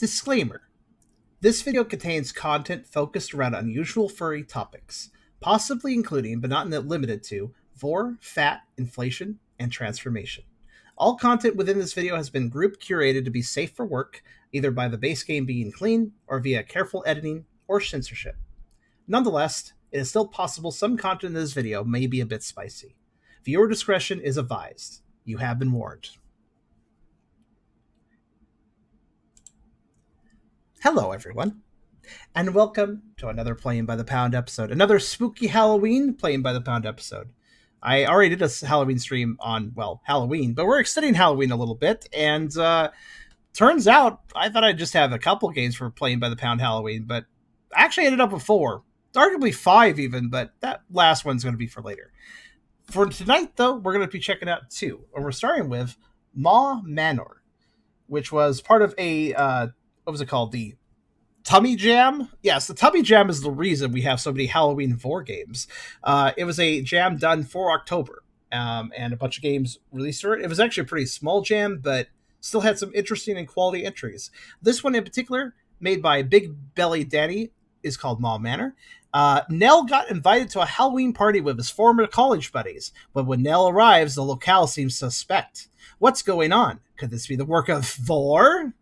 Disclaimer. This video contains content focused around unusual furry topics, possibly including, but not limited to, VORE, fat, inflation, and transformation. All content within this video has been group curated to be safe for work, either by the base game being clean, or via careful editing or censorship. Nonetheless, it is still possible some content in this video may be a bit spicy. Viewer discretion is advised. You have been warned. Hello, everyone, and welcome to another Playing by the Pound episode. Another spooky Halloween Playing by the Pound episode. I already did a Halloween stream on, well, Halloween, but we're extending Halloween a little bit, and turns out I thought I'd just have a couple games for Playing by the Pound Halloween, but I actually ended up with 4, arguably 5 even, but that last one's going to be for later. For tonight, though, we're going to be checking out 2, and we're starting with Maw Manor, which was part of a, what was it called? The Tummy Jam? Yes, the Tummy Jam is the reason we have so many Halloween VORE games. It was a jam done for October, and a bunch of games released for it. It was actually a pretty small jam, but still had some interesting and quality entries. This one in particular, made by Big-Bellied Danny, is called Maw Manor. Nell got invited to a Halloween party with his former college buddies, but when Nell arrives, the locale seems suspect. What's going on? Could this be the work of VORE?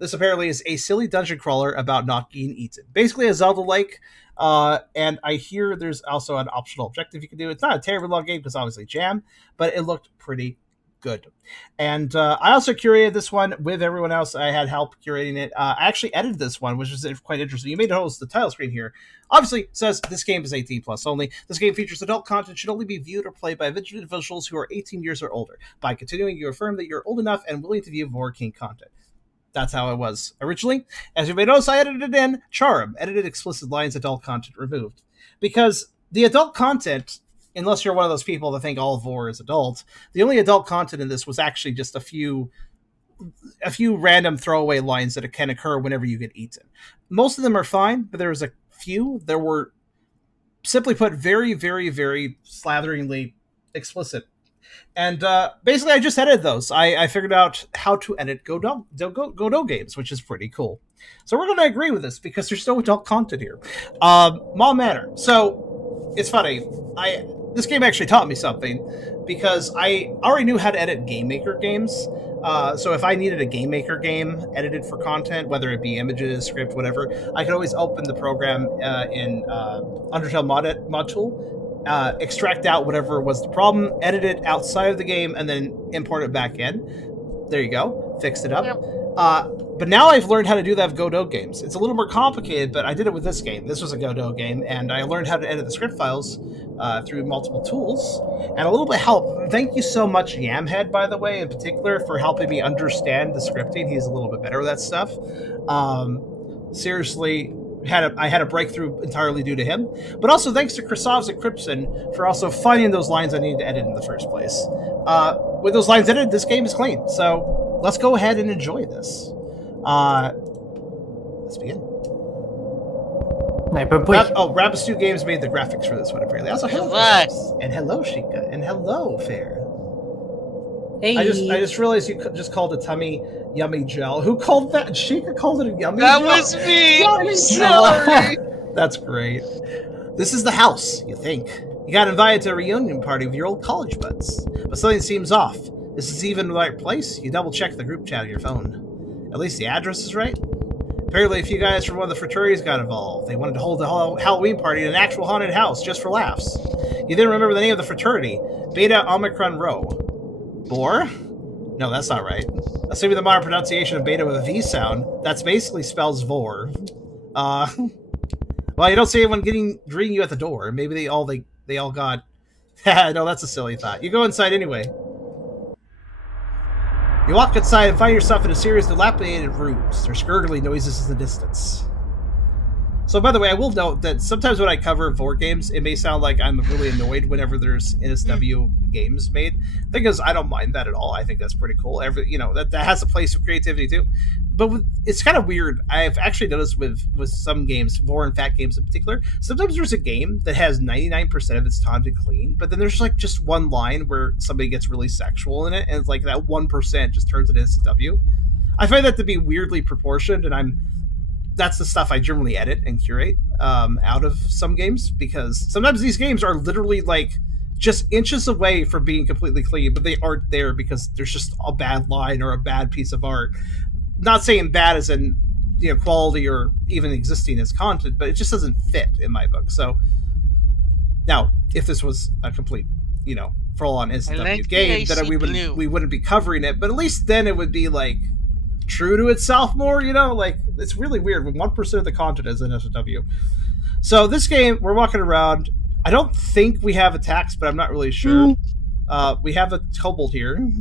This apparently is a silly dungeon crawler about not being eaten. Basically a Zelda-like, and I hear there's also an optional objective you can do. It's not a terribly long game because obviously jam, but it looked pretty good. And I also curated this one with everyone else. I had help curating it. I actually edited this one, which is quite interesting. You may notice the title screen here. Obviously, it says this game is 18 plus only. This game features adult content, should only be viewed or played by individuals who are 18 years or older. By continuing, you affirm that you're old enough and willing to view VORE King content. That's how it was originally. As you may notice, I edited it in Charm, edited explicit lines, adult content removed. Because the adult content, unless you're one of those people that think all VORE is adult, the only adult content in this was actually just a few random throwaway lines that can occur whenever you get eaten. Most of them are fine, but there was a few that were, simply put, very, very, very slatheringly explicit. And basically, I just edited those. I figured out how to edit Godot games, which is pretty cool. So we're going to agree with this because there's no adult content here. Maw Manor. So it's funny. This game actually taught me something because I already knew how to edit Game Maker games. So if I needed a Game Maker game edited for content, whether it be images, script, whatever, I could always open the program in Undertale mod tool, extract out whatever was the problem, edit it outside of the game, and then import it back in. There you go. Fixed it up. Yep. But now I've learned how to do that with Godot games. It's a little more complicated, but I did it with this game. This was a Godot game, and I learned how to edit the script files through multiple tools, and a little bit of help. Thank you so much, Yamhead, by the way, in particular, for helping me understand the scripting. He's a little bit better with that stuff. Seriously, I had a breakthrough entirely due to him, but also thanks to Krasov's and Cripson for also finding those lines I needed to edit in the first place. With those lines edited, this game is clean, so let's go ahead and enjoy this. Let's begin. Rapistu Games made the graphics for this one, apparently. Also, hello, and hello, Sheikah, and hello, Fair. Hey. I just realized you just called a tummy yummy gel. Who called that? Sheikah called it a yummy gel? That was me! I'm sorry! That's great. This is the house, you think. You got invited to a reunion party with your old college buds. But something seems off. Is this even the right place? You double-check the group chat on your phone. At least the address is right? Apparently a few guys from one of the fraternities got involved. They wanted to hold a Halloween party in an actual haunted house, just for laughs. You didn't remember the name of the fraternity. Beta Omicron Rho. VORE? No, that's not right. Assuming the modern pronunciation of beta with a V sound, that's basically spells VORE. Well, you don't see anyone greeting you at the door. Maybe they all got... No, that's a silly thought. You go inside anyway. You walk inside and find yourself in a series of dilapidated rooms. There's gurgling noises in the distance. So, by the way, I will note that sometimes when I cover VORE games, it may sound like I'm really annoyed whenever there's NSW games made. Because I don't mind that at all. I think that's pretty cool. That has a place of creativity too. But it's kind of weird. I've actually noticed with some games, VORE and fat games in particular, sometimes there's a game that has 99% of its content clean, but then there's like just one line where somebody gets really sexual in it, and it's like that 1% just turns it into SW. I find that to be weirdly proportioned, and that's the stuff I generally edit and curate out of some games, because sometimes these games are literally like just inches away from being completely clean, but they aren't there because there's just a bad line or a bad piece of art. Not saying bad as in quality or even existing as content, but it just doesn't fit in my book. So now, if this was a complete full-on SW game, then we wouldn't be covering it, but at least then it would be like true to itself more, like it's really weird when 1% of the content is an SW. So this game, we're walking around. I don't think we have attacks, but I'm not really sure. We have a kobold here.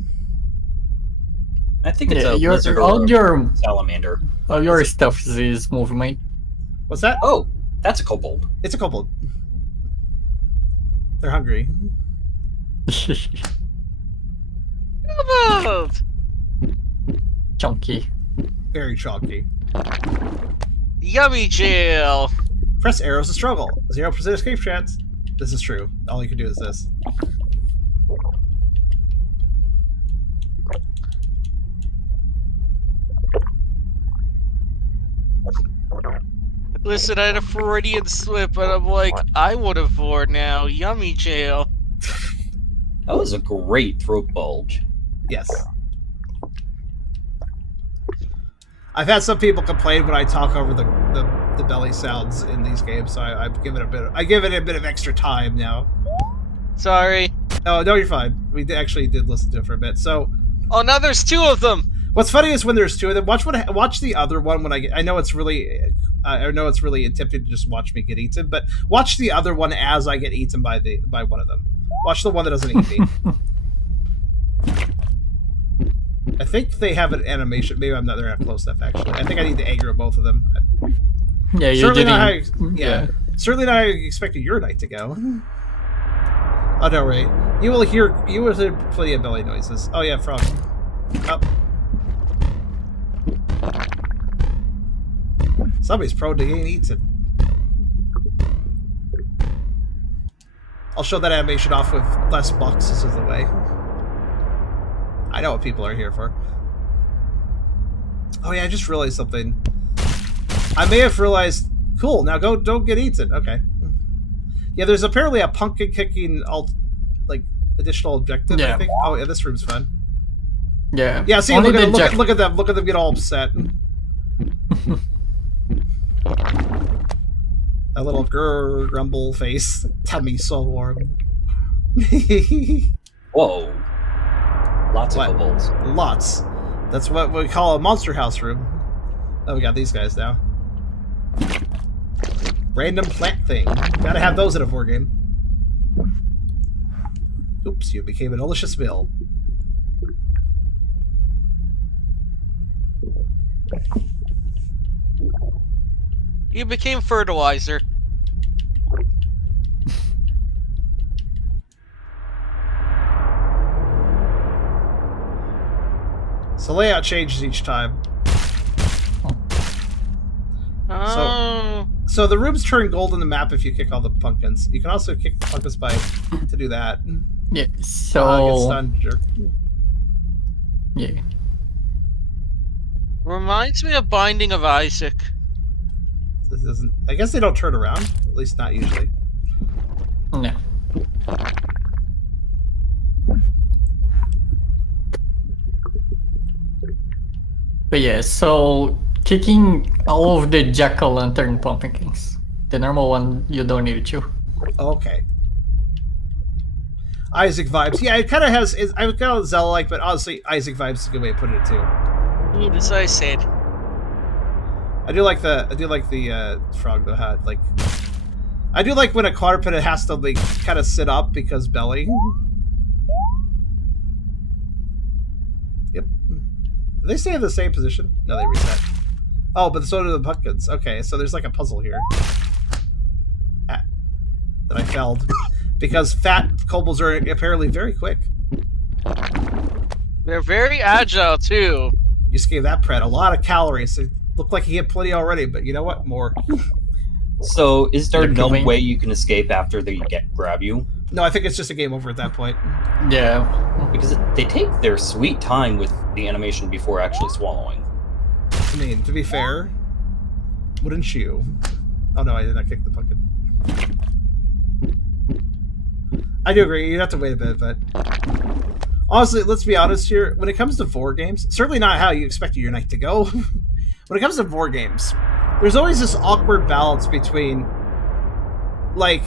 I think it's a lizard or a salamander. All your stuff is movement. What's that? Oh, that's a kobold. It's a kobold. They're hungry. Kobold! Chunky. Very chunky. Yummy jail! Press arrows to struggle. 0% escape chance. This is true. All you can do is this. Listen, I had a Freudian slip, and I'm like, I would have VORE now. Yummy jail. That was a great throat bulge. Yes. I've had some people complain when I talk over the belly sounds in these games, so I give it a bit of extra time now. Sorry. Oh no, you're fine. We actually did listen to it for a bit. So. Oh, now there's 2 of them. What's funny is when there's 2 of them. Watch the other one when I know it's really. I know it's really tempting to just watch me get eaten, but watch the other one as I get eaten by one of them. Watch the one that doesn't eat me. I think they have an animation. Maybe they're not close enough, actually. I think I need to aggro both of them. Yeah, you're certainly not how I expected your night to go. Oh, no, right. You will hear plenty of belly noises. Oh, yeah, frog. Up. Somebody's prone to getting eaten. I'll show that animation off with less boxes of the way. I know what people are here for. Oh yeah, I just realized something. I may have realized... Cool, now don't get eaten. Okay. Yeah, there's apparently a pumpkin kicking additional objective, I think. Oh yeah, this room's fun. Yeah. Yeah, see, look at them. Look at them get all upset. A little grumble face. Tummy so warm. Whoa. Lots of kobolds. Lots. That's what we call a monster house room. Oh, we got these guys now. Random plant thing. Gotta have those in a VORE game. Oops, you became a delicious meal. You became fertilizer. So layout changes each time. Oh. So the rooms turn gold on the map if you kick all the pumpkins. You can also kick the pumpkins to do that. Yeah. So. Get stunned, jerk. Yeah. Reminds me of Binding of Isaac. This doesn't. I guess they don't turn around. At least not usually. No. But yeah, so kicking all of the jack-o'-lantern pumpkins. The normal one, you don't need to. Okay. Isaac vibes. Yeah, it kind of has. I would call it Zelda-like, but honestly, Isaac vibes is a good way of putting it too. As I said. I do like the frog though. Had like. I do like when a quadruped has to like kind of sit up because belly. Yep. Do they stay in the same position? No, they reset. Oh, but so do the pumpkins. Okay, so there's like a puzzle here. That I failed. Because fat kobolds are apparently very quick. They're very agile, too. You just gave that pret a lot of calories. It looked like he had plenty already, but you know what? More. So, is there no way you can escape after they grab you? No, I think it's just a game over at that point. Yeah. Because they take their sweet time with the animation before actually swallowing. I mean, to be fair, wouldn't you? Oh no, I did not kick the pumpkin. I do agree, you'd have to wait a bit, but... Honestly, let's be honest here, when it comes to VORE games, certainly not how you expected your night to go. When it comes to VORE games, there's always this awkward balance between, like,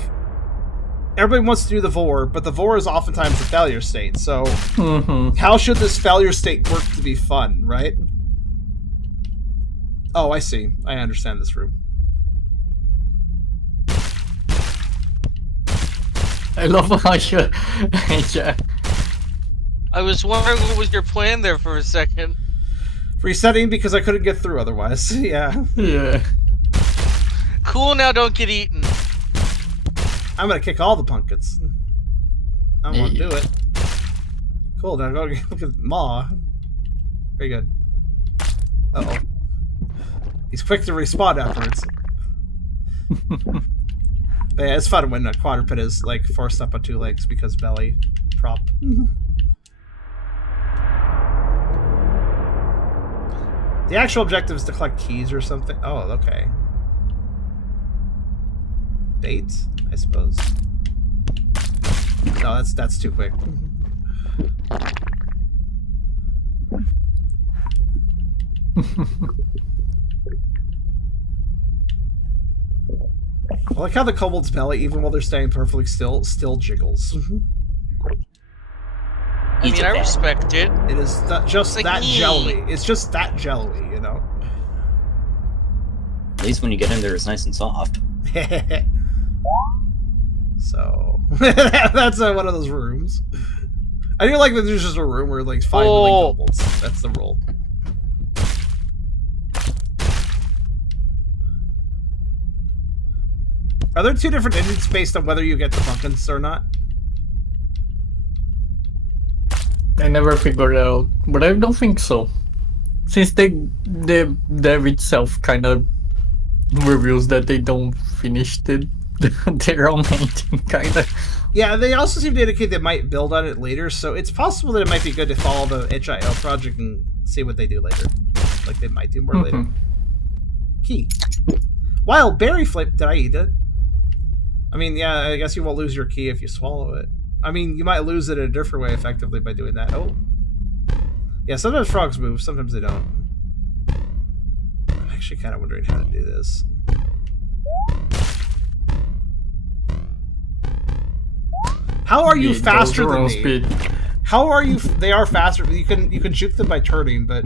everybody wants to do the VORE, but the VORE is oftentimes a failure state, so how should this failure state work to be fun, right? Oh, I see. I understand this room. I love how you... yeah. I was wondering what was your plan there for a second. Resetting because I couldn't get through otherwise. Yeah. Yeah. Cool, now don't get eaten. I'm gonna kick all the pumpkins. I won't do it. Cool, now go look at Maw. Very good. Uh-oh. He's quick to respawn afterwards. But yeah, it's fun when a quadruped is like forced up on 2 legs because belly prop. The actual objective is to collect keys or something. Oh, okay. Bait, I suppose. No, that's too quick. I like how the kobold's belly, even while they're staying perfectly still jiggles. I mean, I respect it. It is just like that me. jelly. It's just that jelly, you know? At least when you get in there, it's nice and soft. So, that's one of those rooms. I do like that there's just a room where, like, 5 million kobolds. That's the rule. Are there 2 different endings based on whether you get the pumpkins or not? I never figured it out, but I don't think so. Since the dev itself kind of reveals that they don't finish their own ending, kind of. Yeah, they also seem to indicate they might build on it later, so it's possible that it might be good to follow the HIL project and see what they do later. Like, they might do more later. Key. Wild berry flip. Did I eat it? I mean, yeah, I guess you won't lose your key if you swallow it. I mean, you might lose it in a different way effectively by doing that. Oh. Yeah, sometimes frogs move, sometimes they don't. I'm actually kind of wondering how to do this. How are you faster than me? Speed. How are you? They are faster. You can juke them by turning, but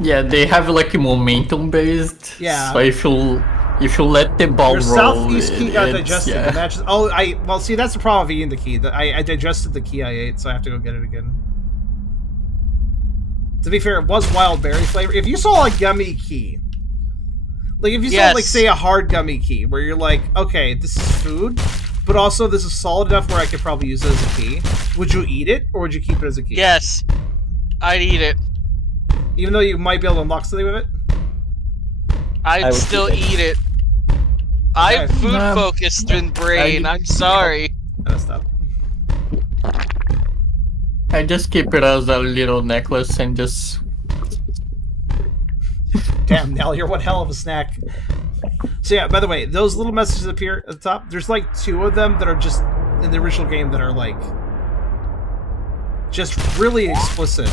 yeah, they have like a momentum based. Yeah. So if you let the ball your roll, southeast key got digested. Yeah. That's, well, see, that's the problem of eating the key. I digested the key I ate, so I have to go get it again. To be fair, it was wild berry flavor. If you saw a gummy key, like if you saw like say a hard gummy key, where you're like, okay, this is food, but also this is solid enough where I could probably use it as a key. Would you eat it, or would you keep it as a key? Yes, I'd eat it. Even though you might be able to unlock something with it? I'd still eat it. I'm food-focused in brain, I'm sorry. I messed up. I just keep it as a little necklace and just... Damn, Nell, you're one hell of a snack. So yeah, by the way, those little messages appear at the top. There's like 2 of them that are just in the original game that are like just really explicit.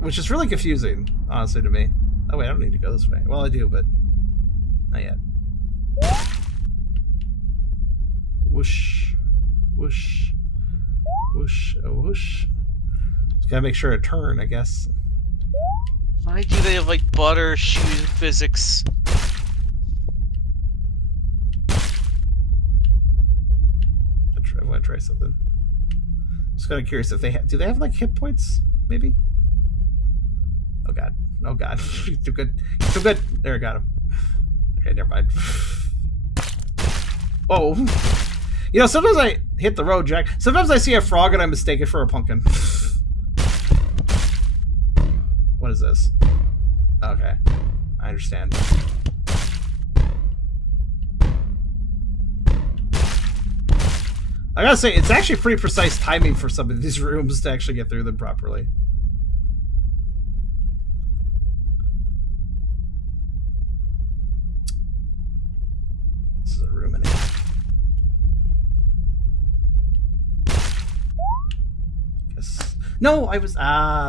Which is really confusing, honestly, to me. Oh wait, I don't need to go this way. Well, I do, but not yet. Whoosh, whoosh, whoosh, oh whoosh. Just gotta make sure to turn, I guess. Why do they have like butter shoe physics? I want to try something. Just kind of curious if they do they have like hit points? Maybe. Oh god. Oh god. He's too good. He's too good. There, I got him. Okay, never mind. Whoa. You know, sometimes I hit the road, Jack. Sometimes I see a frog and I mistake it for a pumpkin. What is this? Okay. I understand. I gotta say, it's actually pretty precise timing for some of these rooms to actually get through them properly. a room in here. Guess. No, I was.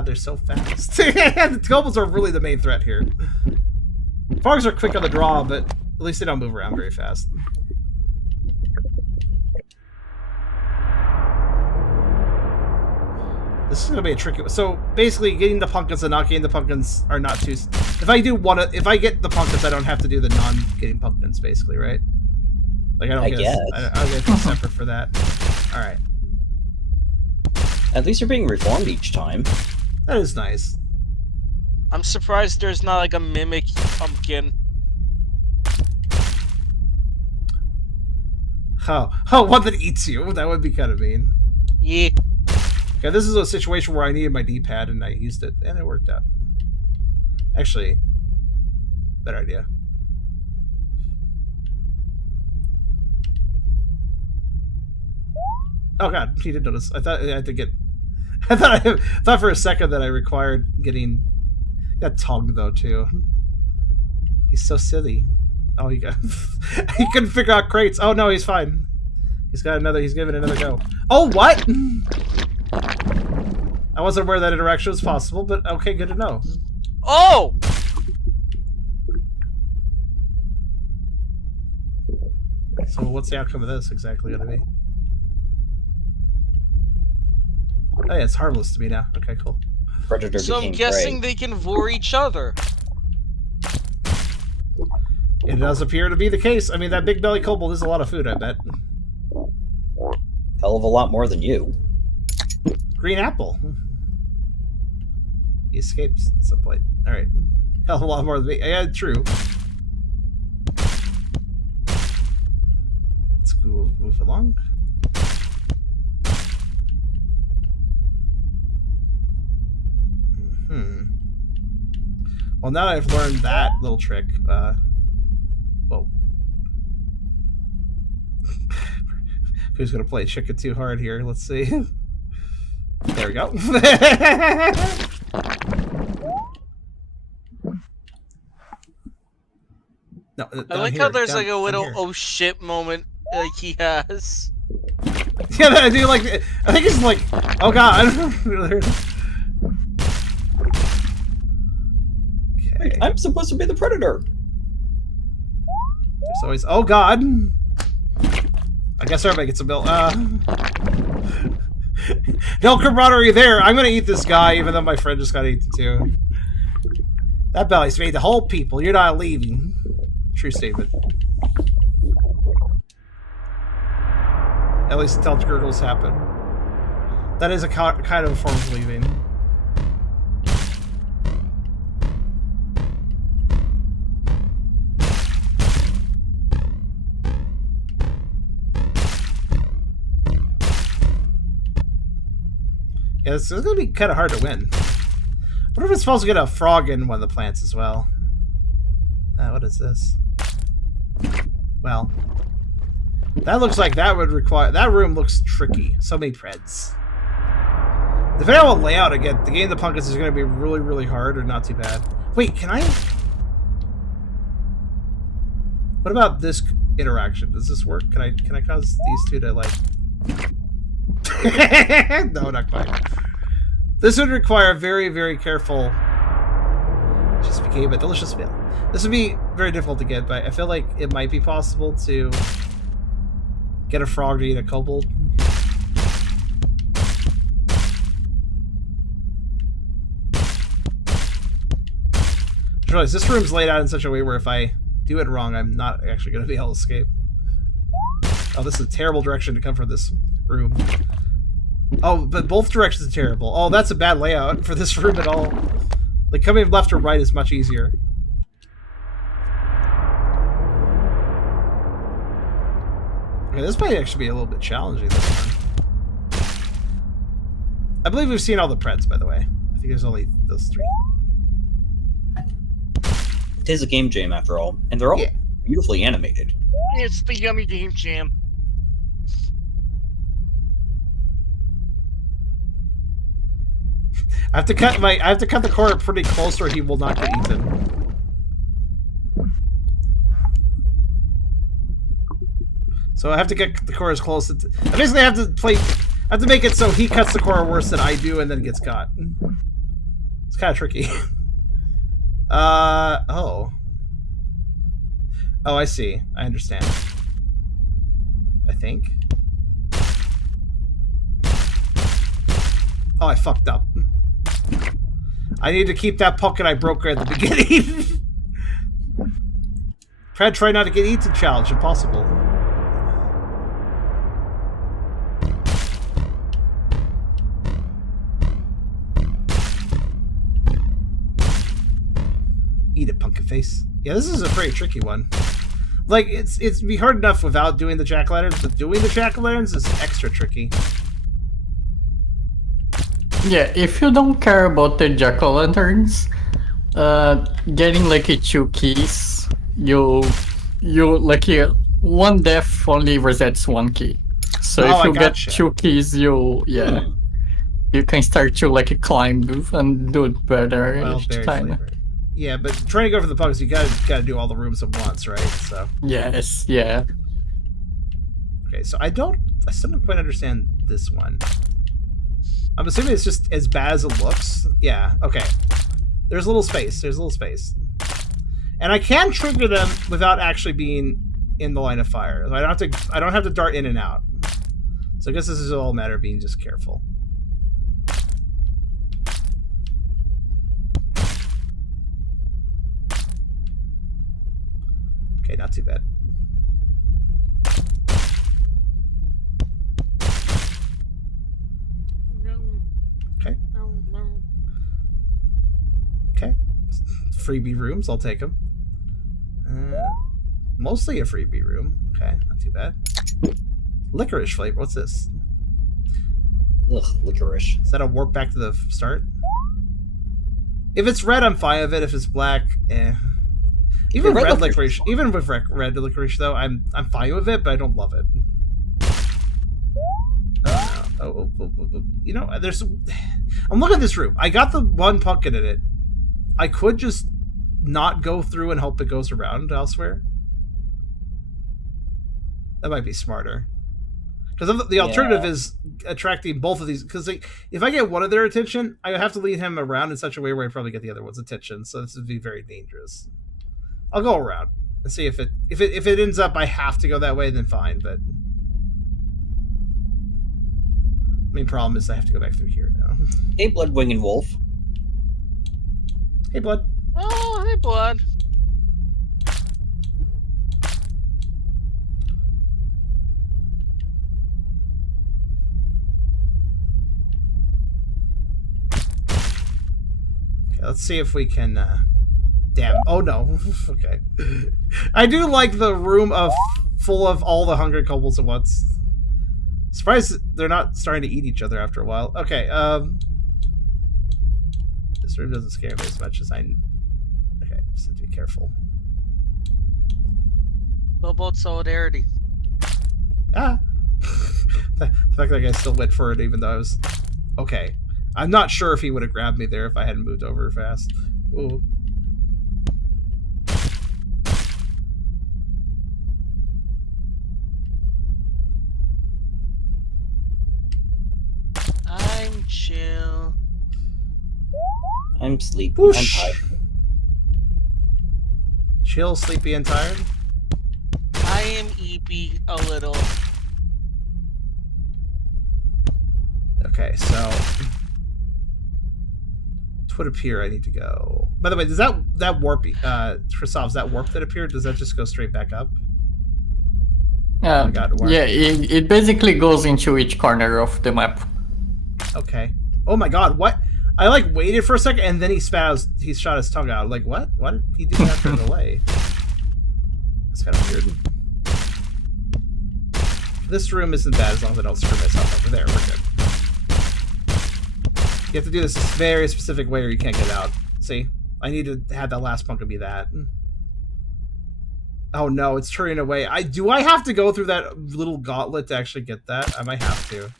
They're so fast. The kobolds are really the main threat here. Frogs are quick on the draw, but at least they don't move around very fast. This is gonna be a tricky. So basically, getting the pumpkins and not getting the pumpkins are not too. If I get the pumpkins, I don't have to do the non-getting pumpkins, basically, right? Like I don't get. I don't get separate for that. All right. At least you're being reformed each time. That is nice. I'm surprised there's not like a mimic pumpkin. Oh, one that eats you. That would be kind of mean. Yeah. Okay, this is a situation where I needed my D-pad and I used it, and it worked out. Actually, better idea. Oh god, he did notice. I thought I had to get. I thought for a second that I required getting. Got tongue though too. He's so silly. Oh, he got. He couldn't figure out crates. Oh no, he's fine. He's got another. He's giving another go. Oh what? I wasn't aware that interaction was possible, but okay, good to know. Oh! So what's the outcome of this exactly going to be? Oh yeah, it's harmless to me now. Okay, cool. Predator So I'm became guessing prey. they can VORE each other. It does appear to be the case. I mean, that big belly kobold is a lot of food, I bet. Hell of a lot more than you. Green apple. He escapes at some point. Alright. Hell of a lot more than me. Yeah, true. Let's go move along. Well, now that I've learned that little trick, whoa. Who's gonna play chicken too hard here? Let's see. There we go. No, I like how there's like a little oh shit moment like he has. Yeah, I do like. I think it's like, oh god, I don't know. Okay. I'm supposed to be the predator. There's always, oh god. I guess everybody gets a bill. No camaraderie there. I'm gonna eat this guy, even though my friend just got eaten too. That belly's made the whole people. You're not leaving. True statement. At least until gurgles happen. That is a kind of a form of leaving. Yeah, it's going to be kind of hard to win. What if it's supposed to get a frog in one of the plants as well? What is this? Well, that looks like that would require... That room looks tricky. So many preds. Depending on what layout I get, the game of the pumpkins is going to be really, really hard or not too bad. Wait, can I... What about this interaction? Does this work? Can I cause these two to, like... No, not quite. This would require very, very careful... Just became a delicious meal. This would be very difficult to get, but I feel like it might be possible to get a frog to eat a kobold. Realize this room's laid out in such a way where if I do it wrong, I'm not actually going to be able to escape. Oh, this is a terrible direction to come from this room. Oh, but both directions are terrible. Oh, that's a bad layout for this room at all. Like, coming left or right is much easier. Okay, this might actually be a little bit challenging this one. I believe we've seen all the preds, by the way. I think there's only those three. It is a game jam after all, and they're all beautifully animated. It's the yummy game jam. I have to cut the cord pretty close or he will not get eaten. So I have to get the core as close. I basically have to play. I have to make it so he cuts the core worse than I do, and then gets caught. It's kind of tricky. Oh. Oh, I see. I understand. I think. Oh, I fucked up. I need to keep that pocket I broke at the beginning. Fred, try not to get eaten challenge if possible. Eat it, pumpkin face. Yeah, this is a pretty tricky one. Like, it's be hard enough without doing the jack-o'-lanterns, but doing the jack-o'-lanterns is extra tricky. Yeah, if you don't care about the jack-o'-lanterns, getting lucky 2 keys, you lucky one death only resets 1 key. So if you get 2 keys, you can start to like climb and do it better each time. Flavored. Yeah, but trying to go for the pugs, you gotta do all the rooms at once, right? So yes, yeah. Okay, so I still don't quite understand this one. I'm assuming it's just as bad as it looks. Yeah, okay. There's a little space. There's a little space. And I can trigger them without actually being in the line of fire. I don't have to dart in and out. So I guess this is all a matter of being just careful. Okay, not too bad. Okay. Okay. Freebie rooms, I'll take them. Mostly a freebie room. Okay, not too bad. Licorice flavor. What's this? Ugh, licorice. Is that a warp back to the start? If it's red, I'm fine with it. If it's black, eh. Even red licorice, even with red licorice, though, I'm fine with it, but I don't love it. You know, there's. I'm looking at this room. I got the one pumpkin in it. I could just not go through and hope it goes around elsewhere. That might be smarter. Because the alternative is attracting both of these. Because if I get one of their attention, I have to lead him around in such a way where I probably get the other one's attention. So this would be very dangerous. I'll go around and see if it ends up I have to go that way, then fine. But main problem is I have to go back through here now. Hey, Bloodwing and Wolf. Hey, Blood. Oh, hey, Blood. Okay, let's see if we can. Damn. Oh no. Okay. I do like the room full of all the hungry kobolds at once. Surprised they're not starting to eat each other after a while. Okay. This room doesn't scare me as much as I. Okay, just have to be careful. Kobold solidarity. Ah. The fact that I still went for it, even though I was. Okay. I'm not sure if he would have grabbed me there if I hadn't moved over fast. Ooh. I'm chill. I'm sleepy. Whoosh. I'm tired. Chill, sleepy, and tired? I am eepy a little. Okay, so it would appear I need to go. By the way, does that warp Trisov, that warp that appeared, does that just go straight back up? Yeah, it basically goes into each corner of the map. Okay. Oh my god, what? I like waited for a second and then he shot his tongue out. Like, what? Why did he do that in the way? That's kind of weird. This room isn't bad as long as I don't screw myself over there. We're good. You have to do this very specific way or you can't get out. See? I need to have that last pumpkin be that. Oh no, it's turning away. Do I have to go through that little gauntlet to actually get that? I might have to.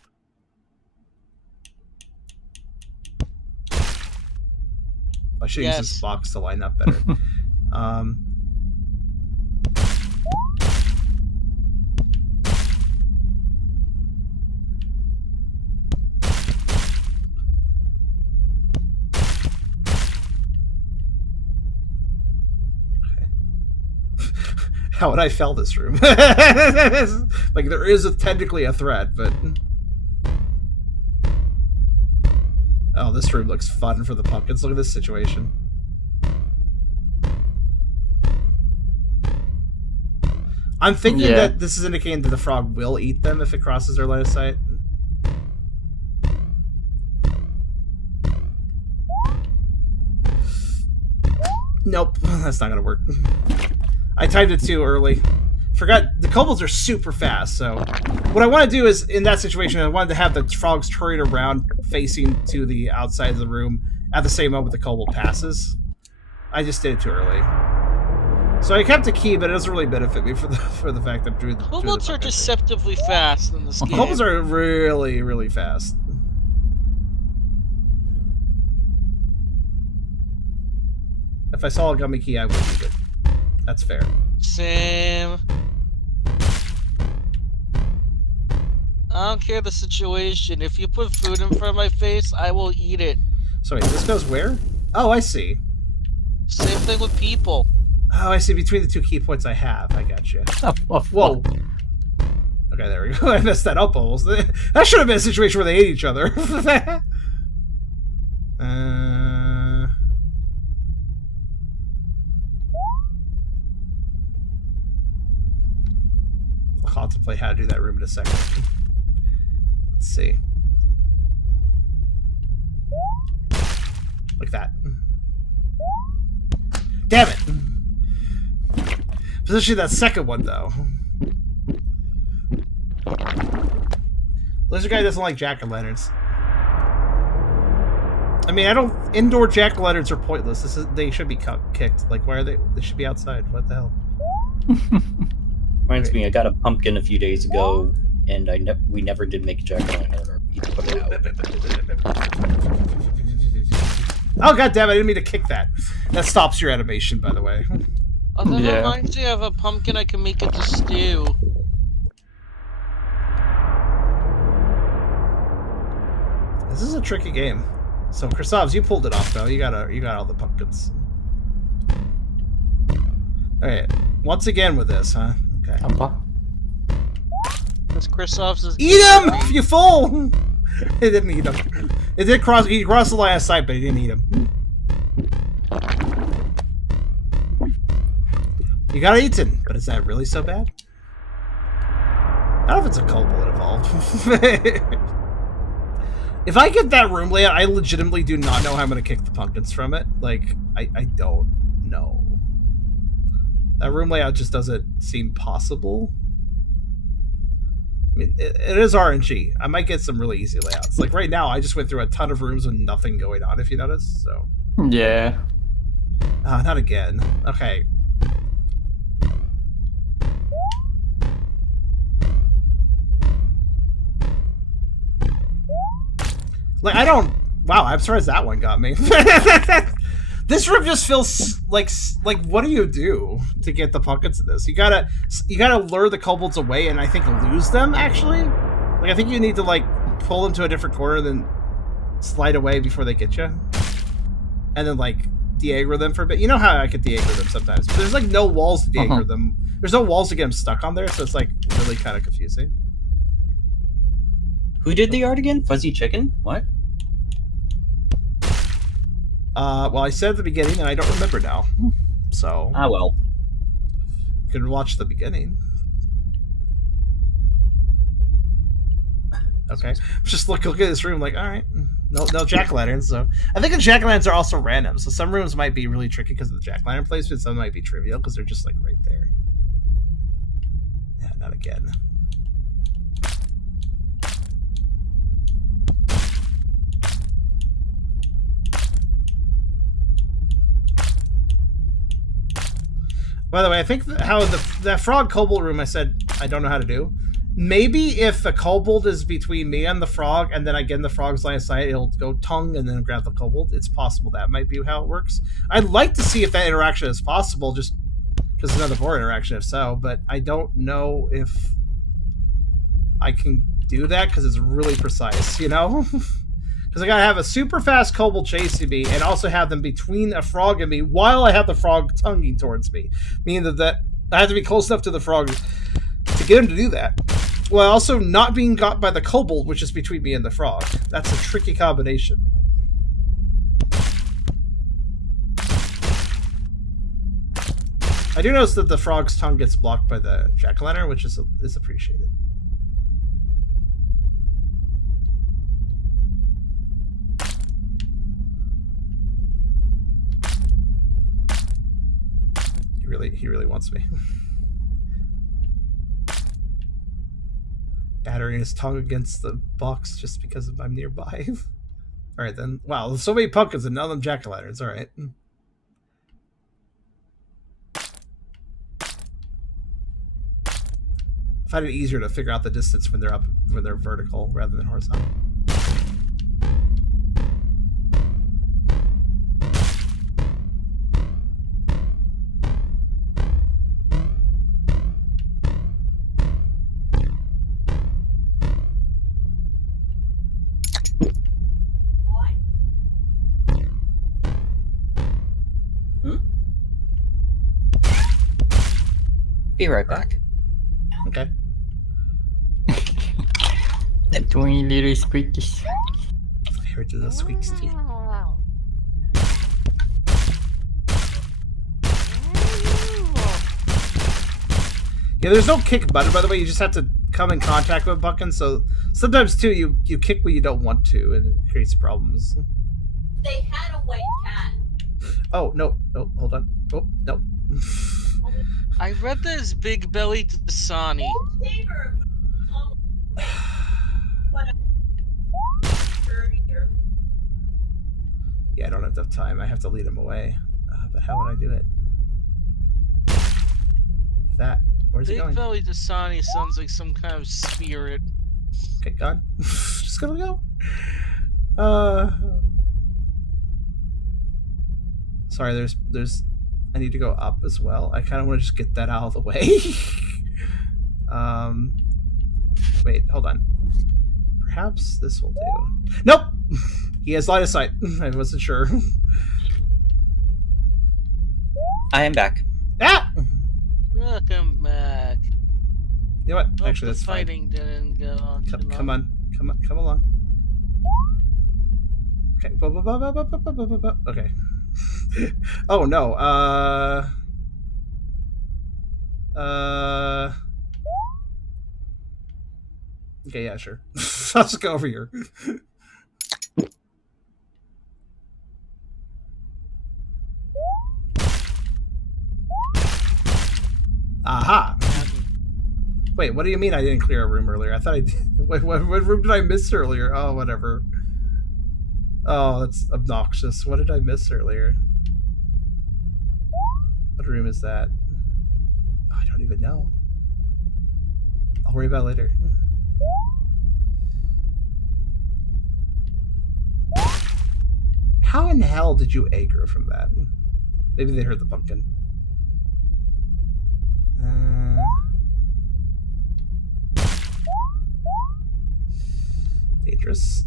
I should use this box to line up better. How would I fell this room? Like, there is technically a threat, but... Oh, this room looks fun for the pumpkins. Look at this situation. I'm thinking that this is indicating that the frog will eat them if it crosses their line of sight. Nope, that's not gonna work. I timed it too early. Forgot, the kobolds are super fast, so... What I want to do is, in that situation, I wanted to have the frogs turn around facing to the outside of the room at the same moment the kobold passes. I just did it too early. So I kept a key, but it doesn't really benefit me for the fact that I'm doing the... Kobolds are deceptively fast in this game. Kobolds are really, really fast. If I saw a gummy key, I would use it. That's fair. Sam. I don't care the situation. If you put food in front of my face, I will eat it. So wait, this goes where? Oh, I see. Same thing with people. Oh, I see. Between the two key points I have. I gotcha. Whoa. Okay, there we go. I messed that up almost. That should have been a situation where they ate each other. I'll contemplate how to do that room in a second. Let's see. Like that. Damn it! Especially that second one, though. Lizard guy doesn't like jack-o'-lanterns. I mean, I don't... Indoor jack-o'-lanterns are pointless. They should be kicked. Like, why are they... They should be outside. What the hell? Reminds me, I got a pumpkin a few days ago, and we never did make a jack-o'-lantern or put it out. Oh, goddammit, I didn't mean to kick that. That stops your animation, by the way. Oh, that reminds me of a pumpkin I can make into stew. This is a tricky game. So, Christovs, you pulled it off, though. You got all the pumpkins. Alright, once again with this, huh? Okay. That's Christoph's. Eat him, you fool! It didn't eat him. It did cross. He crossed the line of sight, but he didn't eat him. You got eaten, but is that really so bad? I don't know if it's a kobold involved. If I get that room layout, I legitimately do not know how I'm going to kick the pumpkins from it. Like, I don't know. That room layout just doesn't seem possible. I mean, it is RNG. I might get some really easy layouts. Like right now, I just went through a ton of rooms with nothing going on, if you notice. So. Yeah. Not again. Okay. Like, I don't... Wow, I'm surprised that one got me. This room just feels like what do you do to get the pumpkins in this? You gotta lure the kobolds away and I think lose them, actually. Like, I think you need to, like, pull them to a different corner and then slide away before they get you. And then, like, de-aggro them for a bit. You know how I could de-aggro them sometimes. But there's, like, no walls to de-aggro them. There's no walls to get them stuck on there, so it's, like, really kind of confusing. Who did the art again? Fuzzy Chicken? What? Well, I said at the beginning, and I don't remember now. So... Ah, well. You can watch the beginning. Okay. Just look at this room like, alright. No jack-o'-lanterns, so... I think the jack-o'-lanterns are also random, so some rooms might be really tricky because of the jack-o'-lantern placement, some might be trivial because they're just, like, right there. Yeah, not again. By the way, I think how that frog kobold room I said I don't know how to do. Maybe if the kobold is between me and the frog, and then I get in the frog's line of sight, it'll go tongue and then grab the kobold. It's possible that might be how it works. I'd like to see if that interaction is possible, just because it's another VORE interaction if so, but I don't know if I can do that because it's really precise, you know? Because I gotta have a super fast kobold chasing me and also have them between a frog and me while I have the frog tonguing towards me. Meaning that I have to be close enough to the frog to get him to do that. While also not being got by the kobold, which is between me and the frog. That's a tricky combination. I do notice that the frog's tongue gets blocked by the jack-o'-lantern, which is appreciated. He really wants me. Battering his tongue against the box just because I'm nearby. Alright then. Wow, there's so many pumpkins and none of them jack-o'-lanterns. Alright. I find it easier to figure out the distance when they're vertical rather than horizontal. Be right back. Okay. Doing little squeakies. I heard the squeaks too. Yeah, there's no kick button, by the way. You just have to come in contact with a pumpkin. So sometimes too, you kick when you don't want to, and it creates problems. They had a white cat. Oh no, hold on. Oh no. I read this big-bellied Dasani. Yeah, I don't have enough time. I have to lead him away. But how would I do it? That. Where's he going? Big-bellied Dasani sounds like some kind of spirit. Okay, gone. Just gonna go. Sorry, there's. I need to go up as well. I kind of want to just get that out of the way. Wait, hold on. Perhaps this will do. Nope! He has line of sight. I wasn't sure. I am back. Ah! Welcome back. You know what? Hope Actually, the that's fine. fighting didn't go on too long. Come on. Come along. Okay. Okay. Oh no. Okay, yeah, sure. I'll just go over here. Aha! Wait, what do you mean I didn't clear a room earlier? I thought I did. Wait, what room did I miss earlier? Oh, whatever. Oh, that's obnoxious. What did I miss earlier? What room is that? Oh, I don't even know. I'll worry about it later. How in hell did you aggro from that? Maybe they heard the pumpkin. Dangerous.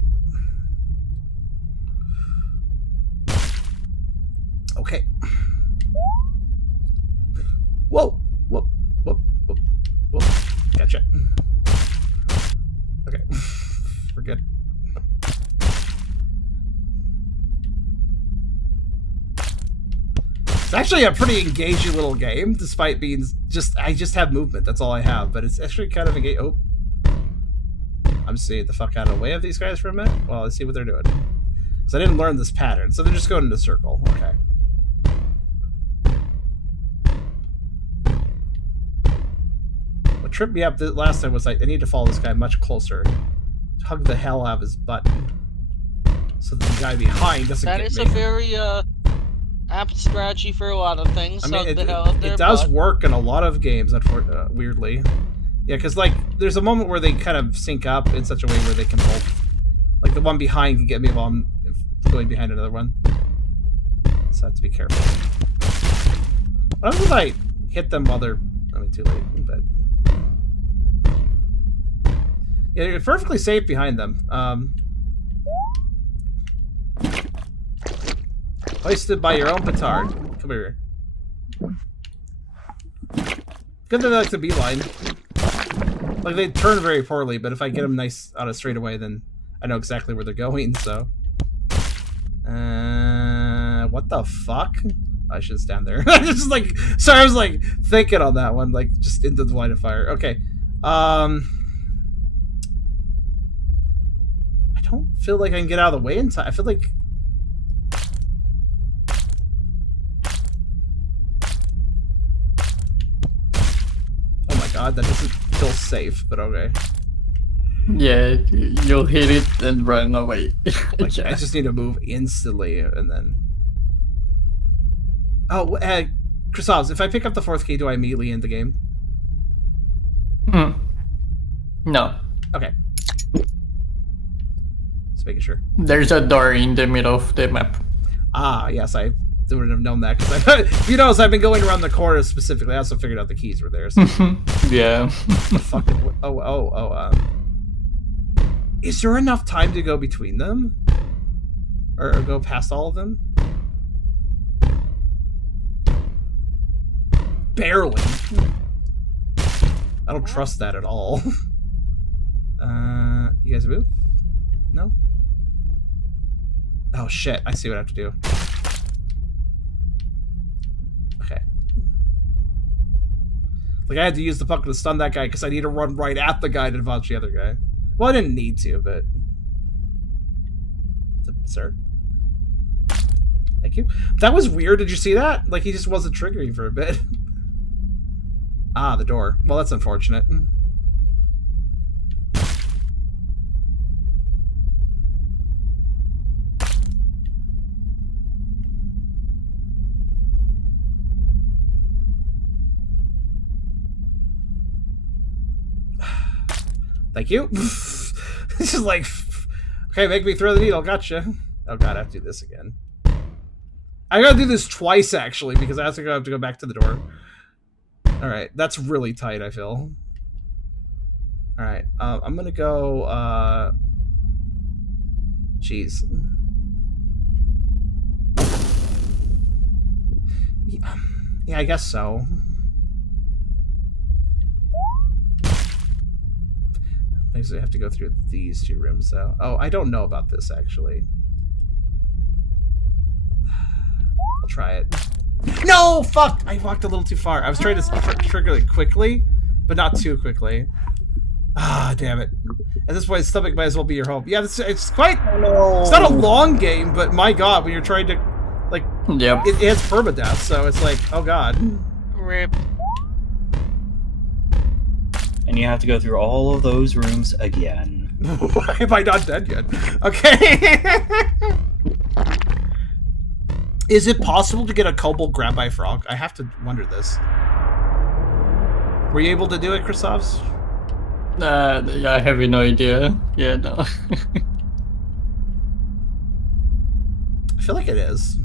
Okay. Whoa! Whoop! Whoop! Whoop! Whoop! Gotcha. Okay. We're good. It's actually a pretty engaging little game, despite being I just have movement. That's all I have, but it's actually kind of engaging. Oh. I'm just getting the fuck out of the way of these guys for a minute. Well, let's see what they're doing. Because I didn't learn this pattern, so they're just going in a circle. Okay. What tripped me up the last time was I need to follow this guy much closer. Hug the hell out of his butt. So the guy behind doesn't That get is me. a very apt strategy for a lot of things. I mean, Hug the hell out their it does butt. work in a lot of games, weirdly. Yeah, because, like, there's a moment where they kind of sync up in such a way where they can both... Like, the one behind can get me while I'm going behind another one. So I have to be careful. I don't know if I hit them while they're... I mean, too late, but... Yeah, you're perfectly safe behind them. Hoisted by your own petard. Come here. Good that they like the beeline. Like, they turn very poorly, but if I get them nice on a straightaway, then I know exactly where they're going, so. What the fuck? I should stand there. Just like, sorry, I was like thinking on that one, like just into the line of fire. Okay. I don't feel like I can get out of the way in time. I feel like. Oh my god, that doesn't feel safe, but okay. Yeah, you'll hit it and run away. Like, Yeah. I just need to move instantly, and then. Oh, Chrysalis, if I pick up the 4th key, do I immediately end the game? No. Okay. Just making sure. There's a door in the middle of the map. Ah, yes, I wouldn't have known that, because you notice I've been going around the corner specifically. I also figured out the keys were there. So. Yeah. Fucking. Is there enough time to go between them? Or go past all of them? Barely. I don't trust that at all. You guys move? No? Oh shit, I see what I have to do. Okay. Like, I had to use the puck to stun that guy because I need to run right at the guy to dodge the other guy. Well, I didn't need to, but... Sir? Thank you. That was weird, did you see that? Like, he just wasn't triggering for a bit. Ah, the door. Well, that's unfortunate. Thank you. This is like, okay, make me throw the needle. Gotcha. Oh god, I have to do this again. I gotta do this twice actually because I have to go back to the door. All right, that's really tight. I feel. All right, I'm gonna go. Jeez. Yeah, I guess so. I have to go through these 2 rooms, though. Oh, I don't know about this, actually. I'll try it. No! Fuck! I walked a little too far. I was trying to trigger it quickly, but not too quickly. Ah, damn it. At this point, stomach might as well be your home. Yeah, it's quite... No. It's not a long game, but my god, when you're trying to... Like, Yep. it has permadeath, so it's like, oh god. Rip. And you have to go through all of those rooms again. Why am I not dead yet? Okay. Is it possible to get a kobold grabbed by a frog? I have to wonder this. Were you able to do it, Christophs? Yeah, I have no idea. Yeah, no. I feel like it is.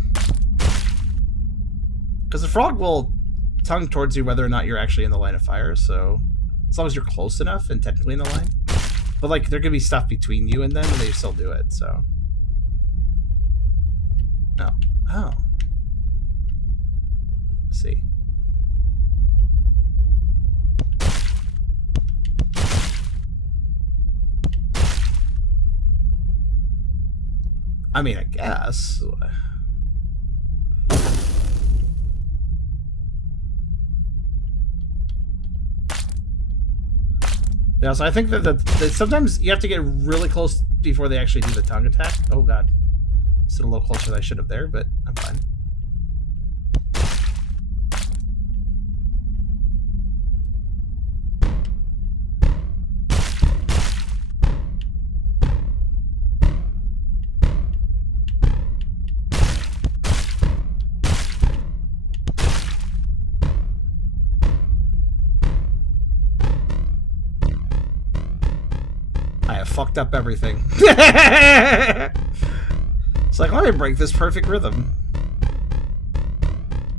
Because the frog will tongue towards you whether or not you're actually in the line of fire, so... As long as you're close enough and technically in the line. But, like, there could be stuff between you and them, and they still do it, so... No. Oh. Let's see. I mean, I guess. Yeah, so I think that sometimes you have to get really close before they actually do the tongue attack. Oh god. Stood a little closer than I should have there, but I'm fine. I have fucked up everything. It's like, let me break this perfect rhythm.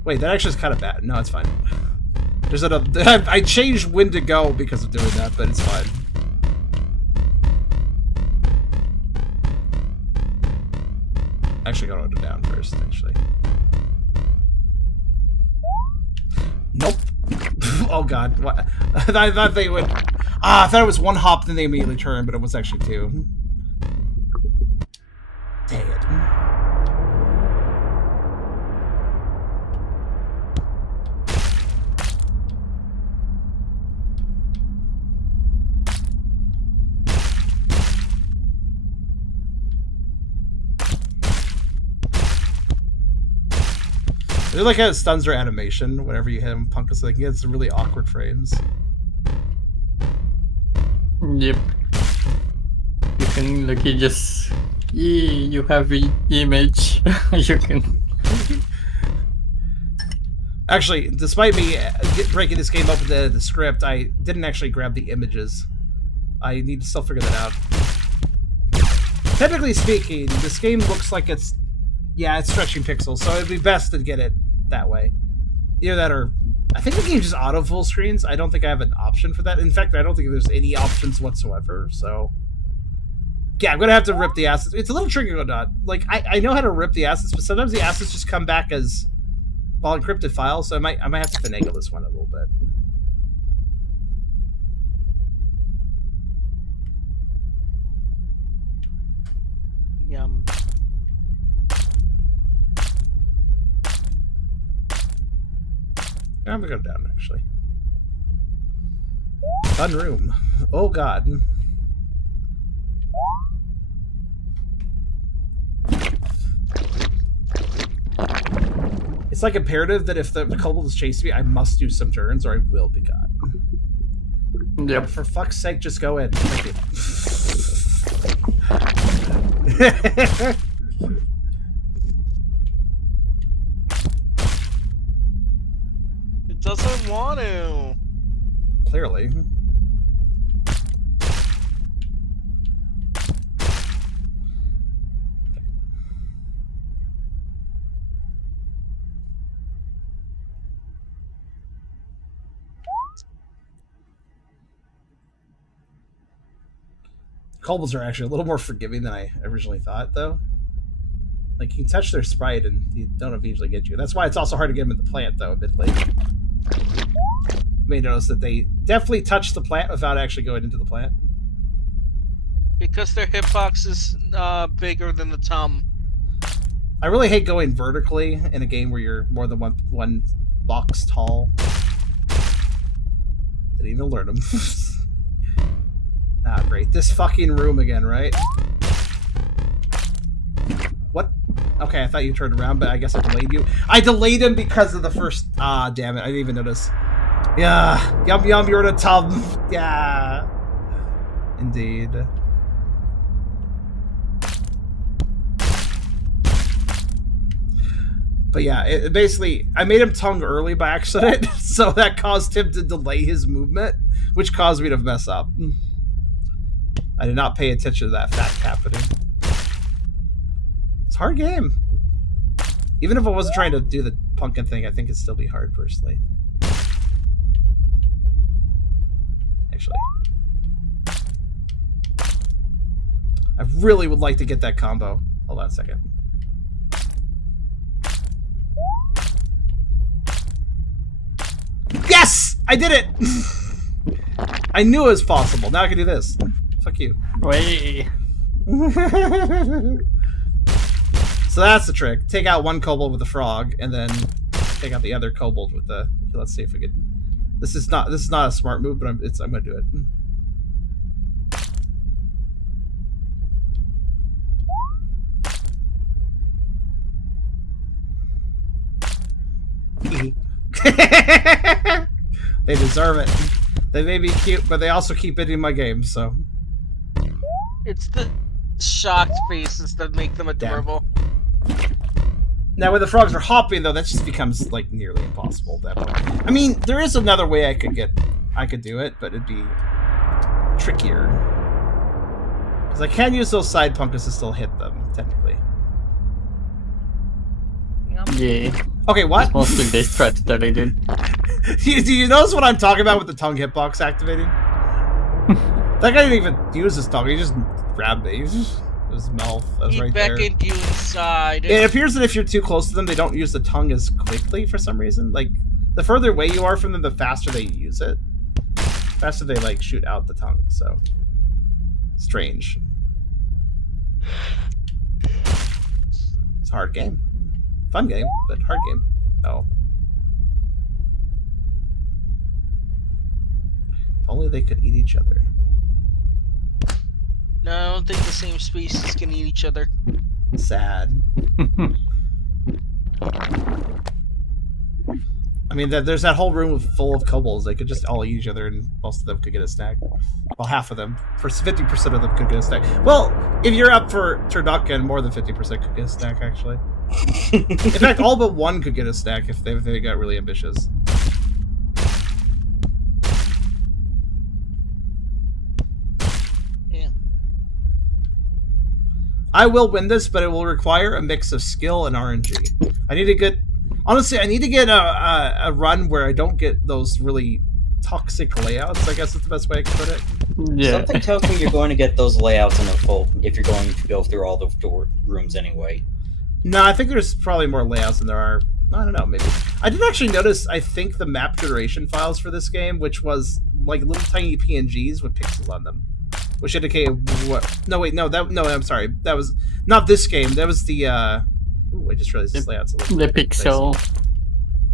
Wait, that actually is kind of bad. No, it's fine. There's I changed when to go because of doing that, but it's fine. Actually, gotta go down first, actually. Nope. Oh god, what? I thought they would. I thought it was one hop, then they immediately turned, but it was actually two. Dang it. I like how it stuns their animation whenever you hit them punkus. Like, it's some really awkward frames. Yep. You can like you just you have the image. You can. Actually, despite me breaking this game up with the script, I didn't actually grab the images. I need to still figure that out. Technically speaking, this game looks like it's stretching pixels, so it'd be best to get it that way. Either that or I think the game just auto full screens. I don't think I have an option for that. In fact, I don't think there's any options whatsoever, so yeah, I'm gonna have to rip the assets. It's a little tricky or not. Like I know how to rip the assets, but sometimes the assets just come back as well encrypted files, so I might have to finagle this one a little bit. Yum. I'm gonna go down, actually. Fun room. Oh, God. It's like imperative that if the kobolds chase me, I must do some turns or I will be got. Yep. For fuck's sake, just go in. Thank you. It doesn't want to. Clearly. Kobolds are actually a little more forgiving than I originally thought, though. Like, you can touch their sprite and you don't eventually get you. That's why it's also hard to get them in the plant, though, admittedly. You may notice that they definitely touch the plant without actually going into the plant. Because their hitbox is bigger than the tum. I really hate going vertically in a game where you're more than one box tall. Didn't even alert them. Ah, great. This fucking room again, right? What? Okay, I thought you turned around, but I guess I delayed you. I delayed him because of the first... Ah, damn it. I didn't even notice. Yeah. Yum, yum, you're in a tub. Yeah. Indeed. But yeah, it basically... I made him tongue early by accident, so that caused him to delay his movement, which caused me to mess up. I did not pay attention to that fact happening. It's a hard game. Even if I wasn't trying to do the pumpkin thing, I think it'd still be hard, personally. Actually. I really would like to get that combo. Hold on a second. Yes! I did it! I knew it was possible. Now I can do this. Fuck you. Way. So that's the trick. Take out one kobold with the frog, and then take out the other kobold with the... Let's see if we can... This is not a smart move, but I'm gonna do it. They deserve it. They may be cute, but they also keep hitting my game, so... It's the shocked faces that make them adorable. Now, when the frogs are hopping, though, that just becomes, like, nearly impossible at that point. I mean, there is another way I could do it, but it'd be trickier. Because I can use those side punkus to still hit them, technically. Yeah. Okay, what? It's mostly this threat that I did. Do you notice what I'm talking about with the tongue hitbox activating? That guy didn't even use his tongue, he just grabbed me. His mouth. That was He right there. beckoned you inside. It appears that if you're too close to them, they don't use the tongue as quickly for some reason. Like, the further away you are from them, the faster they use it. Faster they like shoot out the tongue. So strange. It's a hard game. Fun game, but hard game. Oh. If only they could eat each other. No, I don't think the same species can eat each other. Sad. I mean, there's that whole room full of kobolds. They could just all eat each other, and most of them could get a snack. Well, half of them. For 50% of them could get a snack. Well, if you're up for turducken, more than 50% could get a snack, actually. In fact, all but one could get a snack if they got really ambitious. Yeah. I will win this, but it will require a mix of skill and RNG. I need to get... Honestly, I need to get a run where I don't get those really toxic layouts, I guess is the best way I can put it. Yeah. Something tells me you're going to get those layouts in a full if you're going to go through all the door rooms anyway. No, I think there's probably more layouts than there are. I don't know, maybe. I did actually notice, I think, the map generation files for this game, which was like little tiny PNGs with pixels on them. Which indicated what... No, wait, no, I'm sorry. That was not this game. That was the... Ooh, I just realized this layout's a little The bit pixel. dicey.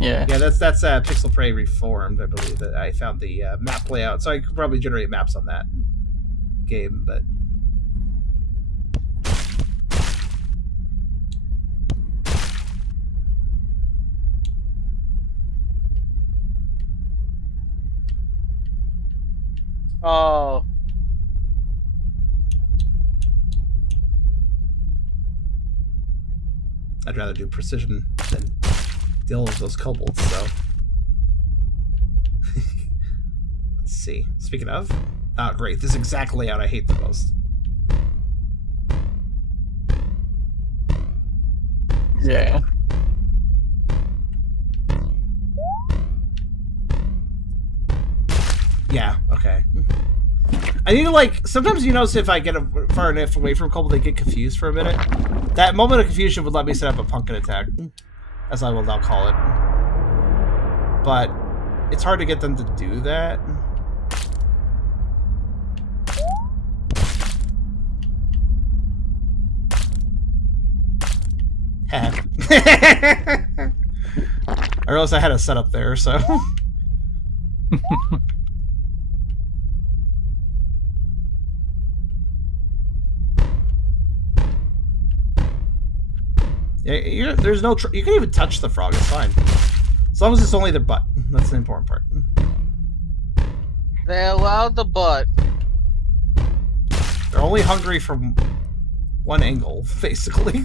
Yeah. Yeah, that's Pixel Prey Reformed, I believe. That I found the map layout, so I could probably generate maps on that game, but... Oh. I'd rather do precision than deal with those kobolds, so... Let's see. Speaking of... Oh, great. This exact layout I hate the most. Yeah. Yeah, okay. I need to, like... Sometimes you notice if I get far enough away from kobold, they get confused for a minute. That moment of confusion would let me set up a pumpkin attack, as I will now call it. But it's hard to get them to do that. I realized I had a setup there, so... Yeah, there's no... you can even touch the frog, it's fine. As long as it's only their butt. That's the important part. They allowed the butt. They're only hungry from one angle, basically.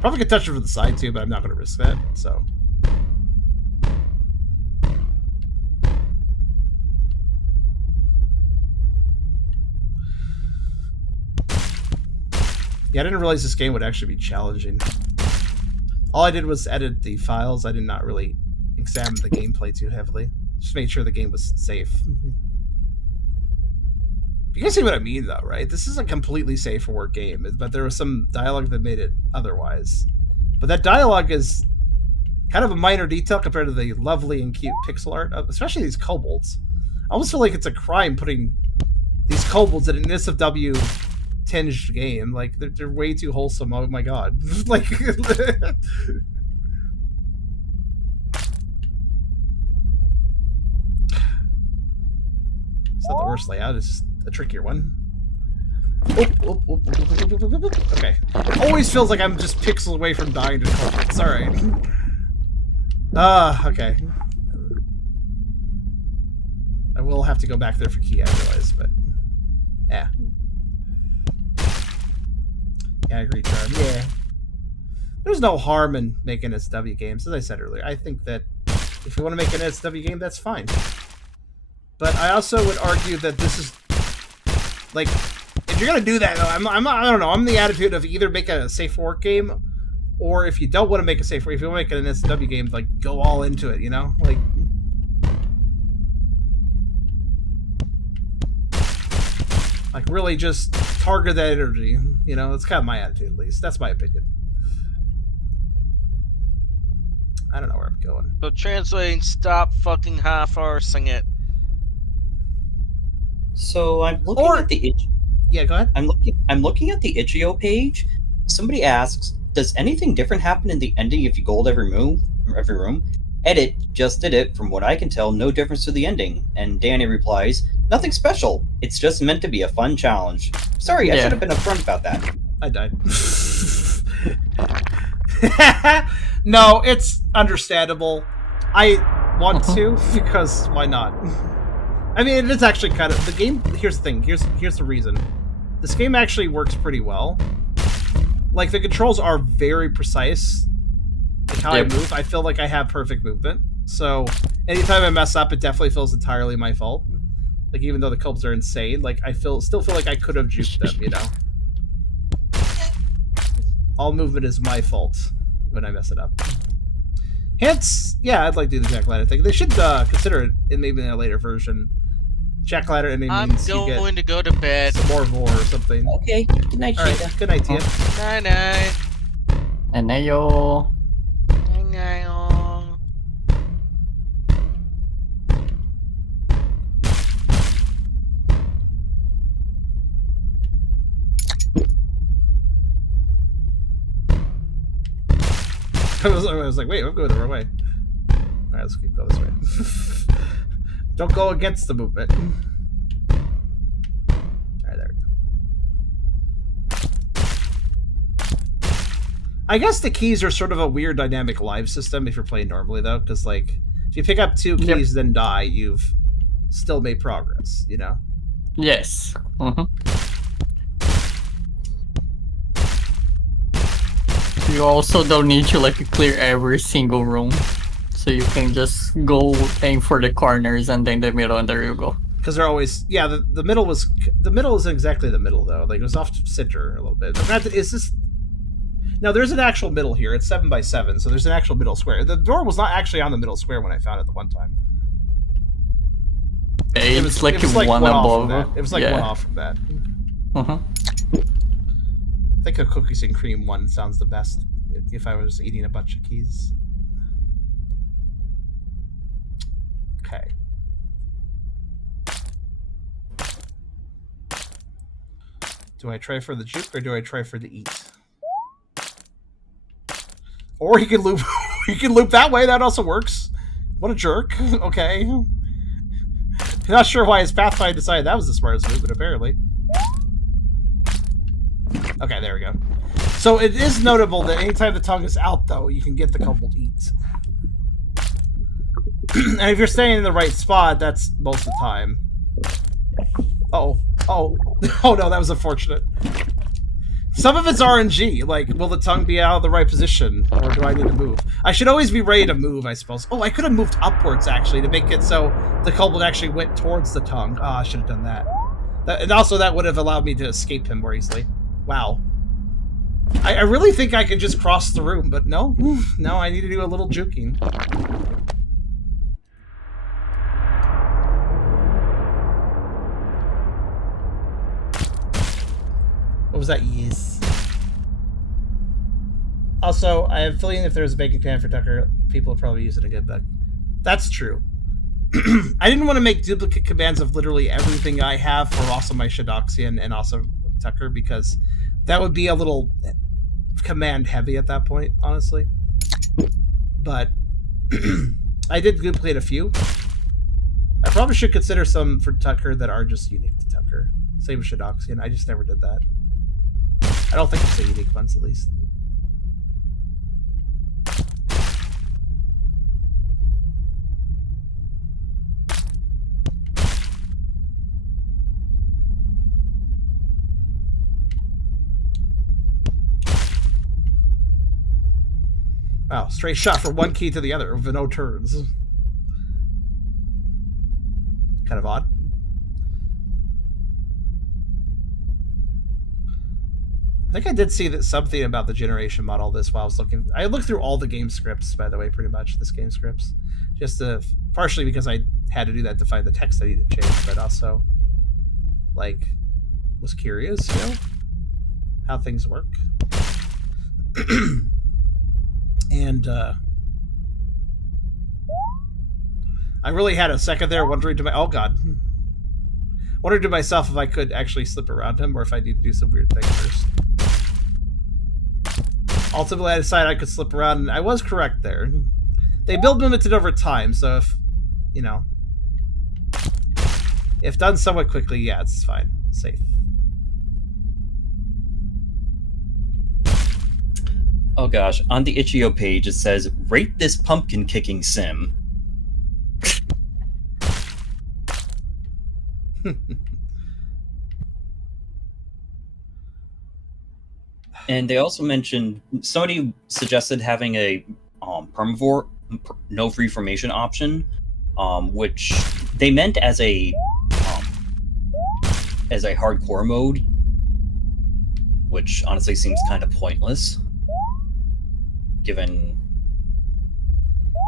Probably could touch it from the side too, but I'm not going to risk that, so... Yeah, I didn't realize this game would actually be challenging. All I did was edit the files. I did not really examine the gameplay too heavily. Just made sure the game was safe. You guys see what I mean, though, right? This is a completely safe for work game, but there was some dialogue that made it otherwise. But that dialogue is kind of a minor detail compared to the lovely and cute pixel art, especially these kobolds. I almost feel like it's a crime putting these kobolds in an SFW tinged game. Like, they're way too wholesome. Oh my god. Like... It's not the worst layout, it's just a trickier one. Okay. It always feels like I'm just pixels away from dying to kobolds. Alright. Okay. I will have to go back there for key, I realize, but... Yeah. Yeah, I agree, Charm. Yeah. There's no harm in making SW games, as I said earlier. I think that if you want to make an SW game, that's fine. But I also would argue that this is... Like, if you're going to do that, though, I don't know, I'm the attitude of either make a safe for work game, or if you don't want to make a safe for work, if you want to make an SW game, like, go all into it, you know? Like, really just target that energy. You know, that's kind of my attitude, at least. That's my opinion. I don't know where I'm going. So translating, stop fucking half-arsing it. So I'm looking Or- at the itch. Yeah, go ahead. I'm looking at the itch.io page. Somebody asks, "Does anything different happen in the ending if you gold every room? Edit, just did it. From what I can tell, no difference to the ending." And Danny replies, "Nothing special. It's just meant to be a fun challenge." Sorry, I Yeah. should have been upfront about that. I died. No, it's understandable. I want to because why not? I mean, it is actually kind of the game. Here's the thing. Here's the reason. This game actually works pretty well. Like the controls are very precise. Like how I move, I feel like I have perfect movement. So anytime I mess up, it definitely feels entirely my fault. Like even though the kobolds are insane, like I still feel like I could have juked them. You know. All movement is my fault when I mess it up. Hence, yeah, I'd like to do the jack-o'-lantern thing. They should consider it in maybe in a later version. Jack-o'-lantern I'm means you get going to go to bed. some more VORE or something. Okay, good night, All right, Sheeta. good night to you. Night-night. And ayo. Night-night. I was like, wait, I'm going the wrong way. All right, let's keep going this way. Don't go against the movement. All right, there we go. I guess the keys are sort of a weird dynamic live system if you're playing normally, though, because, like, if you pick up 2 keys then die, you've still made progress, you know? Yes. You also don't need to like clear every single room, so you can just go aim for the corners and then the middle, and there you go. Because they're always, yeah. The middle isn't exactly the middle though. Like it was off center a little bit. Is this? No, there's an actual middle here. It's 7 by 7, so there's an actual middle square. The door was not actually on the middle square when I found it the one time. It was like one above. above. It was like one off from that. I think a cookies and cream one sounds the best if I was eating a bunch of keys. Okay. Do I try for the juke or do I try for the eat? Or he can loop. He can loop that way. That also works. What a jerk. Okay. Not sure why his Pathfinder decided that was the smartest move, but apparently. Okay, there we go. So it is notable that anytime the tongue is out, though, you can get the kobold eat. And if you're staying in the right spot, that's most of the time. Oh no, that was unfortunate. Some of it's RNG, like, will the tongue be out of the right position, or do I need to move? I should always be ready to move, I suppose. Oh, I could have moved upwards, actually, to make it so the kobold actually went towards the tongue. Ah, I should have done that. And also, that would have allowed me to escape him more easily. Wow. I really think I could just cross the room, but no. No, I need to do a little juking. What was that? Yes. Also, I have a feeling if there's a bacon can for Tucker, people will probably use it a good bug. That's true. I didn't want to make duplicate commands of literally everything I have for also my Shadoxian and also Tucker, because that would be a little command heavy at that point, honestly. But I did duplicate a few. I probably should consider some for Tucker that are just unique to Tucker. Same with Shadoxian. I just never did that. I don't think it's the unique ones, at least. Wow, straight shot from one key to the other with no turns. Kind of odd. I think I did see that something about the generation model this while I was looking. I looked through all the game scripts, by the way, pretty much, this game scripts. Just to, partially because I had to do that to find the text I needed to change, but also, like, was curious, you know, how things work. And, I really had a second there wondering to my... Oh, God. Wondering to myself if I could actually slip around him or if I need to do some weird thing first. Ultimately, I decided I could slip around, and I was correct there. They build limited over time, so if, you know... If done somewhat quickly, yeah, it's fine. Safe. Oh gosh, on the itch.io page it says, rate this pumpkin kicking sim. And they also mentioned, somebody suggested having a permavore, no reformation option, which they meant as a hardcore mode, which honestly seems kind of pointless, given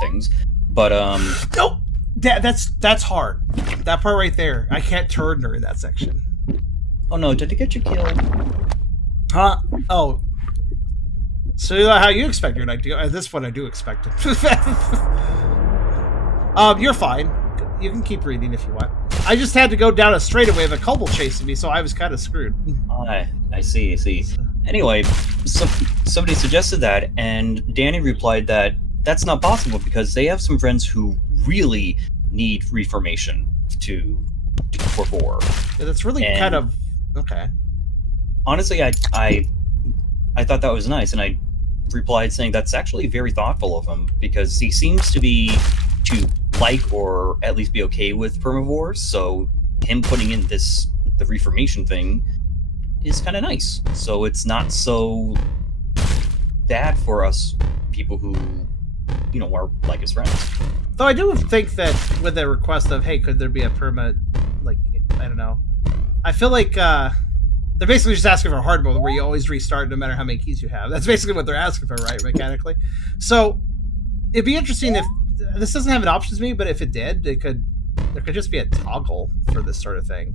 things. But Nope. That's hard. That part right there. I can't turn her in that section. oh no, did it get you killed? Huh? Oh. So how you expect your night to go? At this point, I do expect it. You're fine. You can keep reading if you want. I just had to go down a straightaway of a kobold chasing me, so I was kind of screwed. I see. Anyway, somebody suggested that, and Danny replied that that's not possible because they have some friends who really need reformation for VORE. Yeah, that's really kind of okay. Honestly, I thought that was nice, and I replied saying that's actually very thoughtful of him because he seems to like or at least be okay with permavore. So him putting in the reformation thing is kind of nice. So it's not so bad for us people who are like his friends. Though I do think that with the request of, hey, could there be a perma, like, I don't know. I feel like they're basically just asking for a hard mode where you always restart no matter how many keys you have. That's basically what they're asking for, right, mechanically? So it'd be interesting if, this doesn't have an options menu, but if it did, there could just be a toggle for this sort of thing.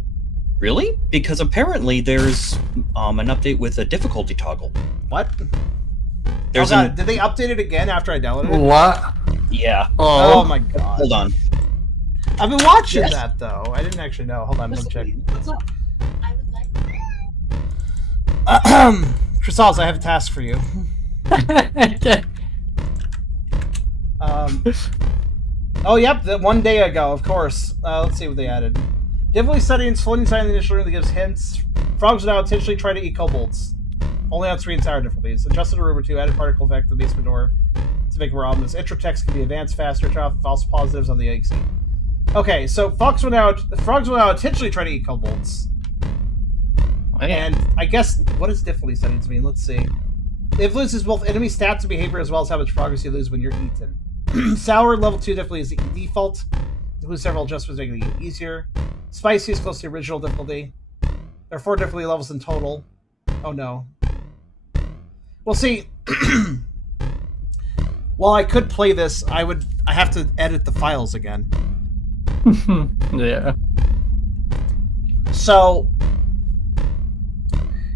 Really? Because apparently there's an update with a difficulty toggle. What? There's did they update it again after I downloaded it? What? Yeah. Oh my god. Hold on. I've been watching that, though. I didn't actually know. Hold on, let me check. What's up? I would like Trisals, I have a task for you. Oh, yep, the 1 day ago, of course. Let's see what they added. Difficulty setting, floating sign in the initial room that gives hints. Frogs will now intentionally try to eat kobolds. Only on 3 entire difficulties. Adjusted a room or 2, added particle effect to the basement door to make it more ominous. Intro text can be advanced faster, turn off false positives on the exit. Okay, so frogs will now intentionally try to eat kobolds. Oh, yeah. And I guess, what does difficulty settings mean? Let's see. It influences both enemy stats and behavior as well as how much progress you lose when you're eaten. Sour level 2 difficulty is the default. Includes several adjustments making it easier. Spicy is close to the original difficulty. There are 4 difficulty levels in total. Oh no. Well, see, while I could play this, I have to edit the files again. Yeah. So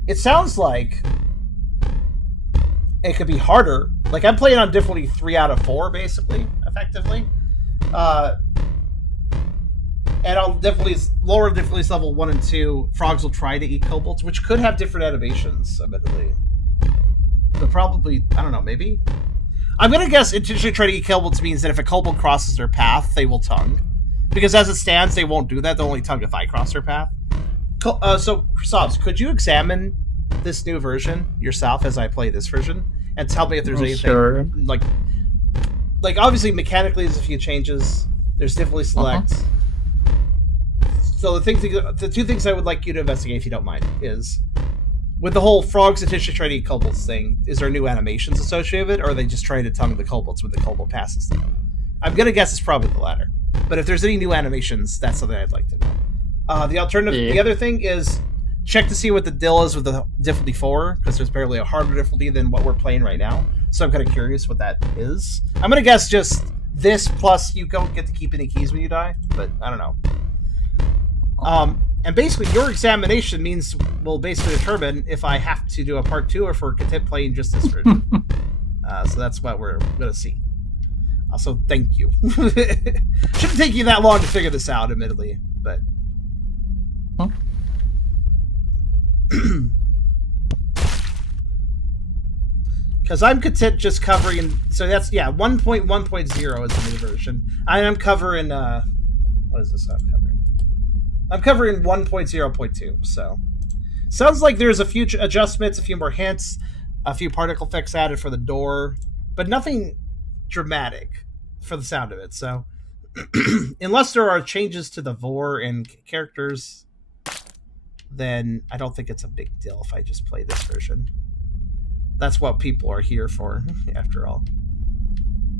it sounds like it could be harder. Like, I'm playing on difficulty 3 out of 4, basically, effectively. And on lower difficulties level 1 and 2, frogs will try to eat kobolds, which could have different animations, admittedly. But probably, I don't know, maybe? I'm going to guess intentionally try to eat kobolds means that if a kobold crosses their path, they will tongue. Because as it stands, they won't do that. They'll only tongue if I cross their path. So, Sobs, could you examine this new version yourself as I play this version? And tell me if there's anything... Sure. Like, obviously, mechanically, there's a few changes. There's difficulty select. So the 2 things I would like you to investigate, if you don't mind, is... With the whole frogs intentionally trying to eat kobolds thing, is there new animations associated with it, or are they just trying to tongue the kobolds when the kobold passes them? I'm going to guess it's probably the latter. But if there's any new animations, that's something I'd like to know. The alternative, the other thing is check to see what the deal is with the difficulty 4, because there's barely a harder difficulty than what we're playing right now. So I'm kind of curious what that is. I'm going to guess just this plus you don't get to keep any keys when you die, but I don't know. And basically, your examination will basically determine if I have to do a part 2 or if we're content playing just this version. So that's what we're going to see. Also, thank you. Shouldn't take you that long to figure this out, admittedly, but... Huh? Because I'm content just covering... So that's, yeah, 1.1.0 is the new version. I'm covering... what is this I'm covering? I'm covering 1.0.2, so... Sounds like there's a few adjustments, a few more hints, a few particle effects added for the door, but nothing dramatic for the sound of it, so... Unless there are changes to the VORE and characters, then I don't think it's a big deal if I just play this version. That's what people are here for, after all.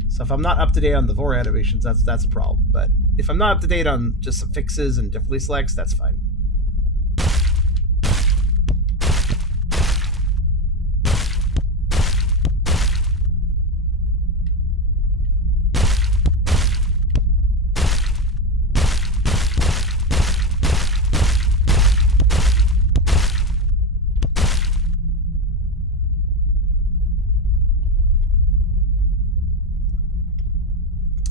So if I'm not up to date on the VORE animations, that's a problem. But if I'm not up to date on just some fixes and differently selects, that's fine.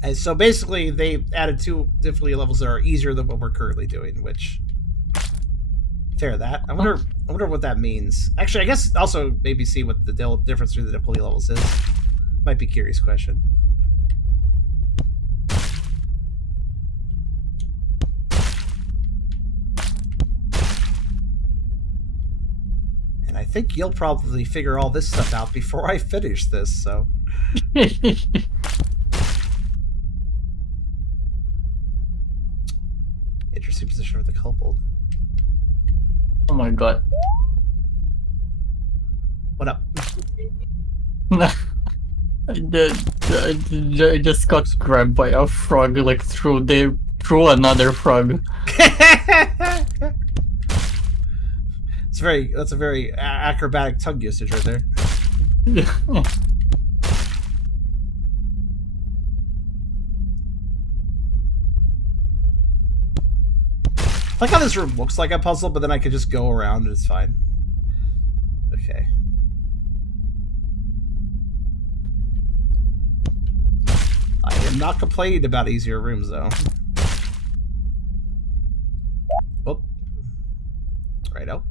And so basically, they added 2 difficulty levels that are easier than what we're currently doing, which... Fair that. I wonder what that means. Actually, I guess also maybe see what the difference between the difficulty levels is. Might be a curious question. And I think you'll probably figure all this stuff out before I finish this, so... Interesting position for the kobold. Oh my god. What up? I just got grabbed by a frog, like through another frog. That's a very acrobatic tongue usage right there. I like how this room looks like a puzzle, but then I could just go around and it's fine. Okay. I am not complaining about easier rooms, though. Oh. Right out.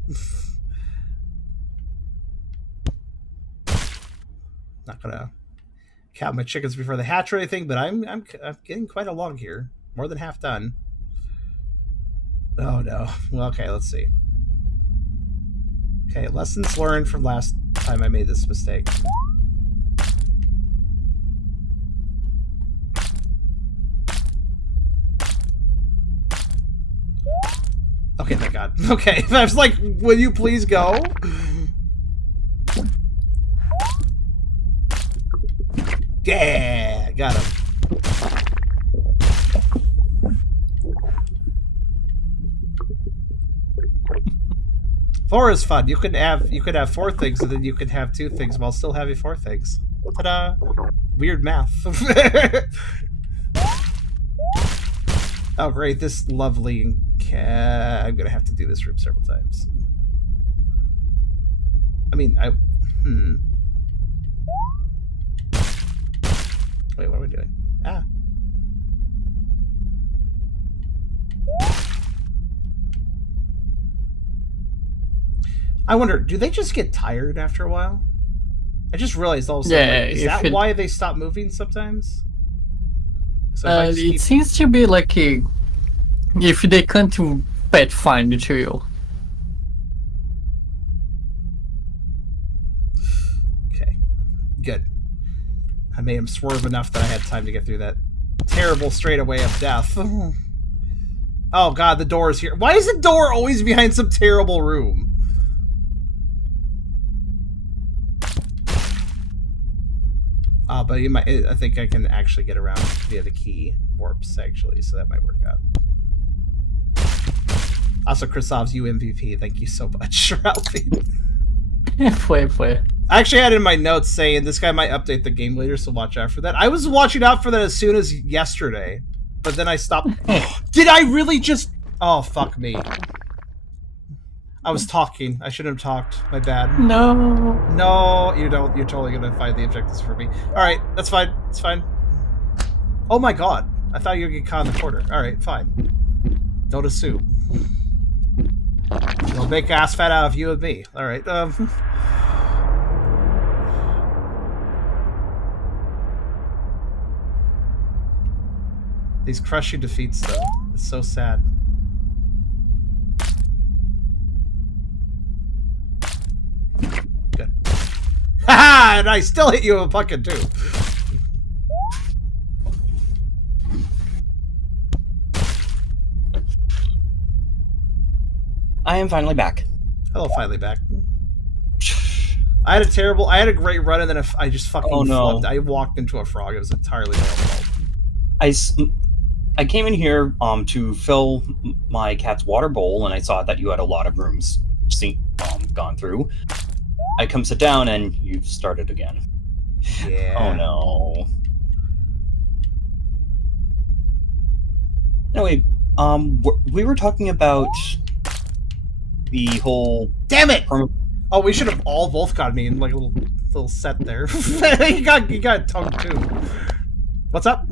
Not gonna count my chickens before they hatch or anything, but I'm getting quite along here. More than half done. Oh no. Well, okay, let's see. Okay, lessons learned from last time I made this mistake. Okay, thank God. Okay, I was like, will you please go? Yeah, got him. Four is fun. You could have 4 things, and then you could have 2 things while still having 4 things. Ta-da! Weird math. Oh great, this lovely I'm gonna have to do this room several times. I mean, Wait, what am I doing? Ah. I wonder, do they just get tired after a while? I just realized all of a sudden, Yeah, like, is that why they stop moving sometimes? So it seems to be like if they can't pet find to you. Okay, good. I made him swerve enough that I had time to get through that terrible straightaway of death. Oh god, the door is here. Why is the door always behind some terrible room? But you might. I think I can actually get around via the key warps, actually, so that might work out. Also, Krasov's UMVP, thank you so much for helping. Fue. I actually had in my notes saying this guy might update the game later, so watch out for that. I was watching out for that as soon as yesterday, but then I stopped. Did I really just... Oh, fuck me. I was talking. I shouldn't have talked. My bad. No. No, you don't. You're totally gonna find the objectives for me. Alright, that's fine. It's fine. Oh my god. I thought you would get caught in the corner. Alright, fine. Don't assume. We'll make ass fat out of you and me. Alright, These crushing defeats, though. It's so sad. Good. Haha! And I still hit you with a pumpkin, too. I am finally back. Hello, finally back. I had a great run, and then I just fucking flubbed. I walked into a frog. It was entirely my own fault. I came in here to fill my cat's water bowl, and I saw that you had a lot of rooms gone through. I come sit down, and you've started again. Yeah. Oh no. Anyway, we were talking about the whole. Damn it! Oh, we should have all both got me in like a little set there. you got tongue too. What's up?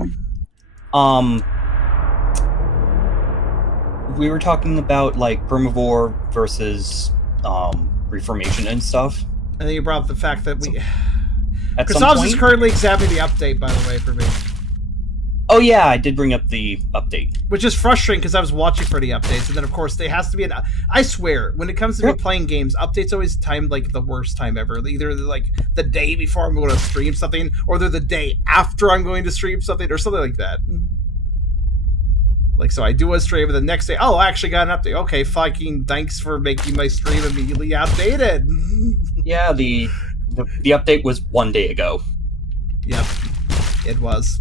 We were talking about like permivore versus reformation and stuff. And then you brought up the fact that we. At some Christovs point, is currently examining the update, by the way, for me. Oh yeah, I did bring up the update. Which is frustrating because I was watching for the updates, and then of course there has to be an. I swear, when it comes to me playing games, updates always timed like the worst time ever. Either like the day before I'm going to stream something, or they're the day after I'm going to stream something, or something like that. Like, so I do a stream, and the next day, oh, I actually got an update. Okay, fucking thanks for making my stream immediately outdated. Yeah, the update was 1 day ago. Yep, it was.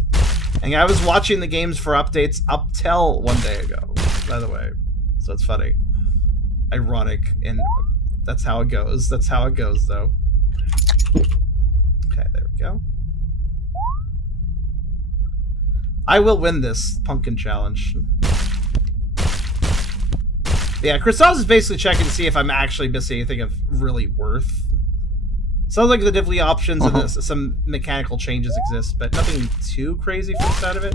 And I was watching the games for updates up till 1 day ago, by the way. So it's funny. Ironic, and that's how it goes. That's how it goes, though. Okay, there we go. I will win this pumpkin challenge. Yeah, Christos is basically checking to see if I'm actually missing anything of really worth. Sounds like the different options and some mechanical changes exist, but nothing too crazy from the side of it.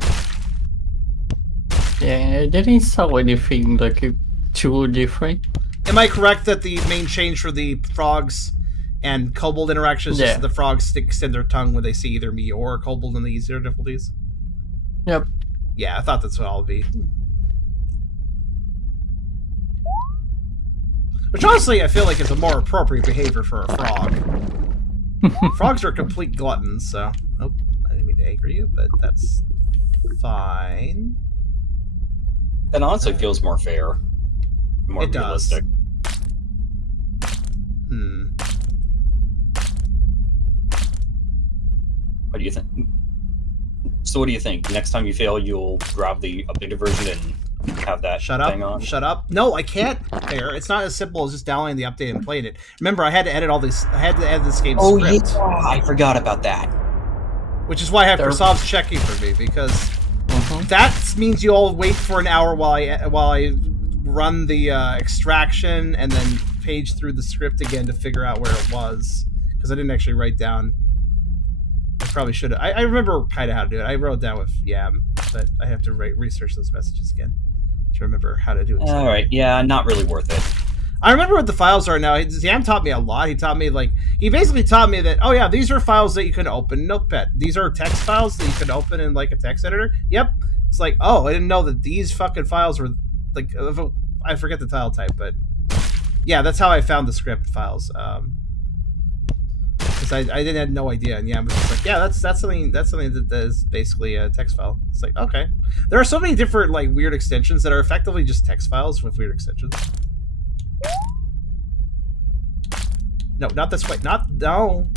Yeah, I didn't saw anything like too different. Am I correct that the main change for the frogs and kobold interactions is just the frogs extend their tongue when they see either me or a kobold in the easier difficulties? Yep. Yeah, I thought that's what I'll be. Which honestly, I feel like is a more appropriate behavior for a frog. Frogs are complete gluttons, so... Nope, I didn't mean to anger you, but that's fine. That honestly feels more fair. More realistic. What do you think? So what do you think? Next time you fail, you'll grab the updated version and have that thing on? Shut up. No, I can't. There. It's not as simple as just downloading the update and playing it. Remember, I had to edit all these. I had to edit this game's script. Oh, yeah. I forgot about that. Which is why I have Christovs checking for me, because that means you all wait for an hour while I run the extraction and then page through the script again to figure out where it was, because I didn't actually write down. I probably should have. I remember kind of how to do it. I wrote down with Yam, but I have to research those messages again to remember how to do it. All right, yeah, not really worth it. I remember what the files are now. Yam taught me a lot. He taught me he basically taught me that, oh yeah, these are files that you can open in Notepad. These are text files that you can open in like a text editor. Yep. It's like, oh, I didn't know that these fucking files were like, I forget the tile type, but yeah, that's how I found the script files. Because I had no idea, and yeah, I was just like, yeah, that's something that is basically a text file. It's like, okay, there are so many different like weird extensions that are effectively just text files with weird extensions. No, not this way. No.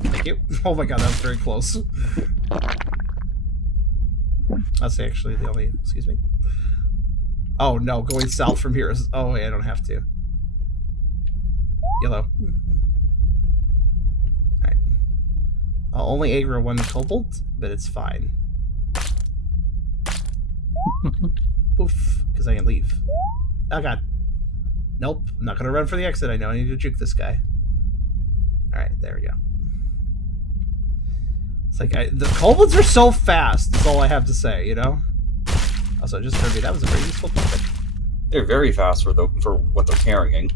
Thank you. Oh my god, that was very close. That's actually the only. Excuse me. Oh no, going south from here is. Oh wait, I don't have to. Yellow. Alright. I'll only aggro one kobold, but it's fine. Poof, because I can leave. Oh god. Nope, I'm not going to run for the exit. I know I need to juke this guy. Alright, there we go. It's like the kobolds are so fast. That's all I have to say. You know. Also, just Kirby, that was a very useful puppet. They're very fast for what they're carrying.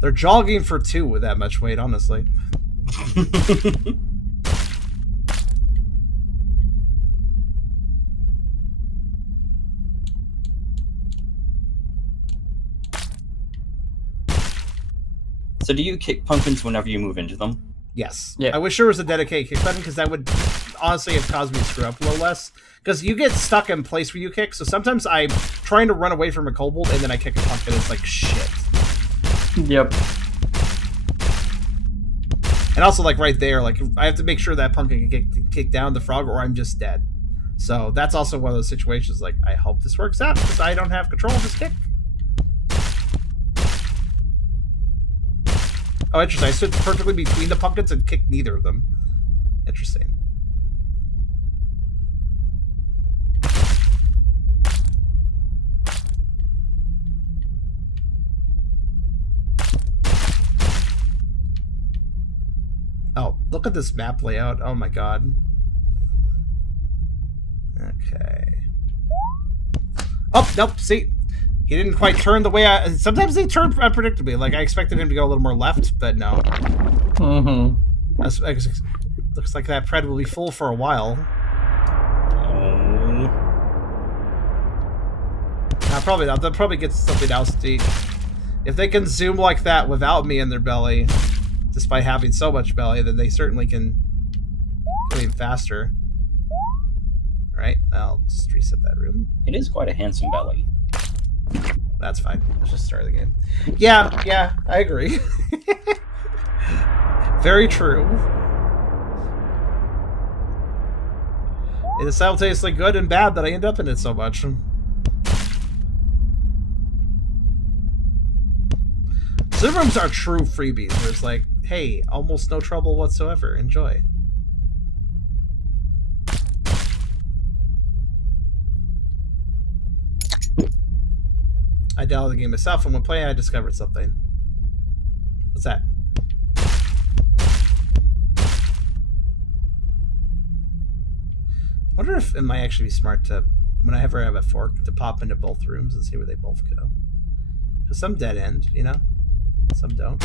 They're jogging for 2 with that much weight, honestly. So do you kick pumpkins whenever you move into them? Yes. Yeah. I wish there was a dedicated kick button because that would honestly have caused me to screw up a little less. Because you get stuck in place where you kick, so sometimes I'm trying to run away from a kobold and then I kick a pumpkin. It's like shit. Yep. And also, like right there, like I have to make sure that pumpkin can kick down the frog, or I'm just dead. So that's also one of those situations. Like I hope this works out because I don't have control of this kick. Oh, interesting. I stood perfectly between the pumpkins and kicked neither of them. Interesting. Oh, look at this map layout. Oh my god. Okay. Oh, nope, see? He didn't quite turn the way I... Sometimes they turn unpredictably. Like, I expected him to go a little more left, but no. Mm-hmm. Looks like that pred will be full for a while. Nah, probably not. They'll probably get something else to eat. If they can zoom like that without me in their belly, despite having so much belly, then they certainly can go even faster. Alright, I'll just reset that room. It is quite a handsome belly. That's fine. Let's just start the game. Yeah, I agree. Very true. It is simultaneously good and bad that I end up in it so much. Some rooms are true freebies, where it's like, hey, almost no trouble whatsoever. Enjoy. I downloaded the game myself, and when playing, I discovered something. What's that? I wonder if it might actually be smart to, whenever I have a fork, to pop into both rooms and see where they both go. Because some dead end, you know? Some don't.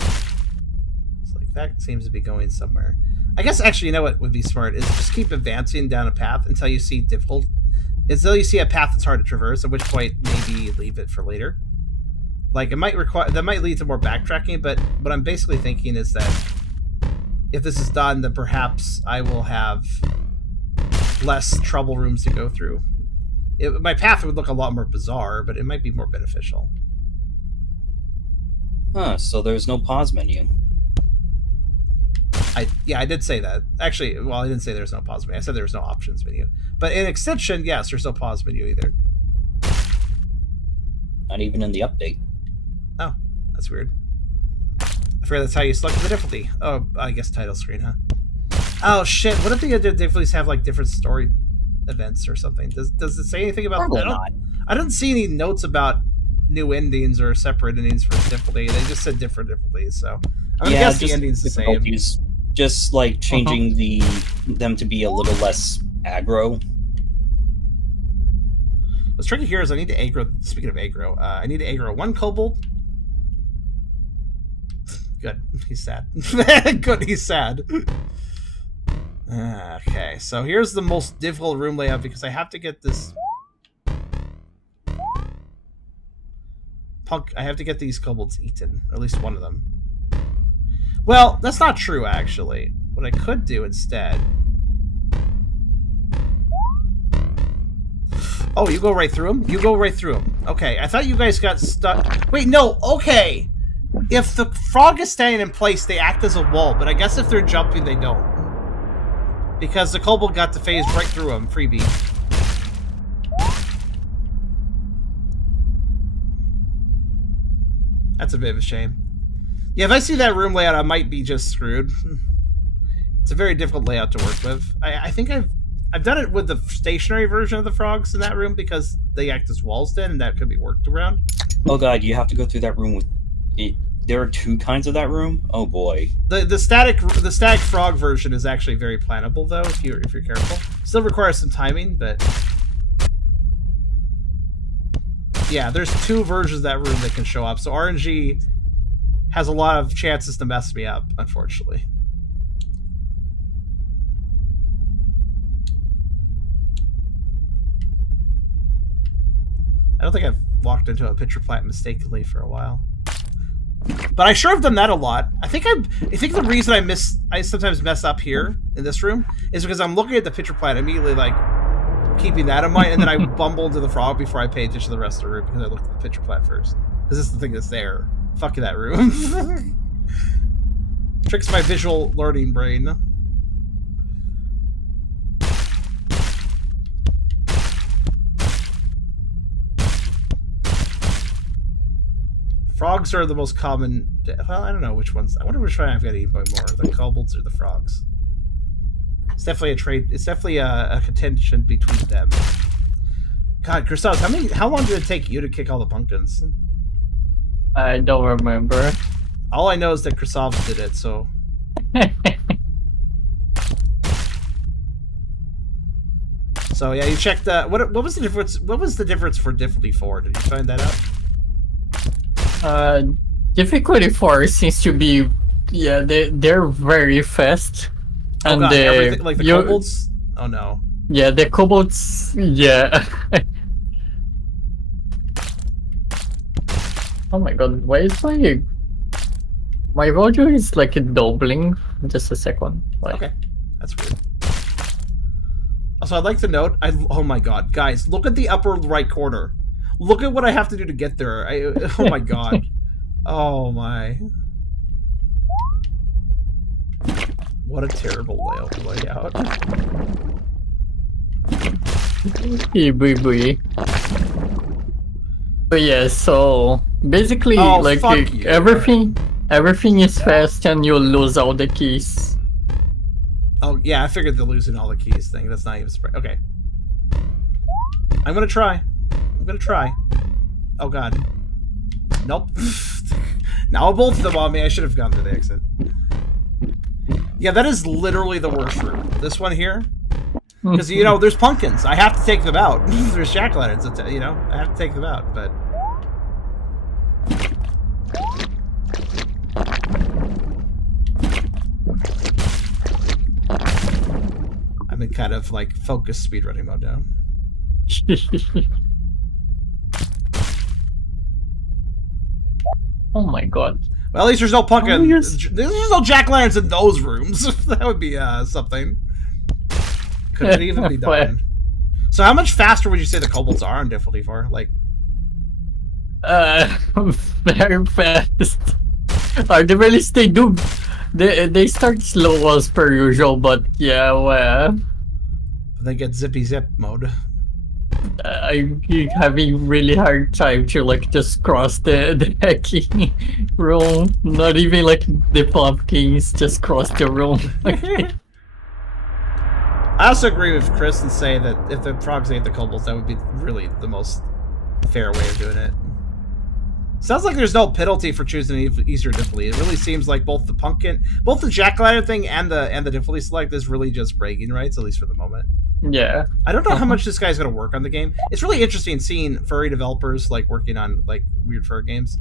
It's like, that seems to be going somewhere. I guess, actually, you know what would be smart? Is just keep advancing down a path until you see difficult... Until you see a path that's hard to traverse, at which point maybe leave it for later. Like, it might require... That might lead to more backtracking, but what I'm basically thinking is that if this is done, then perhaps I will have less trouble rooms to go through. My path would look a lot more bizarre, but it might be more beneficial. Huh, so there's no pause menu. I did say that. Actually, well, I didn't say there's no pause menu. I said there's no options menu. But in extension, yes, there's no pause menu either. Not even in the update. Oh, that's weird. I forgot that's how you select the difficulty. Oh, I guess title screen, huh? Oh, shit. What if the other difficulties have, like, different story events or something? Does it say anything about that? I don't see any notes about new endings or separate endings for difficulty. They just said different difficulties, so I guess the ending's the same. Just like changing them to be a little less aggro. What's tricky here is I need to aggro. Speaking of aggro, I need to aggro one kobold. Good, he's sad. Good, he's sad. Okay, so here's the most difficult room layout because I have to get this I have to get these kobolds eaten, or at least one of them. Well, that's not true, actually. What I could do instead... Oh, you go right through them? You go right through them. Okay, I thought you guys got stuck... Wait, no, okay! If the frog is standing in place, they act as a wall, but I guess if they're jumping, they don't. Because the kobold got to phase right through them, freebie. That's a bit of a shame. Yeah, if I see that room layout, I might be just screwed. It's a very difficult layout to work with. I think I've done it with the stationary version of the frogs in that room because they act as walls then, and that could be worked around. Oh god, you have to go through that room with There are two kinds of that room? Oh boy. The static frog version is actually very plannable though, if you're careful. Still requires some timing, but yeah, there's two versions of that room that can show up. So RNG has a lot of chances to mess me up, unfortunately. I don't think I've walked into a pitcher plant mistakenly for a while. But I sure have done that a lot. I think the reason I sometimes mess up here in this room is because I'm looking at the pitcher plant immediately, like keeping that in mind, and then I bumble into the frog before I pay attention to the rest of the room because I looked at the pitcher plant first. Because this is the thing that's there. Fuck that room. Tricks my visual learning brain. Frogs are the most common. Well, I don't know which ones. I wonder which one I've got to eat by more, the kobolds or the frogs. It's definitely a trade. It's definitely a contention between them. God, Christos, how long did it take you to kick all the pumpkins? I don't remember. All I know is that Christos did it. So. So yeah, you checked. What was the difference? What was the difference for difficulty 4? Did you find that out? Difficulty 4 seems to be, yeah, they're very fast. Oh and god, everything, like the kobolds? Oh no. Yeah, the kobolds, yeah. Oh my god, why is my audio is like doubling? Just a second. Like, okay, that's weird. Also, I'd like to note, oh my god, guys, look at the upper right corner. Look at what I have to do to get there. Oh my god. Oh my. What a terrible layout. But yeah, so basically, oh, like everything is fast, and you lose all the keys. Oh yeah, I figured the losing all the keys thing. That's not even surprising. Okay, I'm gonna try. Oh god. Nope. Now both of them on me. I should have gone to the exit. Yeah, that is literally the worst room. This one here. Because, you know, there's pumpkins. I have to take them out. There's jack-o'-lanterns, you know? I have to take them out, but... I'm in kind of, like, focused speedrunning mode now. Oh my god. Well, at least there's no pumpkin. There's no jack-o'-lanterns in those rooms. That would be something. Could it even be done? So how much faster would you say the kobolds are on difficulty 4? Like, very fast. At the very least, they start slow as per usual, but yeah, well, they get zippy zip mode. I'm having really hard time to like just cross the hecky room. Not even like the pumpkins, just cross the room. I also agree with Chris and say that if the frogs ate the kobolds, that would be really the most fair way of doing it. Sounds like there's no penalty for choosing an easier difficulty. It really seems like both the jack-o'-lantern thing and the difficulty select is really just bragging rights, at least for the moment. Yeah. I don't know how much this guy's going to work on the game. It's really interesting seeing furry developers like working on like weird fur games.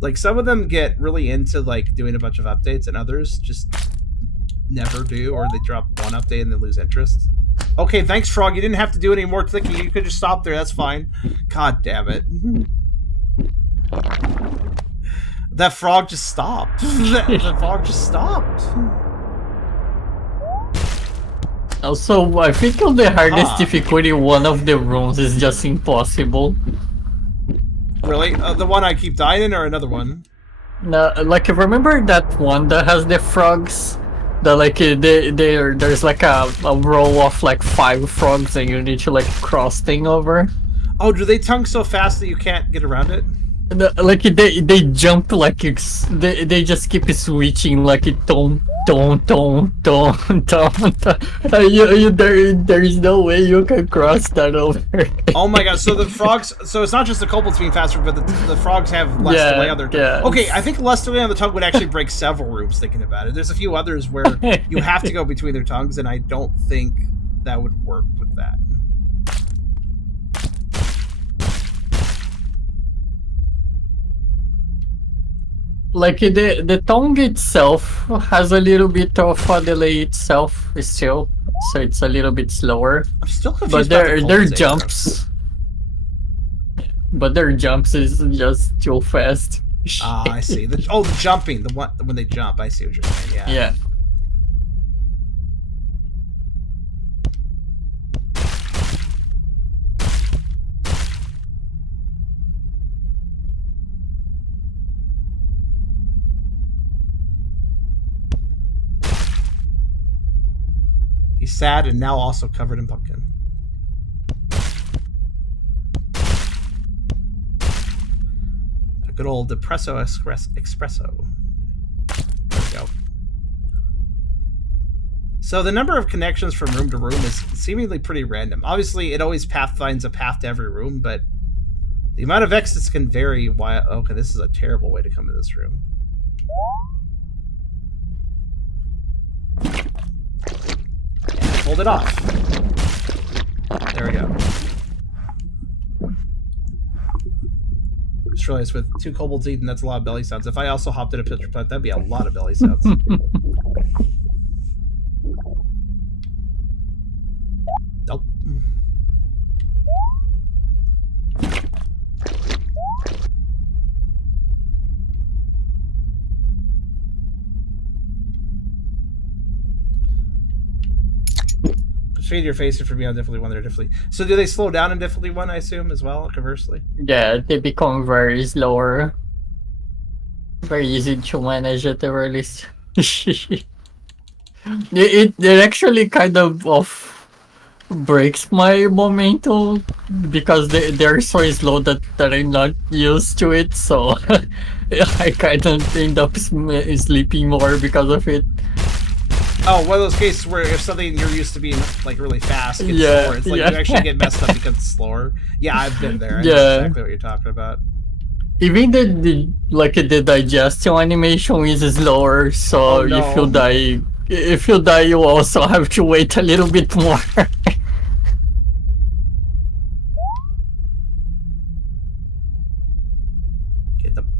Like some of them get really into like doing a bunch of updates, and others just never do, or they drop one update and then lose interest. Okay, thanks, Frog. You didn't have to do any more clicking. You could just stop there. That's fine. God damn it. That frog just stopped. The frog just stopped. Also, I think on the hardest difficulty, one of the rooms is just impossible. Really? The one I keep dying in, or another one? No, like remember that one that has the frogs? That like there's like a row of like 5 frogs, and you need to like cross thing over. Oh, do they tongue so fast that you can't get around it? Like they jump like they just keep switching like it don't. There is no way you can cross that over. Oh my god! So the frogs. So it's not just the kobolds being faster, but the frogs have less delay on their tongue. Yeah. Okay, I think less delay on the tongue would actually break several rooms. Thinking about it, there's a few others where you have to go between their tongues, and I don't think that would work with that. Like the tongue itself has a little bit of a delay itself still, so it's a little bit slower. I'm still confused. But about their the jumps, but their jumps is just too fast. Ah, I see. The jumping, the one when they jump. I see what you're saying. Yeah. Yeah. He's sad and now also covered in pumpkin. A good old depresso espresso. There we go. So the number of connections from room to room is seemingly pretty random. Obviously, it always finds a path to every room, but the amount of exits can vary. Why? Okay, this is a terrible way to come to this room. And hold it off. There we go. Just realized with 2 kobolds eating, that's a lot of belly sounds. If I also hopped in a pitcher plant, that'd be a lot of belly sounds. Nope. Shade your face for me on difficulty 1, they're difficulty. So do they slow down in difficulty 1, I assume, as well, conversely? Yeah, they become very slower. Very easy to manage at the early it actually kind of breaks my momentum because they're so slow that I'm not used to it, so I kind of end up sleeping more because of it. Oh, one of those cases where if something you're used to being like really fast gets slower, it's like you actually get messed up because it's slower. Yeah, I've been there. I know exactly what you're talking about. Even the digestion animation is slower, so if you die, you also have to wait a little bit more.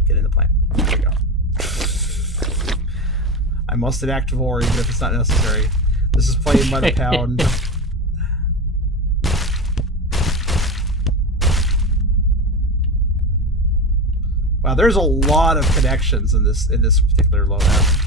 Get in the plant. There you go. I must enact VORE even if it's not necessary. This is playing by the pound. Wow, there's a lot of connections in this particular loadout.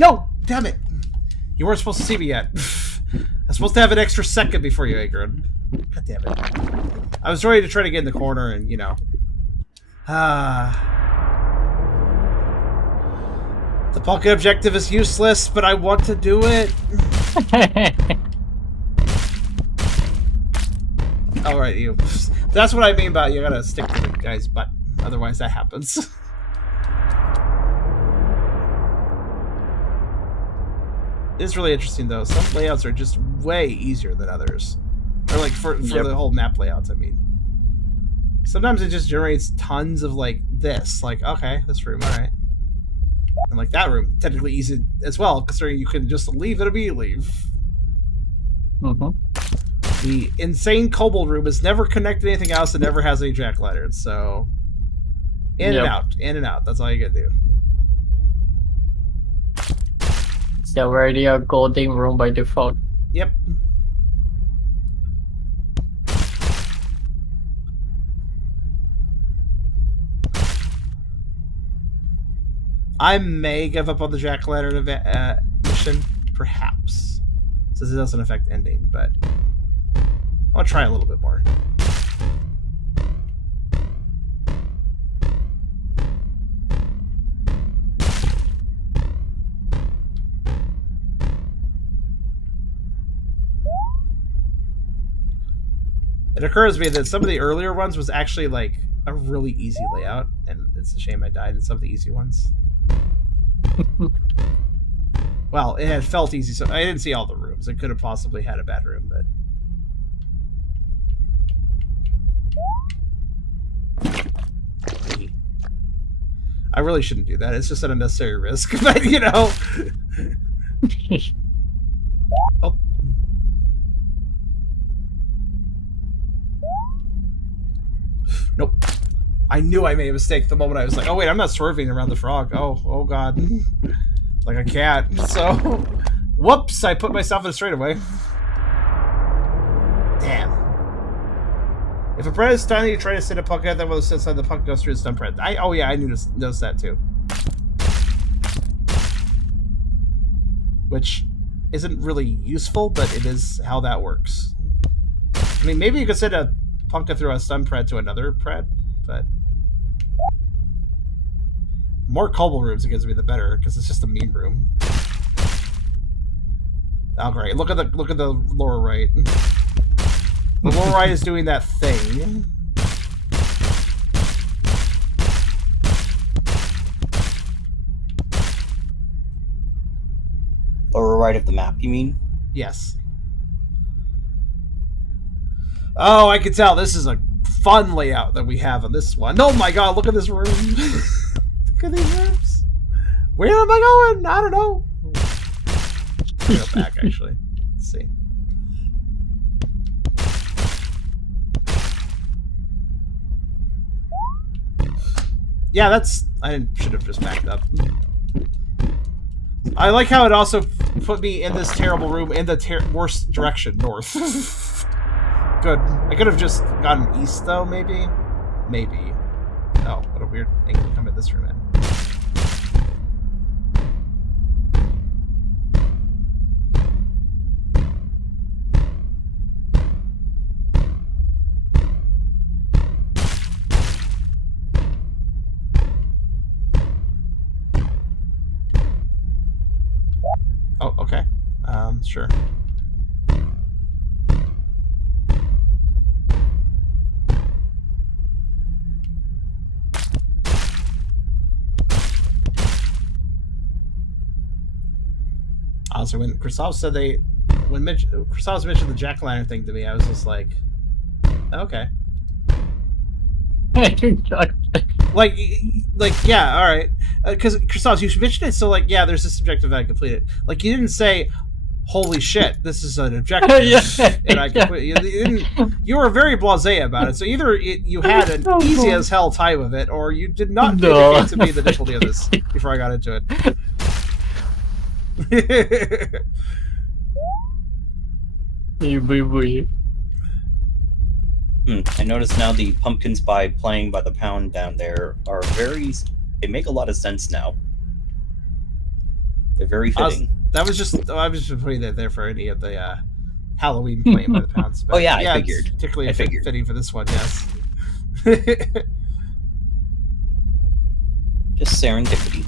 No! Damn it! You weren't supposed to see me yet. I was supposed to have an extra second before you angered. God damn it. I was ready to try to get in the corner and, you know. The pumpkin objective is useless, but I want to do it. Alright, you. That's what I mean by you gotta stick to the guy's butt. Otherwise that happens. It's really interesting though. Some layouts are just way easier than others. Or like for the whole map layouts, I mean. Sometimes it just generates tons of like this. Like, okay, this room, alright. And like that room, technically easy as well, considering you can just leave it immediately. The insane kobold room is never connected to anything else and never has any jack-o'-lanterns, so in and out, in and out. That's all you gotta do. It's already a golden room by default. Yep. I may give up on the jack-o'-lantern mission, perhaps, since it doesn't affect ending, but I'll try a little bit more. It occurs to me that some of the earlier ones was actually like a really easy layout, and it's a shame I died in some of the easy ones. Well, it had felt easy, so I didn't see all the rooms. I could have possibly had a bad room, but... I really shouldn't do that. It's just an unnecessary risk, but, you know... Oh. Nope. I knew I made a mistake the moment I was like, oh wait, I'm not swerving around the frog. Oh god. Like a cat. So, whoops, I put myself in a straightaway. Damn. If a pred is stunned, you try to sit a puck at them while it sits on the puck goes through the stun pred. Oh yeah, I noticed that too. Which isn't really useful, but it is how that works. I mean, maybe you could send a Punka through a stun pred to another pred, but more kobold rooms it gives me the better, because it's just a meme room. Oh great! Look at the lower right. The lower right is doing that thing. Lower right of the map, you mean? Yes. Oh, I can tell this is a fun layout that we have on this one. Oh my god, look at this room. Look at these rooms. Where am I going? I don't know. I'll go back, actually. Let's see. Yeah, that's... I should have just backed up. I like how it also put me in this terrible room in the worst direction, north. Good. I could have just gone east, though, maybe? Maybe. Oh, what a weird angle to come at this room in. Oh, okay. Sure. Also, when Christoph said Christoph mentioned the jack-o'-lantern thing to me, I was just like, okay. like, yeah, all right. Because Christoph, you mentioned it, so like, yeah, there's this objective that I completed. Like, you didn't say, "Holy shit, this is an objective," Yeah, and I completed. You were very blasé about it. So either you had an easy as hell time of it, or you did not indicate to me the difficulty of this before I got into it. I notice now the pumpkins by playing by the pound down there are they make a lot of sense now. They're very fitting. I was just putting that there for any of the Halloween playing by the pounds. But oh yeah, I figured. It's particularly fitting for this one, yes. Just serendipity.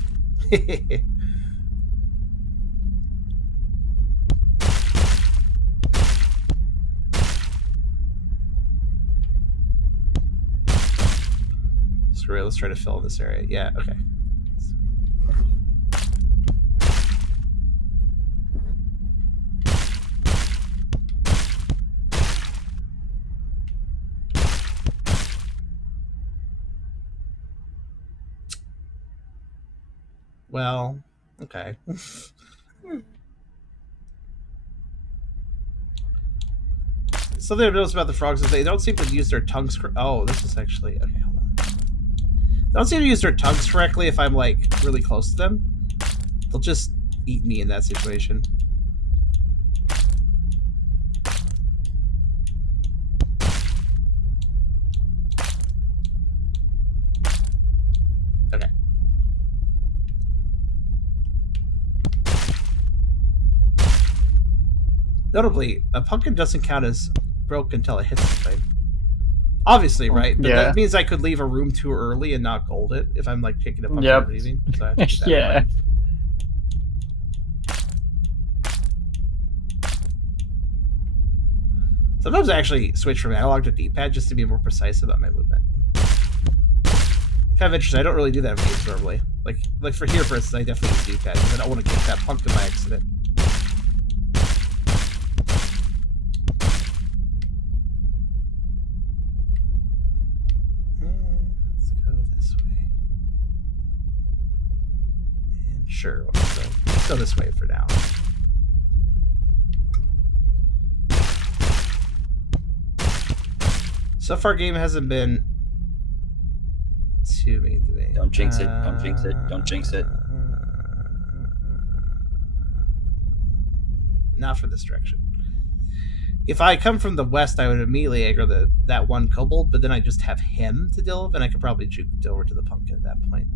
Screw it, let's try to fill this area. Yeah, okay. Well, okay. Something I've noticed about the frogs is they don't seem to use their tongues. Oh, this is actually okay. Hold on. They don't seem to use their tongues correctly if I'm like really close to them. They'll just eat me in that situation. Okay. Notably, a pumpkin doesn't count as broken until it hits something. Obviously, right? But that means I could leave a room too early and not gold it if I'm like picking a pumpkin and leaving. So I have to keep that in mind. Sometimes I actually switch from analog to D-pad just to be more precise about my movement. Kind of interesting. I don't really do that in games normally. Like for here, for instance, I definitely use D-pad because I don't want to kick that pumpkin by accident. Let's go this way. And sure, let's go this way for now. So far, game hasn't been too mean to me. Don't jinx it. Don't jinx it. Don't jinx it. Not for this direction. If I come from the west, I would immediately aggro that one kobold, but then I just have him to deal with, and I could probably juke over to the pumpkin at that point.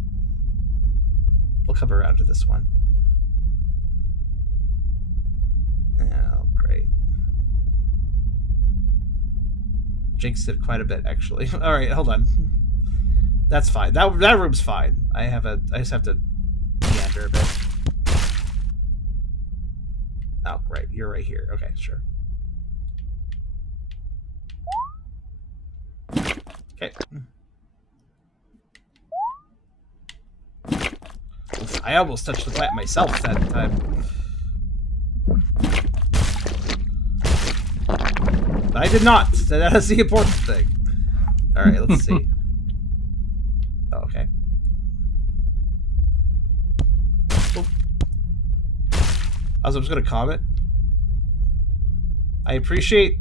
We'll come around to this one. Oh, great. Jinxed it quite a bit, actually. All right, hold on. That's fine. That room's fine. I just have to meander a bit. Oh, great. You're right here. Okay, sure. Okay. I almost touched the plant myself that time. But I did not. So that is the important thing. Alright, let's see. Oh, okay. Oh. I was just going to comment. I appreciate...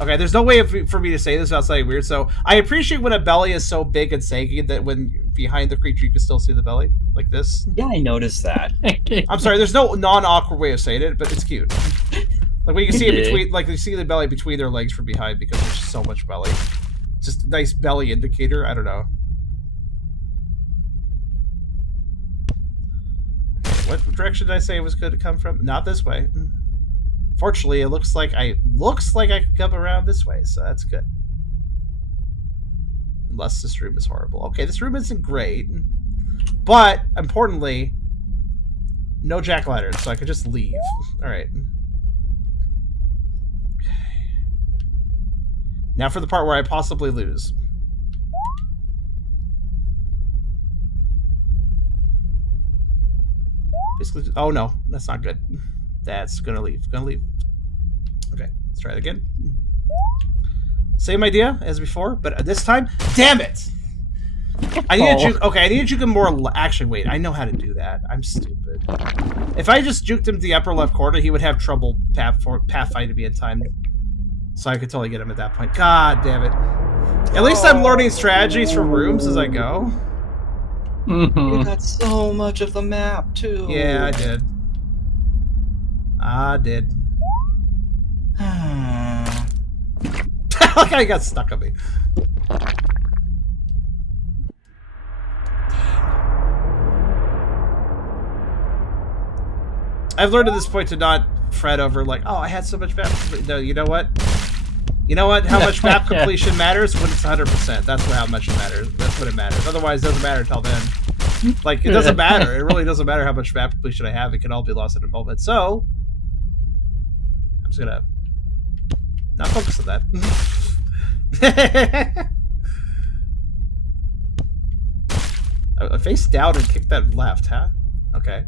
Okay, there's no way for me to say this without sounding weird, so I appreciate when a belly is so big and saggy that when behind the creature you can still see the belly, like this. Yeah, I noticed that. I'm sorry, there's no non-awkward way of saying it, but it's cute. Like when you can see it between, like you see the belly between their legs from behind because there's so much belly. Just a nice belly indicator, I don't know. Okay, what direction did I say it was good to come from? Not this way. Fortunately, it looks like I could come around this way, so that's good. Unless this room is horrible. Okay, this room isn't great, but importantly, no jack-o'-lanterns, so I could just leave. All right. Okay. Now for the part where I possibly lose. Basically, oh no, that's not good. That's gonna leave. Gonna leave. Okay, let's try it again. Same idea as before, but this time, damn it! I need to juke. Okay, I need to juke him more. Actually, wait. I know how to do that. I'm stupid. If I just juked him to the upper left corner, he would have trouble pathfinding me in time, so I could totally get him at that point. God damn it! At least I'm learning strategies for rooms as I go. You got so much of the map too. Yeah, I did. I did. Like I got stuck on me. I've learned at this point to not fret over like, oh, I had so much map. No, you know what? You know what? How much map completion matters when it's 100%. That's how much it matters. That's what it matters. Otherwise, it doesn't matter until then. Like, it doesn't matter. It really doesn't matter how much map completion I have. It can all be lost in a moment. So, I'm just gonna not focus on that. I face down and kick that left, huh? Okay.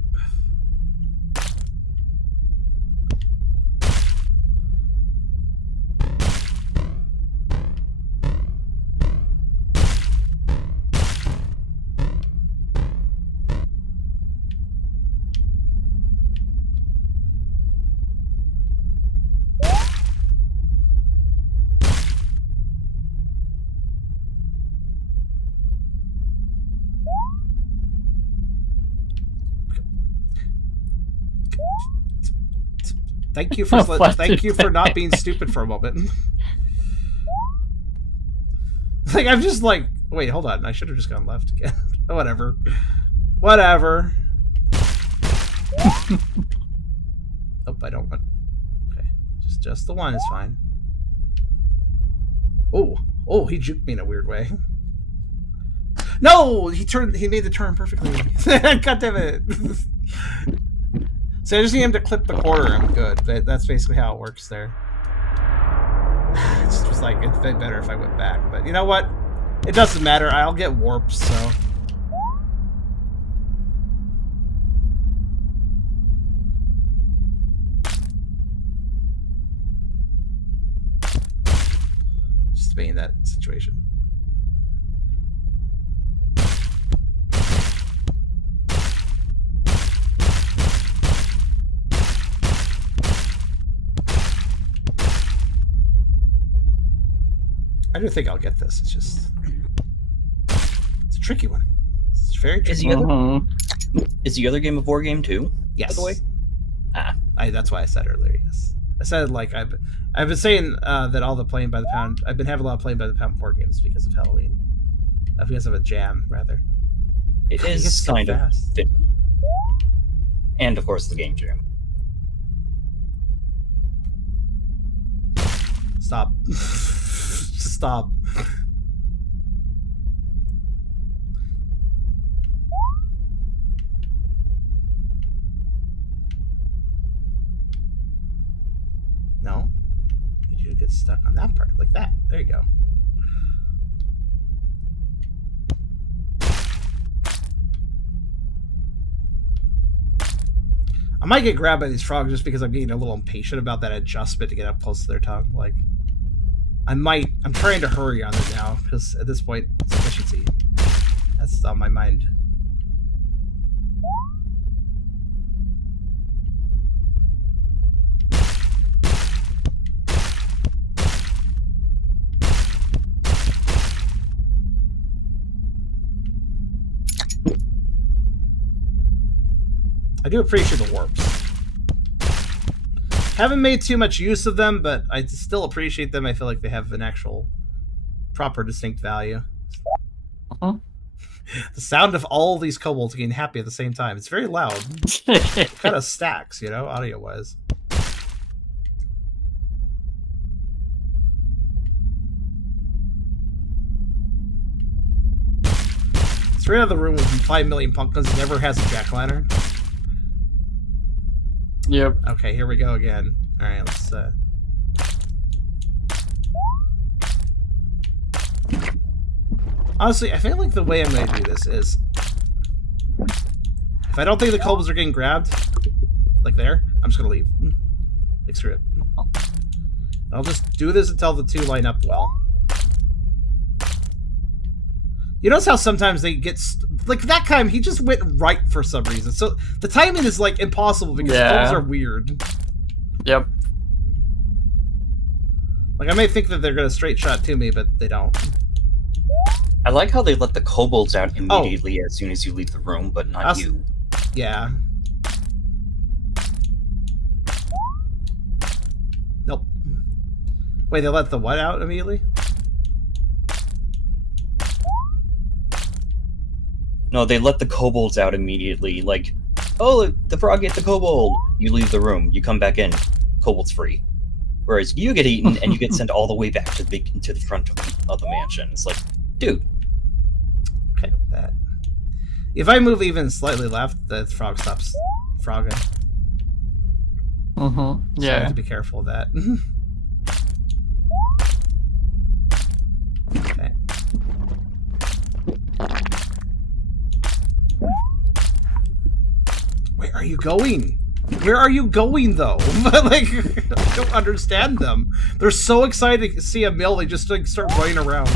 Thank you for not being stupid for a moment. Like I'm just like, wait, hold on. I should have just gone left again. Whatever. Whatever. Oh, I don't want. Just the one is fine. Oh, he juked me in a weird way. No, he made the turn perfectly. God damn it. So I just need him to clip the quarter. I'm good. That's basically how it works there. It just was like, it'd been better if I went back. But you know what? It doesn't matter. I'll get warped, so. Just to be in that situation. I do think I'll get this. It's just... It's a tricky one. It's very tricky. Is the other game a VORE game too? Yes. By the way? That's why I said earlier, yes. I said, like, I've been saying that all the playing by the pound... I've been having a lot of playing by the pound VORE games because of Halloween. Because of a jam, rather. It is kind of fitting. And, of course, the game jam. Stop. Stop. No. You get stuck on that part, like that. There you go. I might get grabbed by these frogs just because I'm getting a little impatient about that adjustment to get up close to their tongue. Like, I'm trying to hurry on it now, because at this point, it's efficiency. That's on my mind. I do appreciate the warps. Haven't made too much use of them, but I still appreciate them. I feel like they have an actual proper distinct value. The sound of all these kobolds getting happy at the same time. It's very loud. It kind of stacks, you know, audio-wise. Straight out of the room with 5 million pumpkins never has a jack-o'-lantern. Yep. Okay, here we go again. Alright, let's Honestly, I feel like the way I'm going to do this is... If I don't think the kobolds are getting grabbed, like there, I'm just going to leave. Like, screw it. I'll just do this until the two line up well. You notice how sometimes they get... Like, that time, he just went right for some reason. So, the timing is, like, impossible because kobolds are weird. Yep. Like, I may think that they're going to straight shot to me, but they don't. I like how they let the kobolds out immediately as soon as you leave the room, but not you. Yeah. Nope. Wait, they let the what out immediately? No, they let the kobolds out immediately. Like, oh, the frog ate the kobold. You leave the room. You come back in. Kobold's free. Whereas you get eaten and you get sent all the way back to the front of the mansion. It's like, dude. Okay, that. If I move even slightly left, the frog stops frogging. Yeah. So I have to be careful of that. Okay. Where are you going? Where are you going, though? Like, I don't understand them. They're so excited to see a mill, they just like start running around.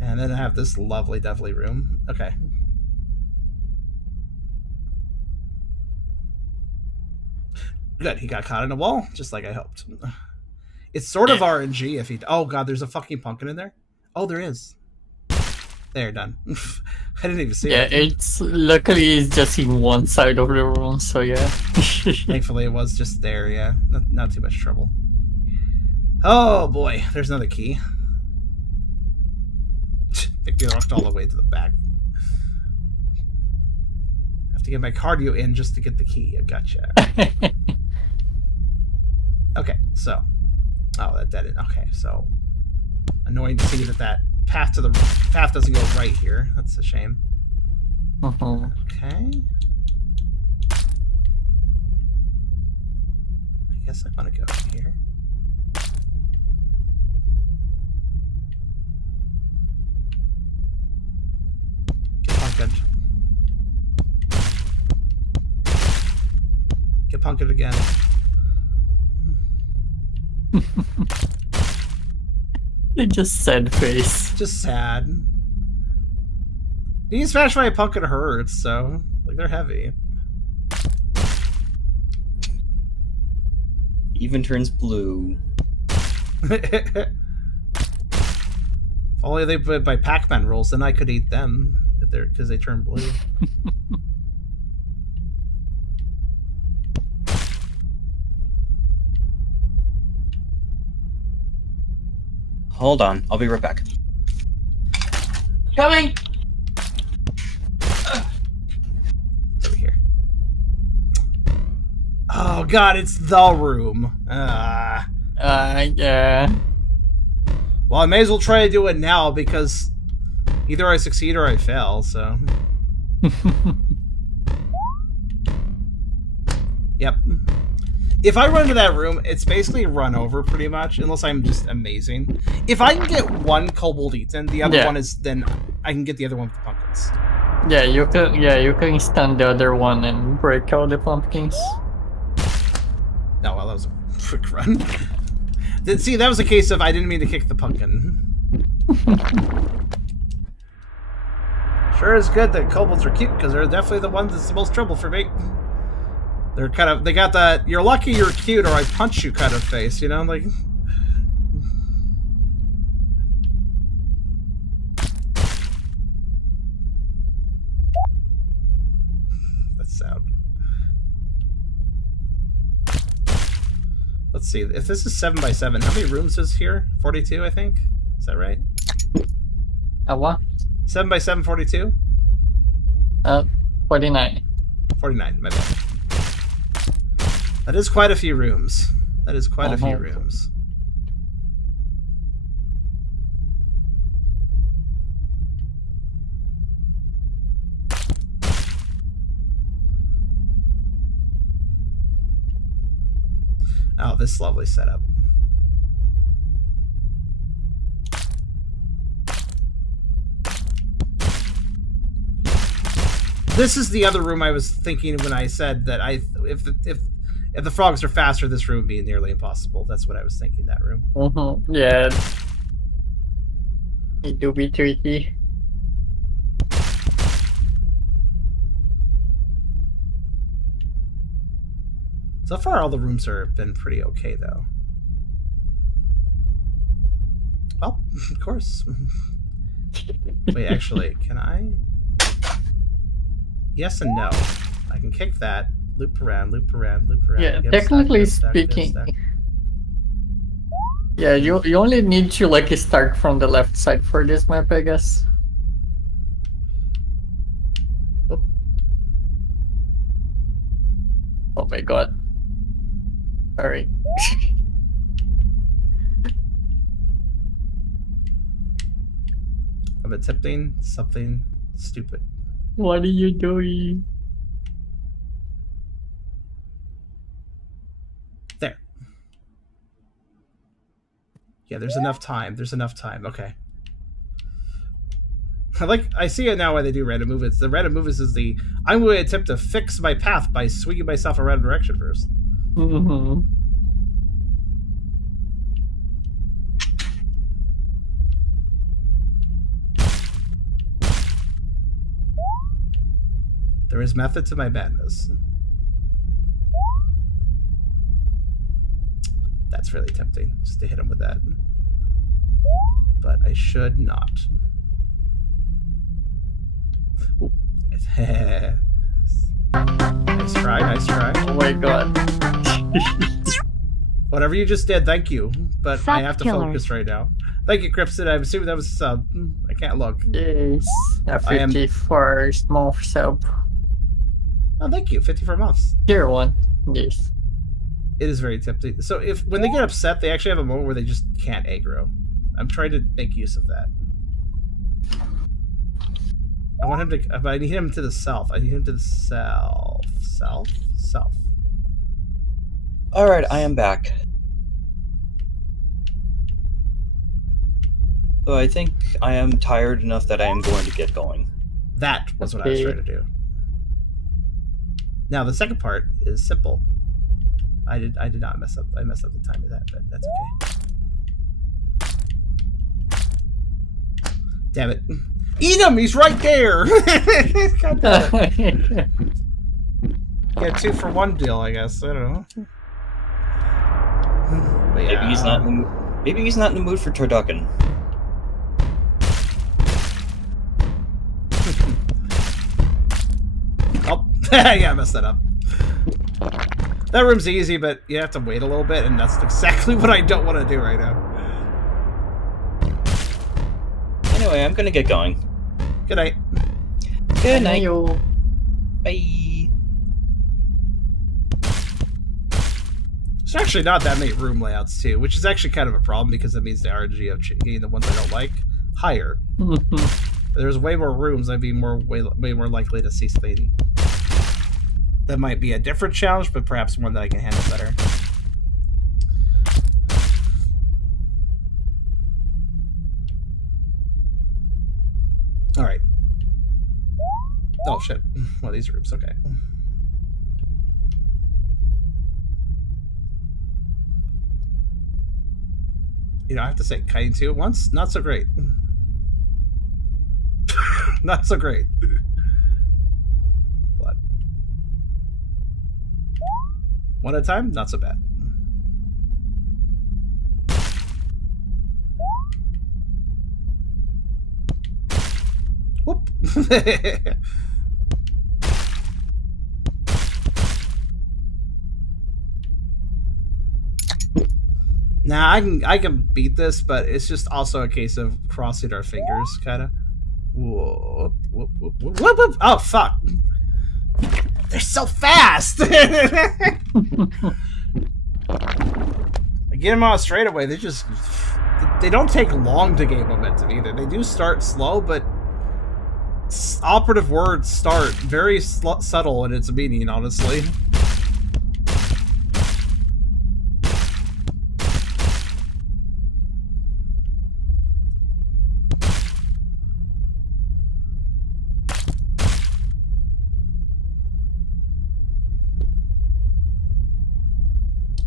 And then I have this lovely room. Okay. Good, he got caught in a wall, just like I hoped. It's sort of RNG if he... Oh god, there's a fucking pumpkin in there? Oh, there is. There, done. I didn't even see it. Yeah, it's... Luckily, it's just in one side of the room, so yeah. Thankfully, it was just there, yeah. Not too much trouble. Oh boy, there's another key. I think we walked all the way to the back. Have to get my cardio in just to get the key. I gotcha. Okay, so. Oh, that didn't. Okay, so. Annoying to see that path doesn't go right here. That's a shame. Okay. I guess I want to go here. Get punked. Get punked again. They just sad face. Just sad. You can smash my pumpkin hurts, so like they're heavy. Even turns blue. If only they put by Pac-Man rules, then I could eat them if they're because they turn blue. Hold on, I'll be right back. Coming! It's over here. Oh god, it's the room. Yeah. Well, I may as well try to do it now because either I succeed or I fail, so. Yep. If I run to that room, it's basically run over pretty much, unless I'm just amazing. If I can get one kobold eaten, the other one is then I can get the other one with the pumpkins. Yeah, you can stun the other one and break out the pumpkins. Oh well, that was a quick run. See, that was a case of I didn't mean to kick the pumpkin. Sure is good that kobolds are cute because they're definitely the ones that's the most trouble for me. They're they got that you're lucky you're cute or I punch you kind of face, you know, like. That sound. Let's see. If this is 7x7, how many rooms is here? 42, I think. Is that right? What? 7x7, 42? 49. 49, my bad. That is quite a few rooms. That is quite a few rooms. Oh, this lovely setup. This is the other room I was thinking when I said that if the frogs are faster, this room would be nearly impossible. That's what I was thinking, that room. Yeah. It do be tricky. So far, all the rooms have been pretty okay, though. Well, of course. Wait, actually, can I? Yes and no. I can kick that, loop around, loop around, loop around. Yeah, technically speaking. Yeah, you only need to like start from the left side for this map, I guess. Oh, oh my god. Sorry. I'm attempting something stupid. What are you doing? There. Yeah, there's enough time. There's enough time. Okay. I see it now why they do random movements. The random movements is I'm going to attempt to fix my path by swinging myself around a direction first. There is method to my madness. That's really tempting, just to hit him with that. But I should not. Ooh. Nice try, nice try. Oh my god. Whatever you just did, thank you. But I have to focus right now. Thank you, Cripson. I'm assuming that was a sub. I can't look. Yes. A 50 for small sub. Oh, thank you. 54 months. Tier 1. Yes. It is very tempting. So if when they get upset, they actually have a moment where they just can't aggro. I'm trying to make use of that. I want him to, but I need him to the south. I need him to the south. South. Alright, I am back. So I think I am tired enough that I am going to get going. That was what I was trying to do. Now the second part is simple. I did not mess up. I messed up the time of that, but that's okay. Damn it. Eat him! He's right there! God damn it. Get 2 for 1 deal, I guess. I don't know. But yeah. Maybe he's not in the mood. Maybe he's not in the mood for turducken. Oh, yeah, I messed that up. That room's easy, but you have to wait a little bit, and that's exactly what I don't want to do right now. Anyway, I'm gonna get going. Good night. Good night. Yo. Bye. There's actually not that many room layouts, too, which is actually kind of a problem, because that means the RNG of getting the ones I don't like higher. If there's way more rooms, I'd be way more likely to see something that might be a different challenge, but perhaps one that I can handle better. Alright. Oh, shit. One of these rooms, okay. You know, I have to say, kiting 2 at once? Not so great. Not so great. Blood. One at a time? Not so bad. Whoop. Now I can beat this, but it's just also a case of crossing our fingers, kind of. Whoop, whoop, whoop, whoop, whoop, whoop. Oh fuck! They're so fast. I get them out straight away. They don't take long to gain momentum either. They do start slow, but operative words start very subtle in its meaning, honestly.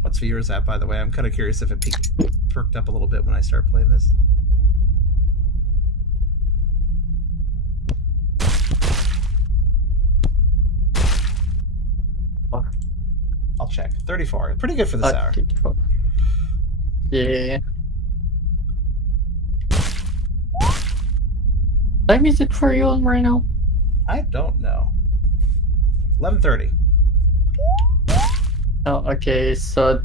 What's viewers at, by the way? I'm kind of curious if it perked up a little bit when I start playing this. I'll check. 34. Pretty good for this hour. Yeah. What time is it for you right now? I don't know. 11:30. Oh, okay, so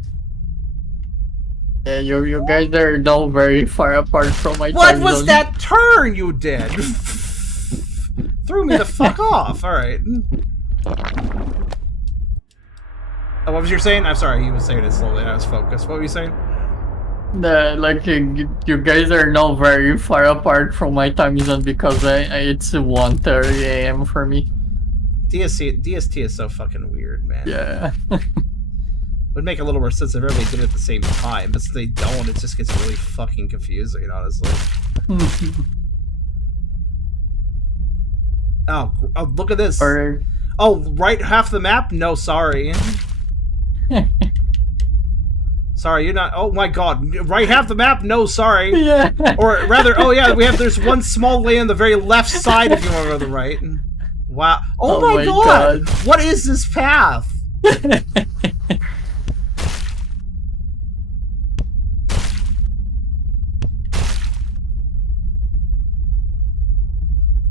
yeah, you guys are now very far apart from my What time was zone. that turn you did? Threw me the fuck off. All right. Oh, what was you saying? I'm sorry, he was saying it slowly. I was focused. What were you saying? Like you guys are now very far apart from my time zone because it's 1:30 a.m. for me. DST is so fucking weird, man. Yeah. Would make a little more sense if everybody did it at the same time, but since they don't, it just gets really fucking confusing, honestly. Oh, look at this. Or Oh, right half the map? No, sorry. Sorry, you're not. Oh my god, right half the map? No, sorry. yeah. Or rather, oh yeah, there's one small lane on the very left side if you want to go to the right. Wow. Oh, my god. What is this path?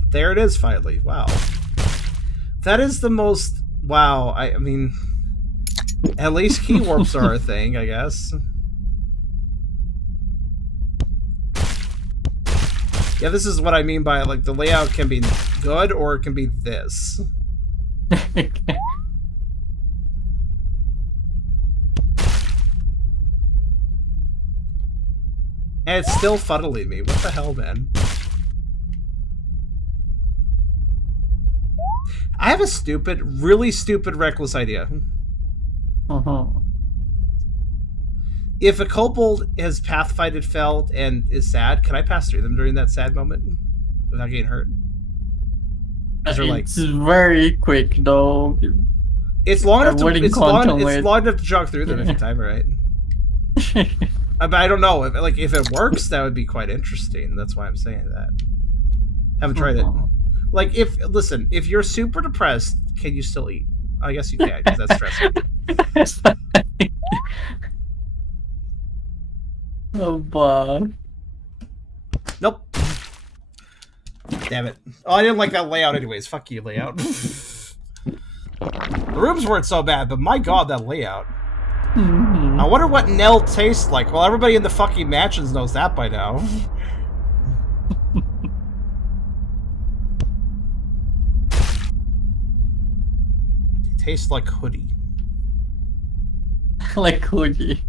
There it is, finally. Wow. That is the most... Wow, I mean... At least key warps are a thing, I guess. Yeah, this is what I mean by, like, the layout can be good or it can be this. And it's still fuddling me. What the hell, man? I have a really stupid, reckless idea. If a kobold has pathfinded felt and is sad, can I pass through them during that sad moment without getting hurt? It's very quick though. It's long enough to jog through them if you time it right. But I don't know if it works, that would be quite interesting. That's why I'm saying that. Haven't tried it. Like if you're super depressed, can you still eat? I guess you can because that's stressful. Oh, boy. Nope. Damn it. Oh, I didn't like that layout anyways. Fuck you, layout. The rooms weren't so bad, but my god, that layout. I wonder what Nell tastes like. Well, everybody in the fucking mansions knows that by now. It tastes like hoodie. Like hoodie.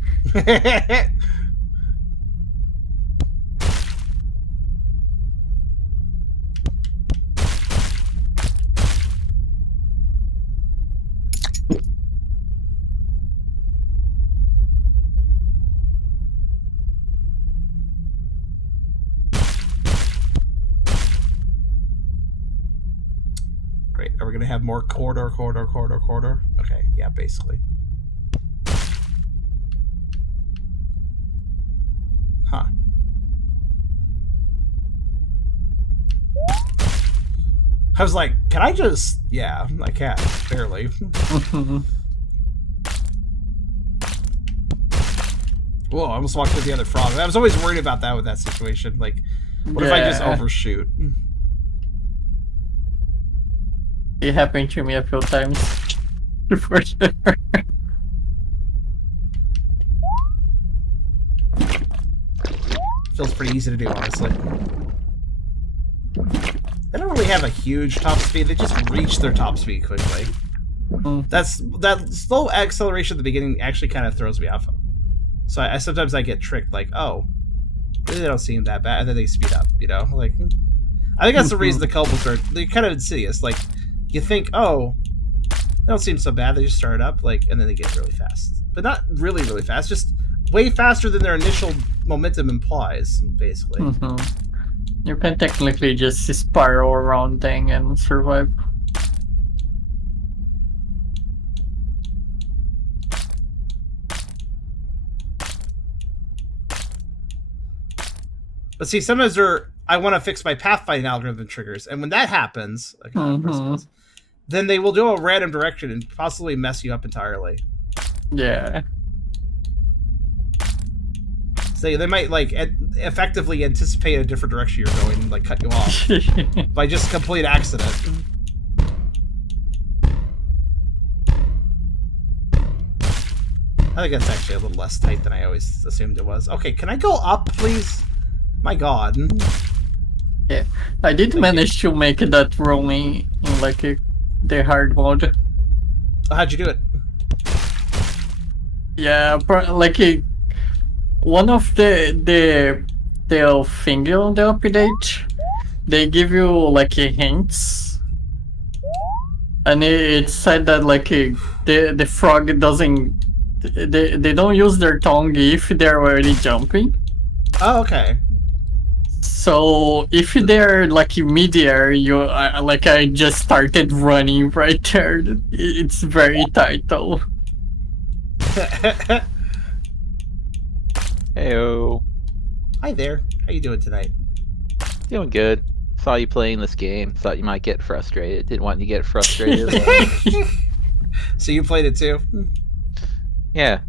Great. Are we gonna have more corridor? Okay, yeah, basically. Huh. I was like, can I just... Yeah, I can. Barely. Whoa, I almost walked through the other frog. I was always worried about that with that situation. Like, what if I just overshoot? It happened to me a few times. For sure. Feels pretty easy to do, honestly. They don't really have a huge top speed. They just reach their top speed quickly. That slow acceleration at the beginning actually kind of throws me off. So sometimes I get tricked, like, oh, they don't seem that bad, and then they speed up, you know? Like, I think that's the reason the kobolds they're kind of insidious. Like, you think, oh, they don't seem so bad, they just start up, like, and then they get really fast. But not really, really fast, just way faster than their initial momentum implies, basically. You can technically just spiral around thing and survive. But see, sometimes I want to fix my pathfinding algorithm triggers, and when that happens, then they will do a random direction and possibly mess you up entirely. Yeah. So they might like effectively anticipate a different direction you're going and like cut you off by just complete accident. I think that's actually a little less tight than I always assumed it was. Okay, can I go up, please? My god. Yeah, I did manage to make that roaming in like the hard mode. Oh, how'd you do it? Yeah, like one of the thing on the update, they give you like hints, and it said that like the frog doesn't, they don't use their tongue if they're already jumping. Oh, okay. So if they're like mid-air, I just started running right there. It's very tight though. Heyo. Hi there. How you doing tonight? Doing good. Saw you playing this game. Thought you might get frustrated. Didn't want you to get frustrated. So you played it too? Yeah.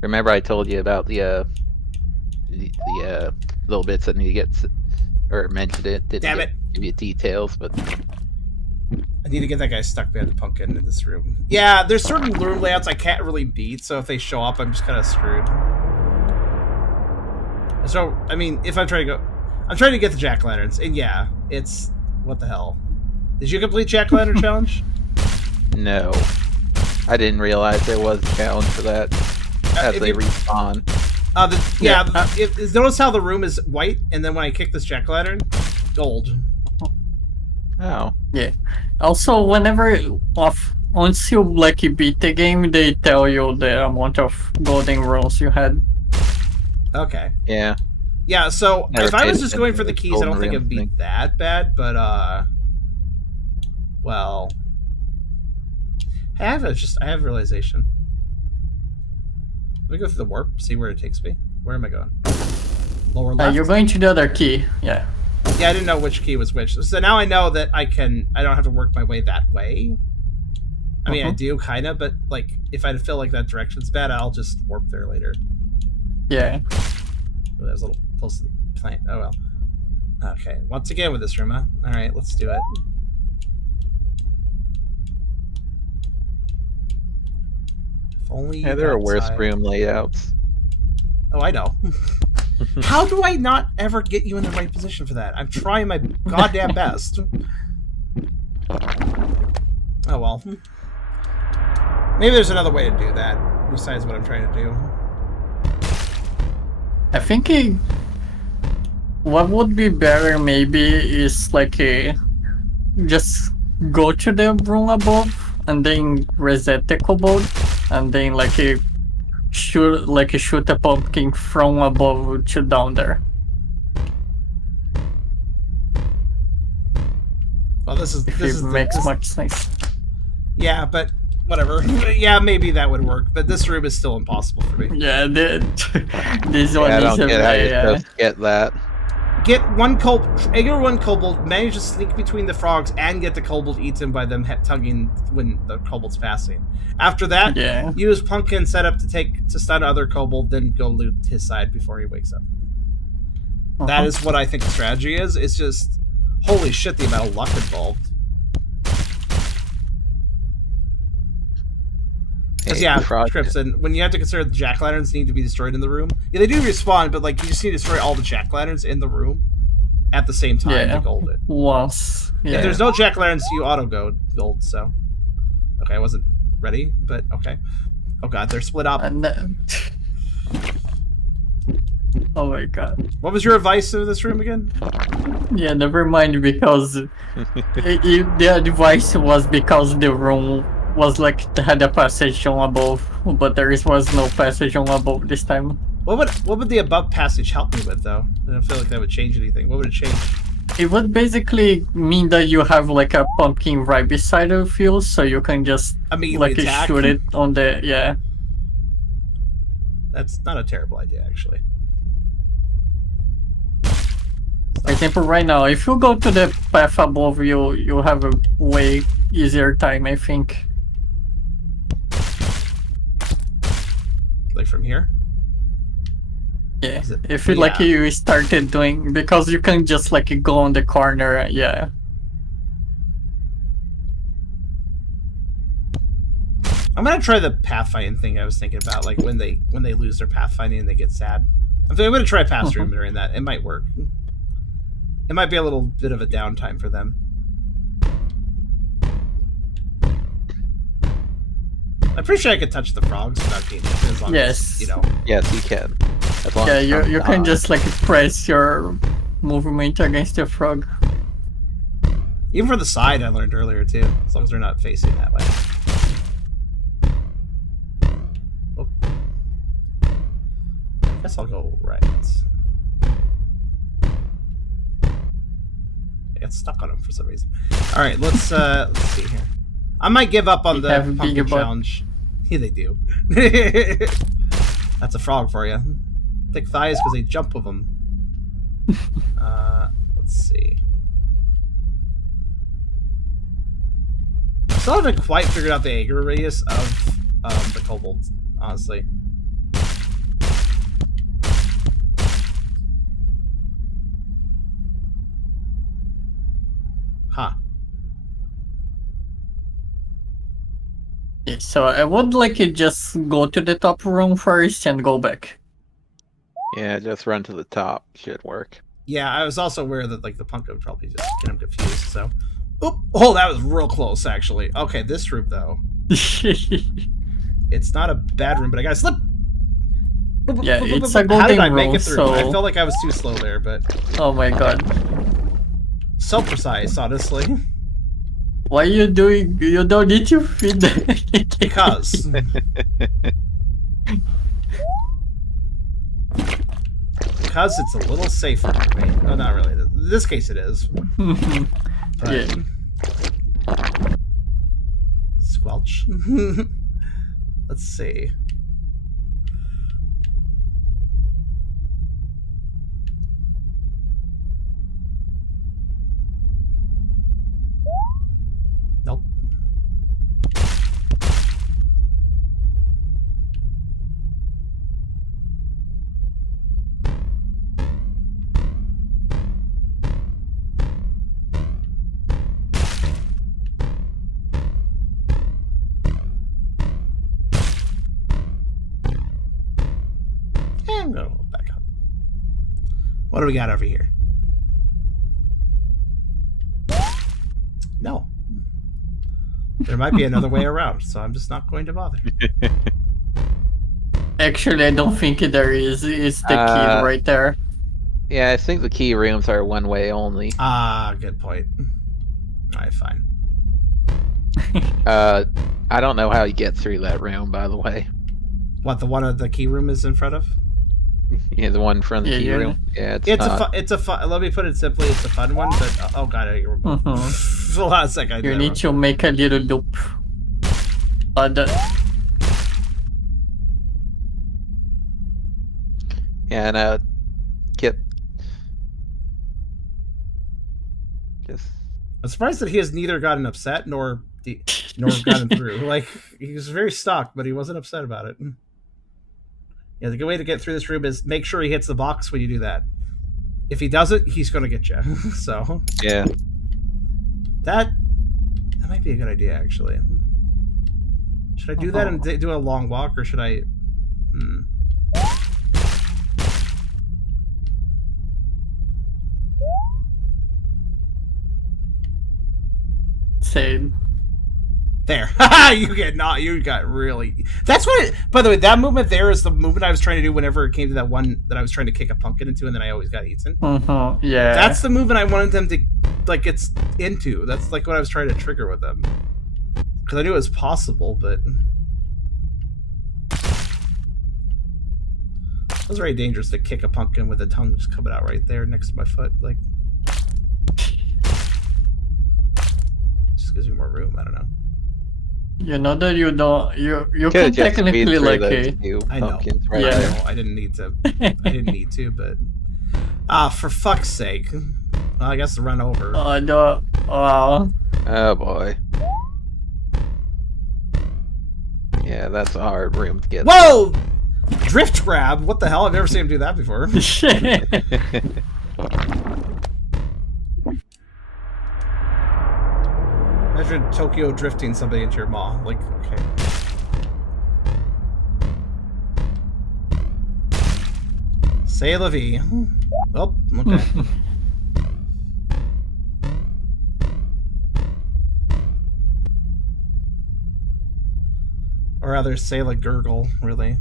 Remember I told you about the little bits that need to get, or mentioned it. Didn't give you details, but I need to get that guy stuck behind the pumpkin in this room. Yeah, there's certain room layouts I can't really beat, so if they show up, I'm just kind of screwed. So, I mean, if I'm trying to get the jack-o'-lanterns, and yeah, it's... What the hell? Did you complete jack-o'-lantern challenge? no. I didn't realize there was a challenge for that as they respawn. Notice how the room is white, and then when I kick this jack-o'-lantern, gold. Oh. Yeah. Also, once you like beat the game, they tell you the amount of golden rolls you had. Okay. Yeah. Yeah, so Never if I paid was just going for the attention to keys, I don't golden think it'd be ring thing. that bad, but well, I have realization. Let me go through the warp, see where it takes me. Where am I going? Lower left. You're going to the other key. Yeah. Yeah, I didn't know which key was which. So now I know that I don't have to work my way that way. I mean, I do kind of, but like if I feel like that direction's bad, I'll just warp there later. Yeah. Oh, that was a little close to the plant. Oh well. Okay, once again with this room, huh? All right, let's do it. If only Yeah, there are worse time. room layouts. Oh, I know. How do I not ever get you in the right position for that? I'm trying my goddamn best. Oh well. Maybe there's another way to do that besides what I'm trying to do. I think what would be better maybe is like just go to the room above and then reset the kobold and then like shoot a pumpkin from above to down there. Well, this Makes much sense. Yeah, but whatever. Yeah, maybe that would work, but this room is still impossible for me. Yeah, this one I is don't get how you're supposed to get that. Get one kobold, manage to sneak between the frogs, and get the kobold eaten by them tugging when the kobold's passing. After that, use pumpkin setup to stun other kobold, then go loot his side before he wakes up. That is what I think the strategy is. It's just, holy shit, the amount of luck involved. Because Crimson, when you have to consider the jack-o'-lanterns need to be destroyed in the room. Yeah, they do respawn, but like you just need to destroy all the jack-o'-lanterns in the room at the same time to gold it. Once. Yeah. If there's no jack-o'-lanterns, you auto gold, so. Okay, I wasn't ready, but okay. Oh god, they're split up. Oh my god. What was your advice to this room again? Yeah, never mind, because the advice was because the room was like had a passage on above, but there was no passage on above this time. What would the above passage help me with though? I don't feel like that would change anything. What would it change? It would basically mean that you have like a pumpkin right beside of you, so you can just immediately attack. Shoot it on the That's not a terrible idea actually. For example, right now, if you go to the path above you, you'll have a way easier time, I think. Like from here? Yeah, if you you started doing, because you can just like go on the corner, yeah. I'm gonna try the pathfinding thing I was thinking about, like when they lose their pathfinding and they get sad. I'm gonna try pass room during that. It might work. It might be a little bit of a downtime for them. I'm pretty sure I could touch the frogs without getting it, as long as, you know. Yes, you can. Yeah, you can just like press your movement against the frog. Even for the side, I learned earlier too, as long as they're not facing that way. Oh. I guess I'll go right. I got stuck on him for some reason. All right, let's see here. I might give up on the pumpkin challenge. Yeah, they do. That's a frog for you. Thick thighs because they jump with them. Let's see. Still haven't quite figured out the aggro radius of the kobolds, honestly. Huh. Yeah, so I would like to just go to the top room first and go back. Yeah, just run to the top. Should work. Yeah, I was also aware that like the pumpkin would probably just get him confused, so. Oh, that was real close, actually. Okay, this room, though. It's not a bad room, but I gotta slip! Yeah, it's a How did golden I make rule, it through? so... I felt like I was too slow there, but Oh my god. so precise, honestly. Why are you doing... You don't need to feed the... Because. Because it's a little safer for me. Oh, not really. In this case, it is. But... Yeah. Squelch. Let's see. Nope. And go back up. What do we got over here? No. There might be another way around, so I'm just not going to bother. Actually, I don't think there is. It's the key right there. Yeah, I think the key rooms are one way only. Ah, good point. Alright, fine. I don't know how you get through that room, by the way. What, the one of the key room is in front of? Yeah, the one from the Yeah, key yeah. room. Yeah, It's a fun. Let me put it simply. It's a fun one, but oh god, I hold on a second. You need to make a little loop. Yeah, and get just. I'm surprised that he has neither gotten upset nor gotten through. Like, he was very stuck, but he wasn't upset about it. Yeah, the good way to get through this room is make sure he hits the box when you do that. If he doesn't, he's going to get you. So Yeah. that might be a good idea, actually. Should I do that and do a long walk, or should I? Same. There. You got really... That's what... By the way, that movement there is the movement I was trying to do whenever it came to that one that I was trying to kick a pumpkin into, and then I always got eaten. Yeah. That's the movement I wanted them to, like, get into. That's, like, what I was trying to trigger with them. Because I knew it was possible, but... It was very dangerous to kick a pumpkin with the tongue just coming out right there next to my foot. Like... Just gives me more room, I don't know. You know that you don't... You can Could've just technically, speed through like... those two I know. pumpkins right Yeah. there. I didn't need to. I didn't need to, but for fuck's sake! Well, I guess to run over. Oh, no. Wow. Oh boy. Yeah, that's a hard room to get. Whoa! Drift grab! What the hell? I've never seen him do that before. Imagine Tokyo drifting somebody into your maw. Like, okay. Say la vie. Oh, okay. Or rather, say la gurgle, really.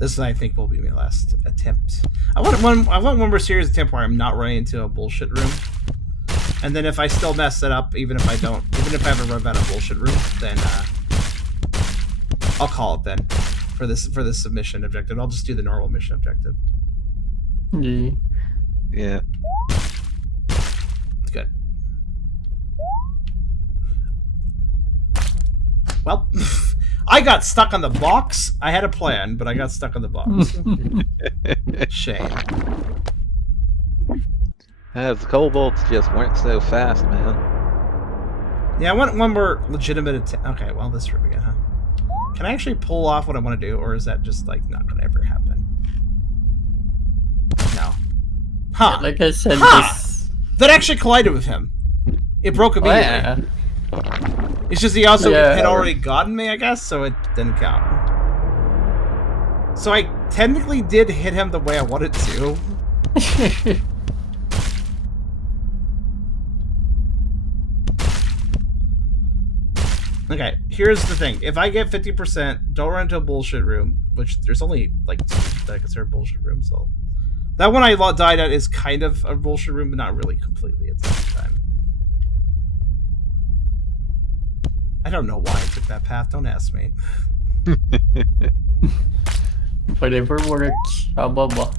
This, I think, will be my last attempt. I want one more serious attempt where I'm not running into a bullshit room. And then if I still mess it up, even if I haven't run out of bullshit room, then I'll call it then for this submission objective. I'll just do the normal mission objective. Yeah. Yeah. It's good. Well, I got stuck on the box. I had a plan, but I got stuck on the box. Shame. The kobolds just weren't so fast, man. Yeah, I want one more legitimate attempt. Okay, well, this room again, huh? Can I actually pull off what I want to do, or is that just, like, not going to ever happen? Huh. Like I said, Huh. this. That actually collided with him. It broke Oh, immediately. yeah. It's just he also Yeah. had already gotten me, I guess, so it didn't count. So I technically did hit him the way I wanted to. Okay, here's the thing. If I get 50%, don't run into a bullshit room, which there's only like 2 that I consider bullshit rooms, so that one I died at is kind of a bullshit room, but not really completely at the same time. I don't know why I took that path. Don't ask me. Whatever works. Ababa.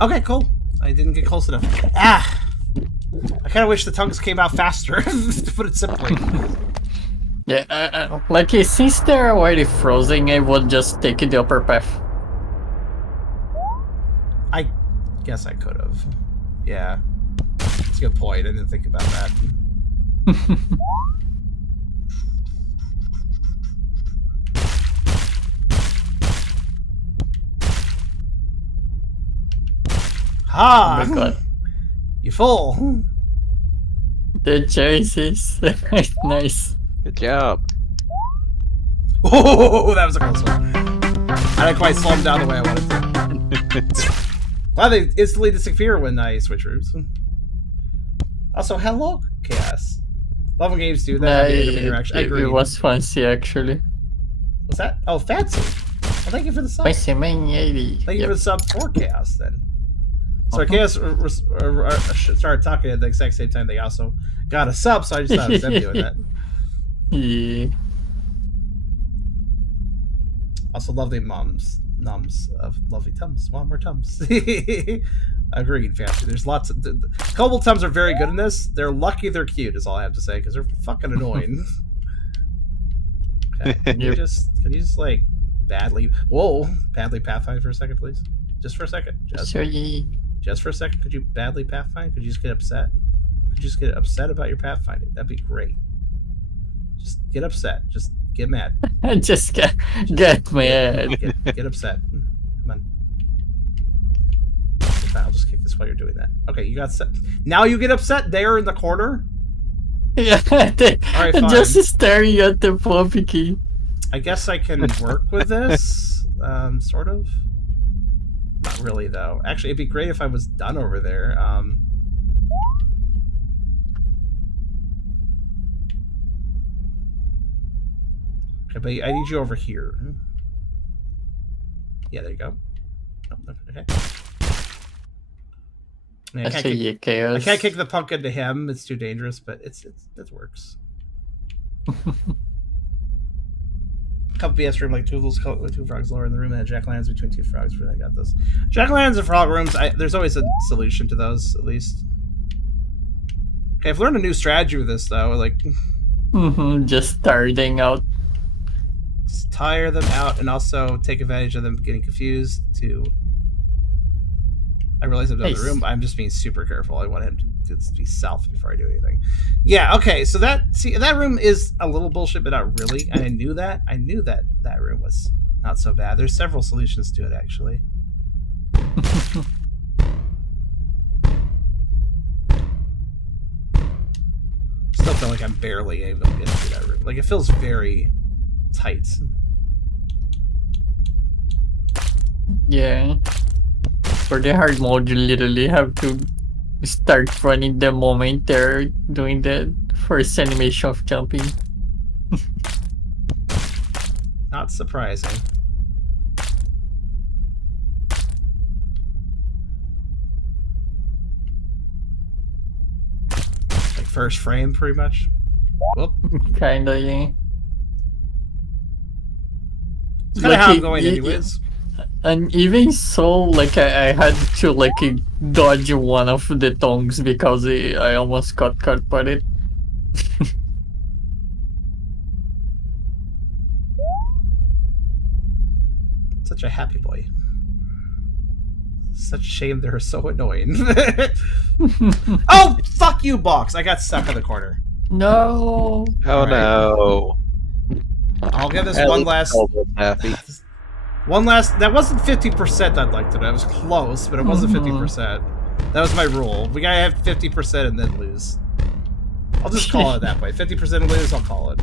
Okay, cool. I didn't get close enough. Ah! I kind of wish the tongues came out faster, to put it simply. Yeah, like since they're already frozen, I would just take the upper path. I guess I could have. Yeah. That's a good point. I didn't think about that. Ha! Oh my god. You fool! The choices. Nice. Good job. Oh, that was a close one. I didn't quite slow him down the way I wanted to. Wow, they instantly disappear when I switch routes. Also, hello, Chaos. Love when games do that. Interaction. I agree. It was fancy, actually. What's that? Oh, fancy. Well, thank you for the sub. Fancy man, 80. Thank you for the sub for Chaos, then. So Chaos started talking at the exact same time they also got a sub, so I just thought it was them doing that. Yeah. Also, lovely nums of lovely tums. One more tums. Agreed, fancy. There's lots of... Kobold tums are very good in this. They're lucky they're cute, is all I have to say, because they're fucking annoying. Okay, can you just, like, badly... Whoa! Badly pathfind for a second, please. Just for a second. Just for a second, could you badly pathfind? Could you just get upset? Could you just get upset about your pathfinding? That'd be great. Just get upset. Just get mad. Just get mad. Get upset. Come on. Fine, I'll just kick this while you're doing that. Okay, you got set. Now you get upset there in the corner? Yeah, Alright, fine. Just staring at the puppy. I guess I can work with this. Sort of. Not really, though. Actually, it'd be great if I was done over there. Okay, but I need you over here. Yeah, there you go. Oh, okay. I mean, I can't kick the punk into him. It's too dangerous, but it works. Couple BS room, like two frogs lower in the room, and a jack-o'-lanterns between 2 frogs. I got this. Jack-o'-lanterns and frog rooms. There's always a solution to those, at least. Okay, I've learned a new strategy with this, though. Like, just starting out. Just tire them out, and also take advantage of them getting confused. I realize I'm in the room, but I'm just being super careful. I want him to be south before I do anything. Yeah, okay, so that room is a little bullshit, but not really. And I knew that. I knew that room was not so bad. There's several solutions to it, actually. Still feel like I'm barely able to get through that room. Like, it feels very tight. Yeah. For the hard mode, you literally have to start running the moment they're doing the first animation of jumping. Not surprising. Like first frame, pretty much. Whoop. Kinda, yeah. It's kind of how I'm going anyways. And even so, like, I had to, like, dodge one of the tongues because I almost got caught by it. Such a happy boy. Such a shame they're so annoying. Oh, fuck you, Box! I got stuck in the corner. No. Oh no. I'll give this At one least last... Kobold's happy. One last... That wasn't 50% I'd like to do. It was close, but it wasn't 50%. That was my rule. We gotta have 50% and then lose. I'll just call it that way. 50% and lose, I'll call it.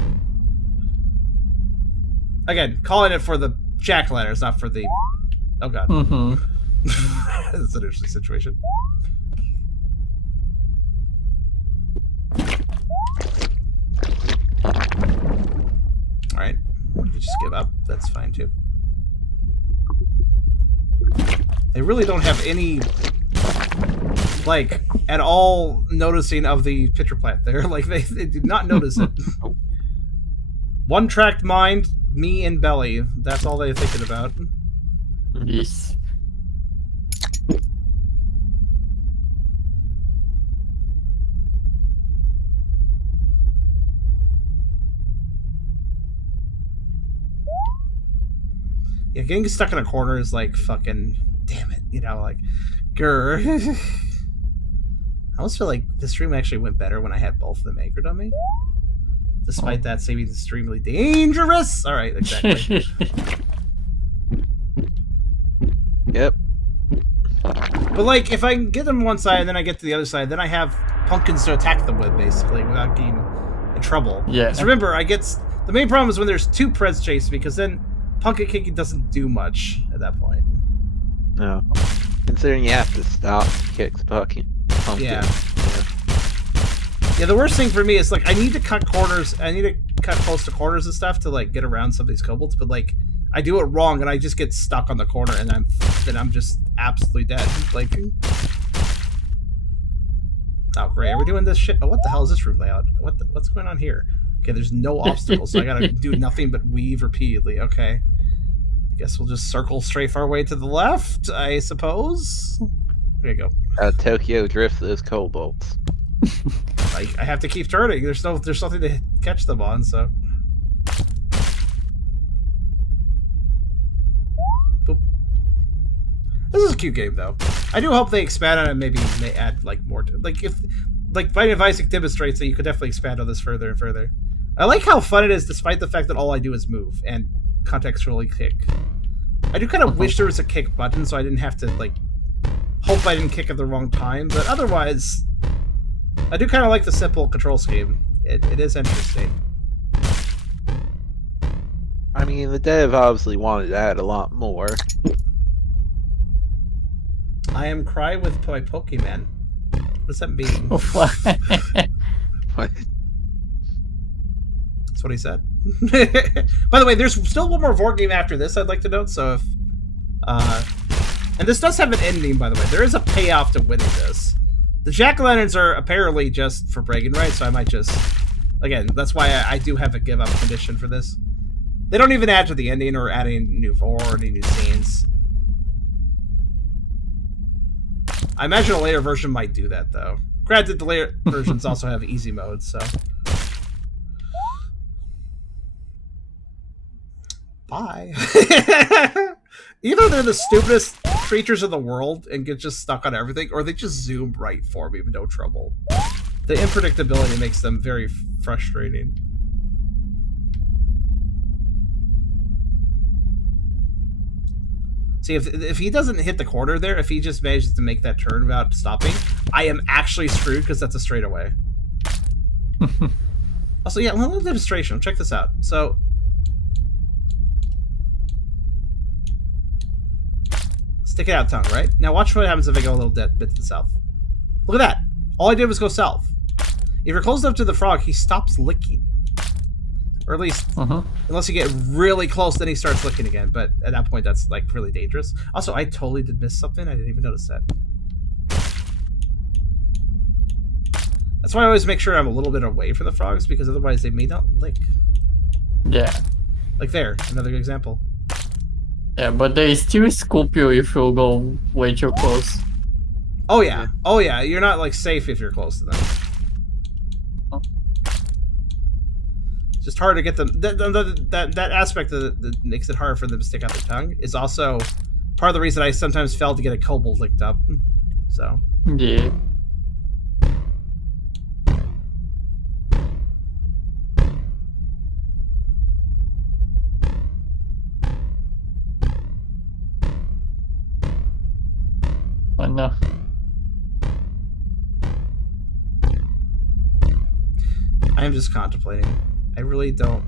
Again, calling it for the jack-o'-lanterns, not for the... Oh god. That's an interesting situation. Alright. You just give up. That's fine too. They really don't have any, like, at all noticing of the pitcher plant there. Like, they did not notice it. One-tracked mind, me and Belly. That's all they're thinking about. Yes. Yeah, getting stuck in a corner is like fucking damn it, you know, like grr. I almost feel like the stream actually went better when I had both of them anchored on me. Despite that seeming extremely dangerous. Alright, exactly. Yep. But like if I can get them one side and then I get to the other side, then I have pumpkins to attack them with basically without getting in trouble. Yeah. Because remember, the main problem is when there's two Preds chasing because then pumpkin kicking doesn't do much at that point. No. Considering you have to stop kicks pumpkin. Yeah. Yeah, the worst thing for me is like I need to cut corners. I need to cut close to corners and stuff to like get around some of these kobolds. But like I do it wrong and I just get stuck on the corner and I'm just absolutely dead. Like, oh great, are we doing this shit? Oh, what the hell is this room layout? What's going on here? Okay, there's no obstacles, so I gotta do nothing but weave repeatedly. Okay. I guess we'll just circle straight our way to the left, I suppose. There you go. Tokyo drift those kobolds. I have to keep turning. There's something to catch them on, so. Boop. This is a cute game, though. I do hope they expand on it and maybe may add, like, more to it. Like, if... Like, Binding of Isaac demonstrates that you could definitely expand on this further and further. I like how fun it is, despite the fact that all I do is move and contextually kick. I do kind of wish there was a kick button, so I didn't have to, like, hope I didn't kick at the wrong time. But otherwise, I do kind of like the simple control scheme. It is interesting. I mean, the dev obviously wanted to add a lot more. I am cry with my Pokemon. What does that mean? What? That's what he said. By the way, there's still one more VORE game after this I'd like to note, so if... and this does have an ending, by the way. There is a payoff to winning this. The jack-o'-lanterns are apparently just for bragging rights, so I might just... Again, that's why I do have a give-up condition for this. They don't even add to the ending or adding new VORE or any new scenes. I imagine a later version might do that, though. Granted, the later versions also have easy mode, so... Bye. Either they're the stupidest creatures in the world and get just stuck on everything, or they just zoom right for me with no trouble. The unpredictability makes them very frustrating. See, if he doesn't hit the corner there, if he just manages to make that turn without stopping, I am actually screwed because that's a straightaway. Also, yeah, a little demonstration. Check this out. So, stick it out tongue, right? Now watch what happens if I go a little bit to the south. Look at that. All I did was go south. If you're close enough to the frog, he stops licking. Or at least, unless you get really close, then he starts licking again. But at that point, that's like really dangerous. Also, I totally did miss something. I didn't even notice that. That's why I always make sure I'm a little bit away from the frogs, because otherwise they may not lick. Yeah. Like there, another good example. Yeah, but they still scoop you if you go way too close. Oh yeah, oh yeah. You're not like safe if you're close to them. It's just hard to get them. That aspect that makes it hard for them to stick out their tongue is also part of the reason I sometimes fail to get a kobold licked up. So Yeah. Oh no. I am just contemplating. I really don't.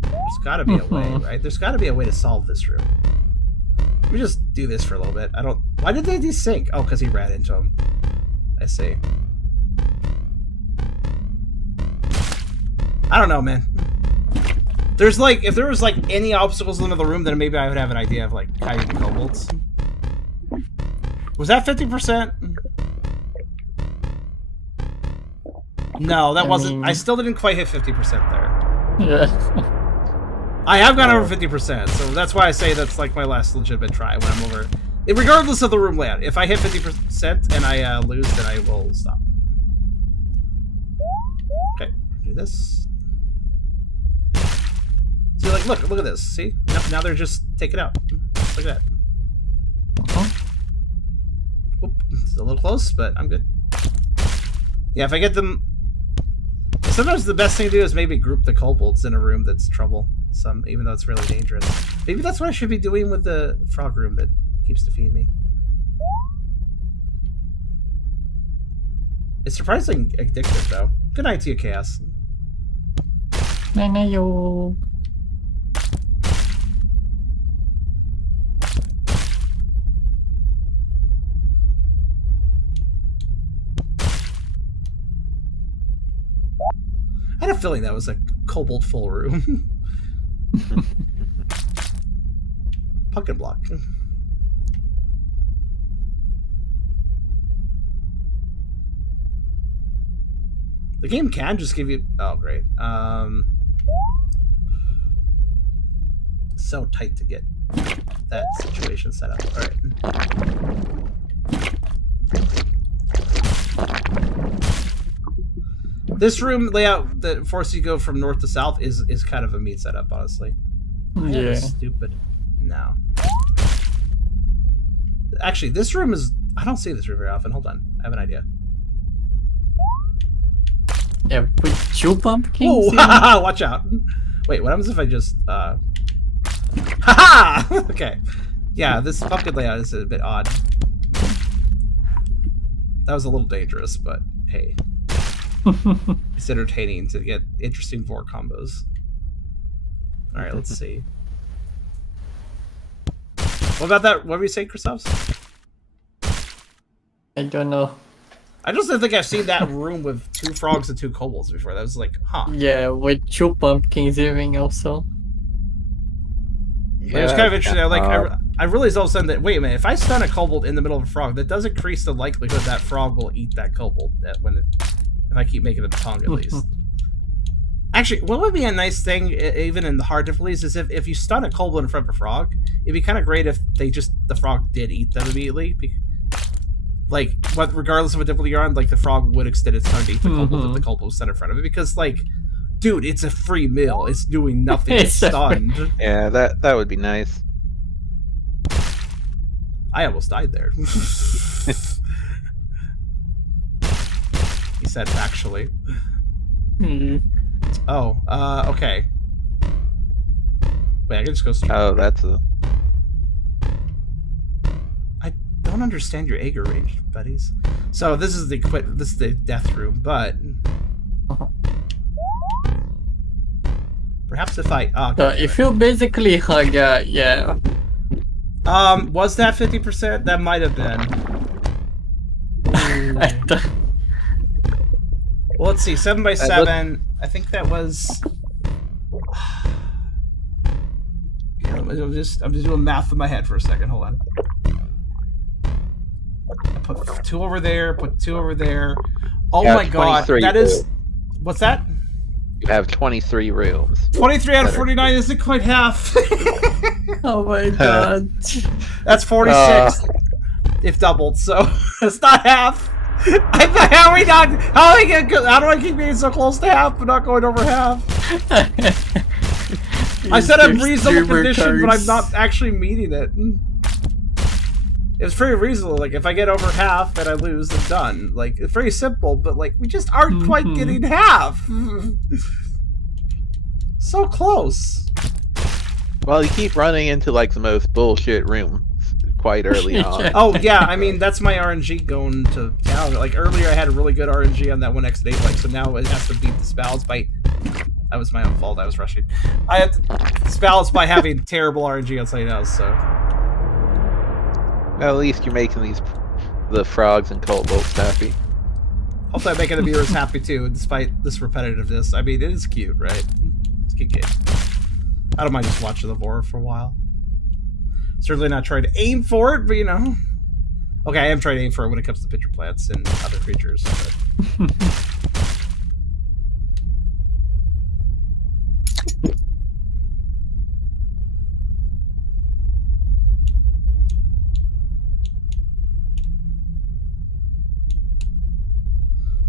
There's got to be a way, right? There's got to be a way to solve this room. Let me just do this for a little bit. I don't. Why did they desync? Oh, because he ran into him. I see. I don't know, man. There's like, if there was like any obstacles in the room, then maybe I would have an idea of like hiding the kobolds. Was that 50%? No, that wasn't. I still didn't quite hit 50% there. Yeah. I have gone over 50%, so that's why I say that's like my last legitimate try when I'm over. Regardless of the room layout, if I hit 50% and I lose, then I will stop. Okay, do this. So like, look at this. See? Now they're just take it out. Look at that. Oop, it's a little close, but I'm good. Yeah, if I get them. Sometimes the best thing to do is maybe group the kobolds in a room that's troublesome, even though it's really dangerous. Maybe that's what I should be doing with the frog room that keeps defeating me. It's surprisingly addictive, though. Good night to you, Chaos. Yo. I had a feeling that was a kobold full room. Pumpkin block. The game can just give you. Oh, great. So tight to get that situation set up. All right. This room layout that forces you to go from north to south is kind of a meat setup, honestly. Yeah. Stupid. No. Actually, this room is. I don't see this room very often. Hold on. I have an idea. Yeah, put 2 pumpkins. Oh, watch out. Wait, what happens if I just. Haha! Okay. Yeah, this pumpkin layout is a bit odd. That was a little dangerous, but hey. It's entertaining to get interesting VORE combos. Alright, let's see. What about that? What were you saying, Christoph? I don't know. I just don't think I've seen that room with 2 frogs and 2 kobolds before. That was like, huh. Yeah, with 2 pumpkins even also. Yeah, it was kind of interesting. I realized all of a sudden that, wait a minute, if I stun a kobold in the middle of a frog, that does increase the likelihood that frog will eat that kobold if I keep making it tongue, at least. Actually, what would be a nice thing, even in the hard difficulties, is if you stun a kobold in front of a frog, it'd be kind of great if the frog did eat them immediately. Like, regardless of what difficulty you're on, like, the frog would extend its tongue to eat the kobold if the kobold was set in front of it. Because, like, dude, it's a free meal. It's doing nothing. It's stunned. Yeah, that would be nice. I almost died there. He said, actually. Oh, okay. Wait, I can just go straight. Oh, that's a... I don't understand your Ager range, buddies. So this is the death room, but perhaps if I if you basically hug yeah. Was that 50%? That might have been. Well, let's see. 7 by 7. I think that was. I'm just doing math in my head for a second. Hold on. I put 2 over there. Put 2 over there. Oh my god, that is. What's that? You have 23 rooms. 23 out of 49 isn't quite half. Oh my god. That's 46 if doubled, so it's not half. How do I keep being so close to half but not going over half? I said I'm reasonable condition, but I'm not actually meeting it. It's very reasonable. Like, if I get over half, then I lose, and done. Like, it's very simple, but, like, we just aren't quite getting half. So close. Well, you keep running into, like, the most bullshit room quite early on. Oh, yeah, I mean, that's my RNG going to town. Like, earlier I had a really good RNG on that 1x8, like, so now it has to beat the spells by... That was my own fault, I was rushing. I had to spells by having terrible RNG on something else, so... Well, at least you're making the frogs and kobolds happy. Hopefully I'm making the viewers happy too, despite this repetitiveness. I mean, it is cute, right? It's a cute game. I don't mind just watching the VORE for a while. Certainly not trying to aim for it, but you know. Okay, I am trying to aim for it when it comes to pitcher plants and other creatures. But...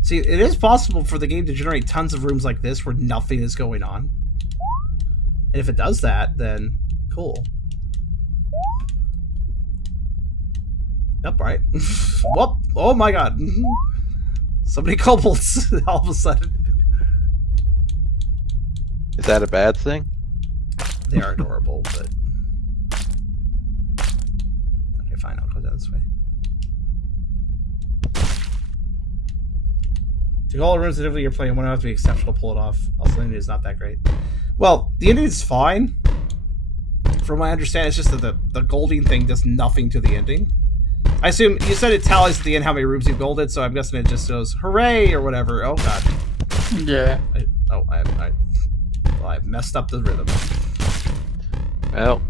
See, it is possible for the game to generate tons of rooms like this where nothing is going on. And if it does that, then cool. Yep, right. Whoop! Oh my god. So many kobolds all of a sudden. Is that a bad thing? They are adorable, but... Okay, fine, I'll go down this way. To go all the rooms that you're playing, one have to be exceptional to pull it off. Also, the ending is not that great. Well, the ending is fine. From what I understand, it's just that the golding thing does nothing to the ending. I assume you said it tallies at the end how many rooms you golded, so I'm guessing it just goes hooray or whatever. Oh god. Yeah. I messed up the rhythm. Well,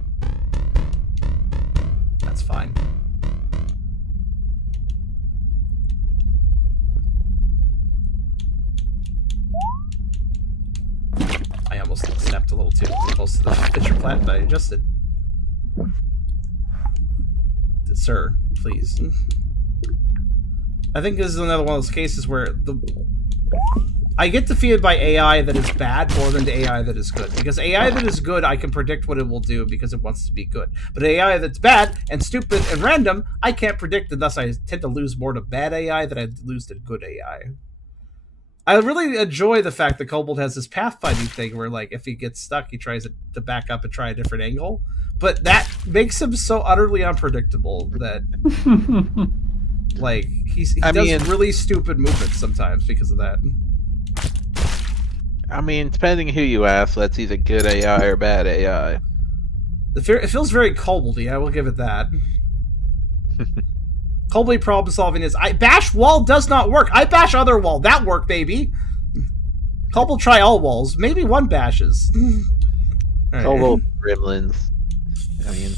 that's fine. I almost stepped a little too close to the pitcher plant, but I adjusted. Sir, please. I think this is another one of those cases where I get defeated by AI that is bad more than the AI that is good. Because AI that is good, I can predict what it will do because it wants to be good. But AI that's bad and stupid and random, I can't predict, and thus I tend to lose more to bad AI than I lose to good AI. I really enjoy the fact that Kobold has this pathfinding thing where, like, if he gets stuck, he tries to back up and try a different angle. But that makes him so utterly unpredictable that, like, he does really stupid movements sometimes because of that. I mean, depending who you ask, that's either good AI or bad AI. It feels very Koboldy, I will give it that. Koboldy problem solving is, bash wall does not work. I bash other wall. That worked, baby. Kobold try all walls. Maybe one bashes. Right. Kobold gremlins. I mean...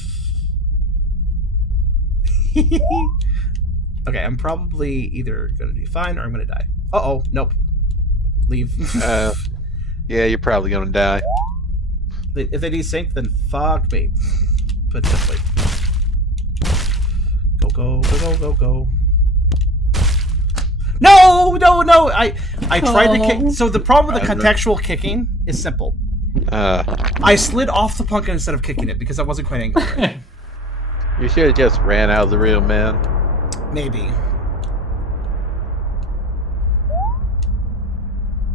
Okay, I'm probably either going to do fine or I'm going to die. Uh-oh, nope. Leave. Yeah, you're probably going to die. If they desync, then fuck me. Put it simply. Go, go, go, go, go, go. No, no, no! I tried to kick... So the problem with the contextual kicking is simple. I slid off the pumpkin instead of kicking it because I wasn't quite angled right. You should have just ran out of the room, man. Maybe.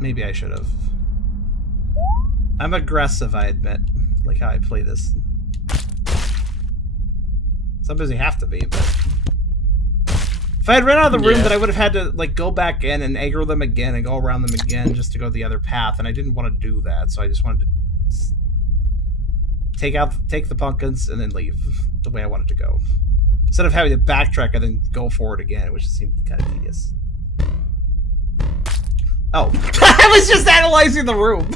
Maybe I should have. I'm aggressive, I admit. Like how I play this. Sometimes you have to be, but... If I had ran out of the room, then I would have had to, like, go back in and aggro them again and go around them again just to go the other path, and I didn't want to do that, so I just wanted to take the pumpkins and then leave the way I wanted to go. Instead of having to backtrack and then go forward again, which seemed kind of tedious. Oh. I was just analyzing the room!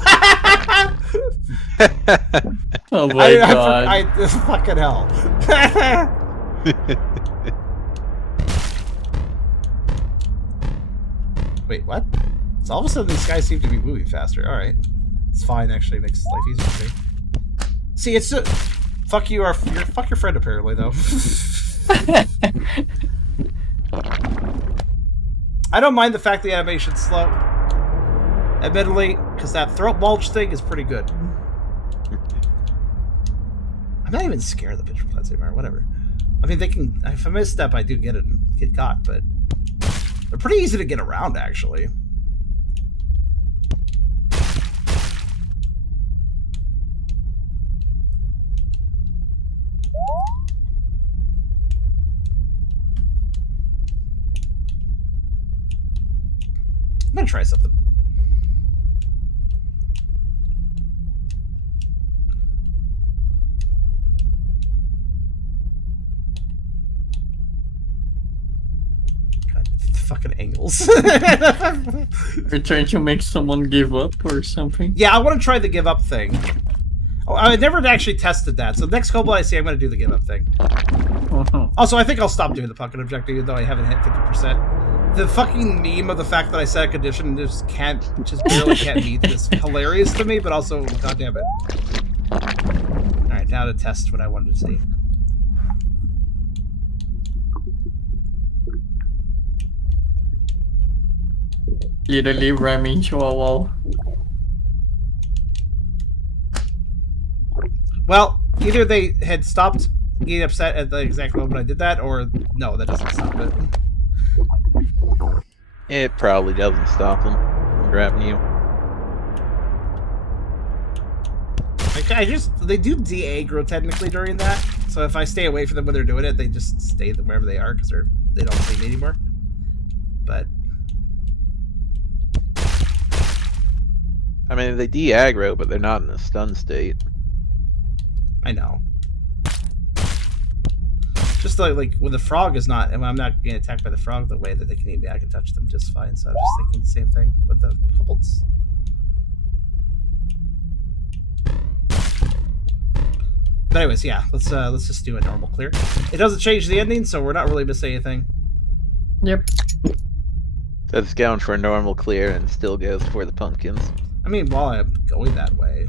Oh my god. I fucking hell. Wait, what? So all of a sudden these guys seem to be moving faster. Alright. It's fine, actually. It makes life easier for me. See, it's a... Fuck you, fuck your friend, apparently, though. I don't mind the fact the animation's slow. Admittedly, because that throat bulge thing is pretty good. I'm not even scared of the pitcher plants anymore, whatever. I mean, they can. If I misstep, I do get caught, but they're pretty easy to get around, actually. I'm gonna try something. God, fucking angles. You're trying to make someone give up or something? Yeah, I want to try the give up thing. Oh, I never actually tested that, so the next kobold I see, I'm gonna do the give up thing. Also, I think I'll stop doing the pumpkin objective, even though I haven't hit 50%. The fucking meme of the fact that I set a condition and just barely can't meet is hilarious to me, but also, goddamn it. Alright, now to test what I wanted to see. Literally ram into a wall. Well, either they had stopped getting upset at the exact moment I did that, or no, that doesn't stop it. It probably doesn't stop them from grabbing you. Like, they do de-aggro technically during that, so if I stay away from them when they're doing it, they just stay wherever they are because they don't see me anymore. But I mean, they de-aggro, but they're not in a stun state. I know. Just like when the frog is not, and I'm not getting attacked by the frog the way that they can eat me, I can touch them just fine. So I was just thinking the same thing with the kobolds. But anyways, yeah, let's just do a normal clear. It doesn't change the ending, so we're not really missing anything. Yep. So it's going for a normal clear and still goes for the pumpkins. I mean, while I'm going that way.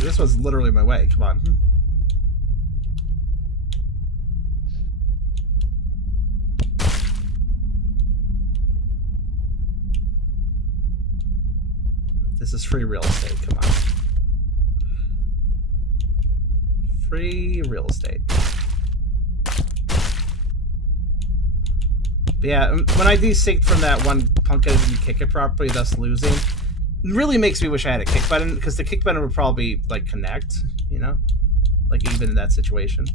This was literally my way. Come on. This is free real estate. Come on. Free real estate. But yeah, when I desynced from that one pumpkin, I didn't kick it properly, thus losing. It really makes me wish I had a kick button, because the kick button would probably, like, connect, you know? Like, even in that situation.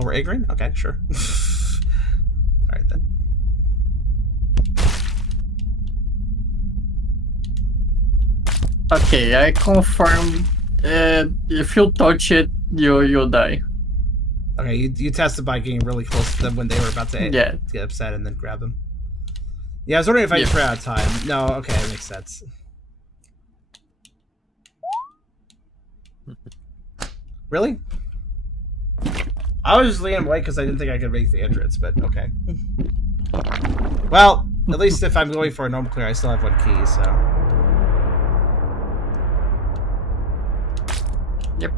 Oh, we're aggroing? Okay, sure. Alright then. Okay, I confirm. If you touch it, you'll die. Okay, you tested by getting really close to them when they were about to get upset and then grab them. Yeah, I was wondering if I just ran out of time. No, okay, that makes sense. Really? I was just leaning away because I didn't think I could make the entrance, but okay. Well, at least if I'm going for a normal clear, I still have one key, so. Yep.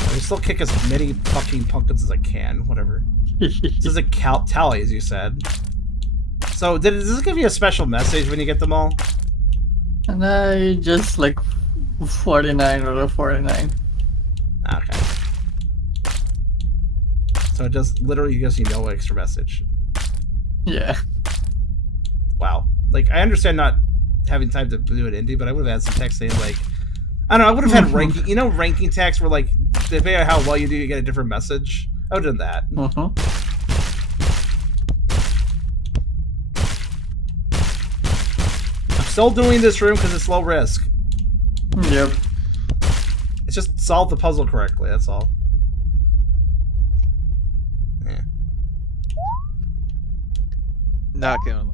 I can still kick as many fucking pumpkins as I can, whatever. This is a tally, as you said. So, does this give you a special message when you get them all? And I just like 49 out of 49. Okay. So it just literally gives you no extra message. Yeah. Wow. Like, I understand not having time to do an indie, but I would have had some text saying, like, I don't know, I would have had ranking, you know, ranking text where, like, depending on how well you do, you get a different message. I would have done that. I'm still doing this room because it's low risk. Yep. It's just solve the puzzle correctly, that's all. Yeah. Not gonna.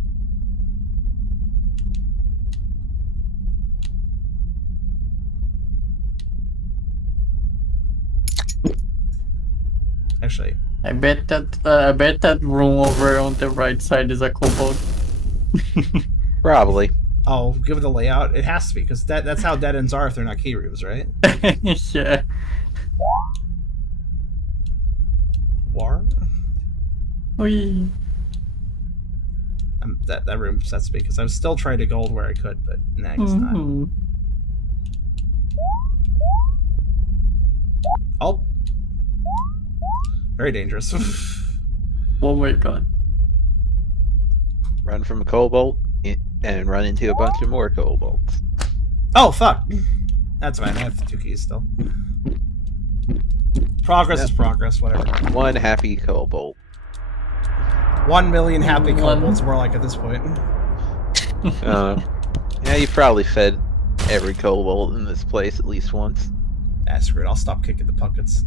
Actually, I bet that room over on the right side is a kobold. Probably. Oh, give it the layout. It has to be because that's how dead ends are if they're not key rooms, right? Yeah. War. Wee. That room upsets me because I was still trying to gold where I could, but nah, I guess not. Mhm. Oh, very dangerous. Oh my god. Run from a kobold and run into a bunch of more kobolds. Oh fuck. That's fine. I have 2 keys still. Progress is progress. Whatever. One happy kobold. 1 million happy One. kobolds, more like at this point. Yeah, you probably fed every kobold in this place at least once. Ah, screw it. I'll stop kicking the pumpkins.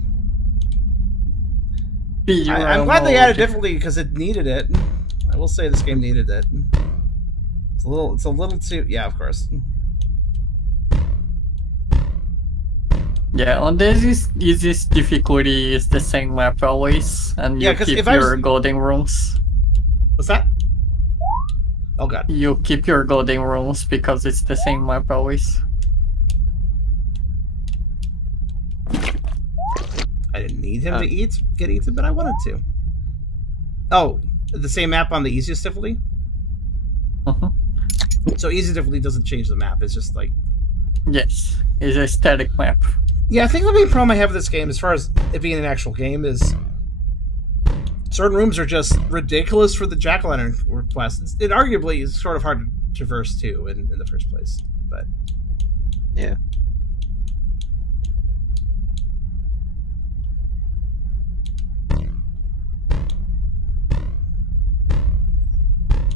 Be I'm your glad they mode. added difficulty because it needed it. I will say this game needed it. It's a little too. Yeah, of course. Yeah, on this easiest difficulty is the same map always, and Yeah, you 'cause keep if I was- your golden rooms. What's that? Oh god. You keep your golden rooms because it's the same map always. I didn't need him to get eaten, but I wanted to. Oh, the same map on the easiest difficulty? Mhm. So easy difficulty doesn't change the map. It's just like... Yes, it's a static map. Yeah, I think the main problem I have with this game, as far as it being an actual game, is certain rooms are just ridiculous for the jack-o'-lantern request. It arguably is sort of hard to traverse, too, in the first place. But Yeah.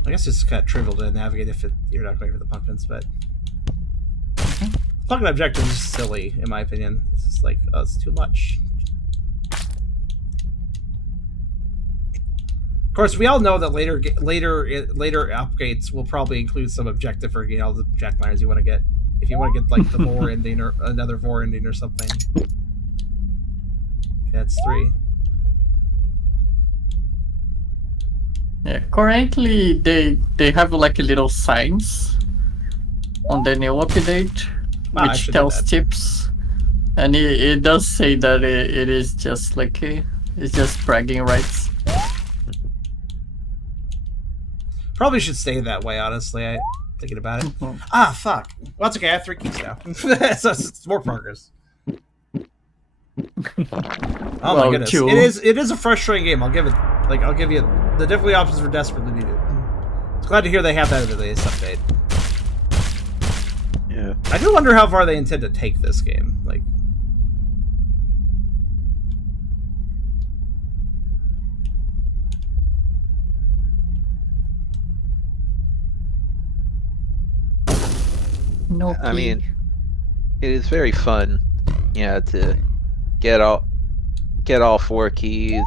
I guess it's kind of trivial to navigate if you're not going for the pumpkins, but... Pumpkin objective is silly, in my opinion. It's just like, oh, it's too much. Of course, we all know that later upgrades will probably include some objective for getting all the jack-o'-lanterns you want to get. If you want to get, like, the VORE ending or another VORE ending or something. Okay, that's 3. Yeah, currently they have like a little signs on the new update, Wow, I which should do tells that. tips, and it does say that it is just like it's just bragging rights. Probably should stay that way, honestly. Thinking about it. Mhm. Ah, fuck. Well, it's okay. I have 3 keys now. So it's more progress. Oh my goodness! 2. It is a frustrating game. I'll give you the difficulty options were desperately needed. It's glad to hear they have that in the latest update. Yeah. I do wonder how far they intend to take this game. Like, No, I key. mean, it is very fun, to get all 4 keys,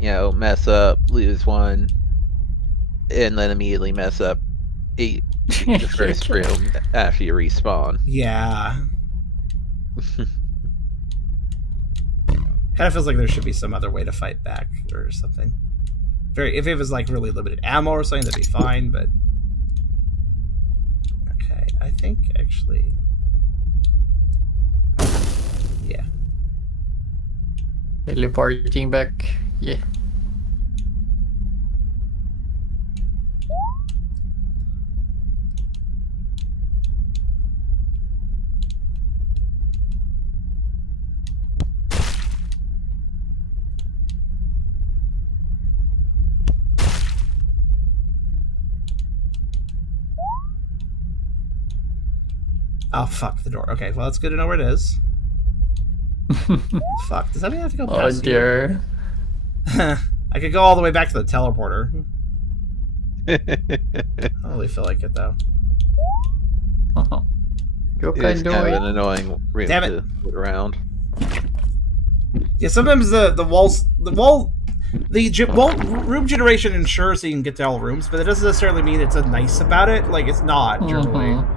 mess up, lose 1, and then immediately mess up the first room after you respawn. yeah, kind of feels like there should be some other way to fight back or something. If it was like really limited ammo or something, that'd be fine. But okay, I think actually, yeah. Teleporting back. Yeah. Oh fuck the door. Okay, well that's good to know where it is. Fuck, does that mean I have to go Oh past here? dear. I could go all the way back to the teleporter. I don't really feel like it though. You It's can do kind of it. an annoying room Damn it. to put around. Yeah, sometimes the room generation ensures that you can get to all rooms, but it doesn't necessarily mean it's a nice about it. Like it's not generally. Mhm.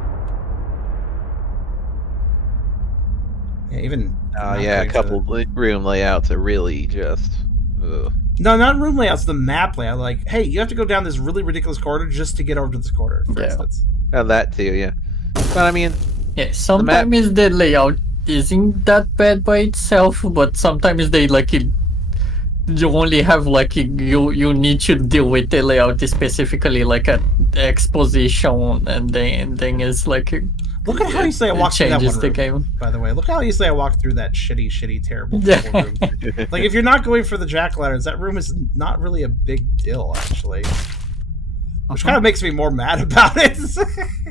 Yeah, even. not Yeah, a going to couple the- room layouts are really just. Ugh. No, not room layouts. The map layout. Like, hey, you have to go down this really ridiculous corridor just to get over to this corridor. For Yeah. instance. That too, yeah. But I mean, Yeah, sometimes the layout isn't that bad by itself, but sometimes they like it. You only have like you need to deal with the layout specifically, like at exposition, and then it's like Look at how easily I it walked through that one changes the room. game. By the way, look how easily I walked through that shitty, terrible Yeah. room. Like, if you're not going for the jack-o'-lanterns, that room is not really a big deal, actually. Which kind of makes me more mad about it.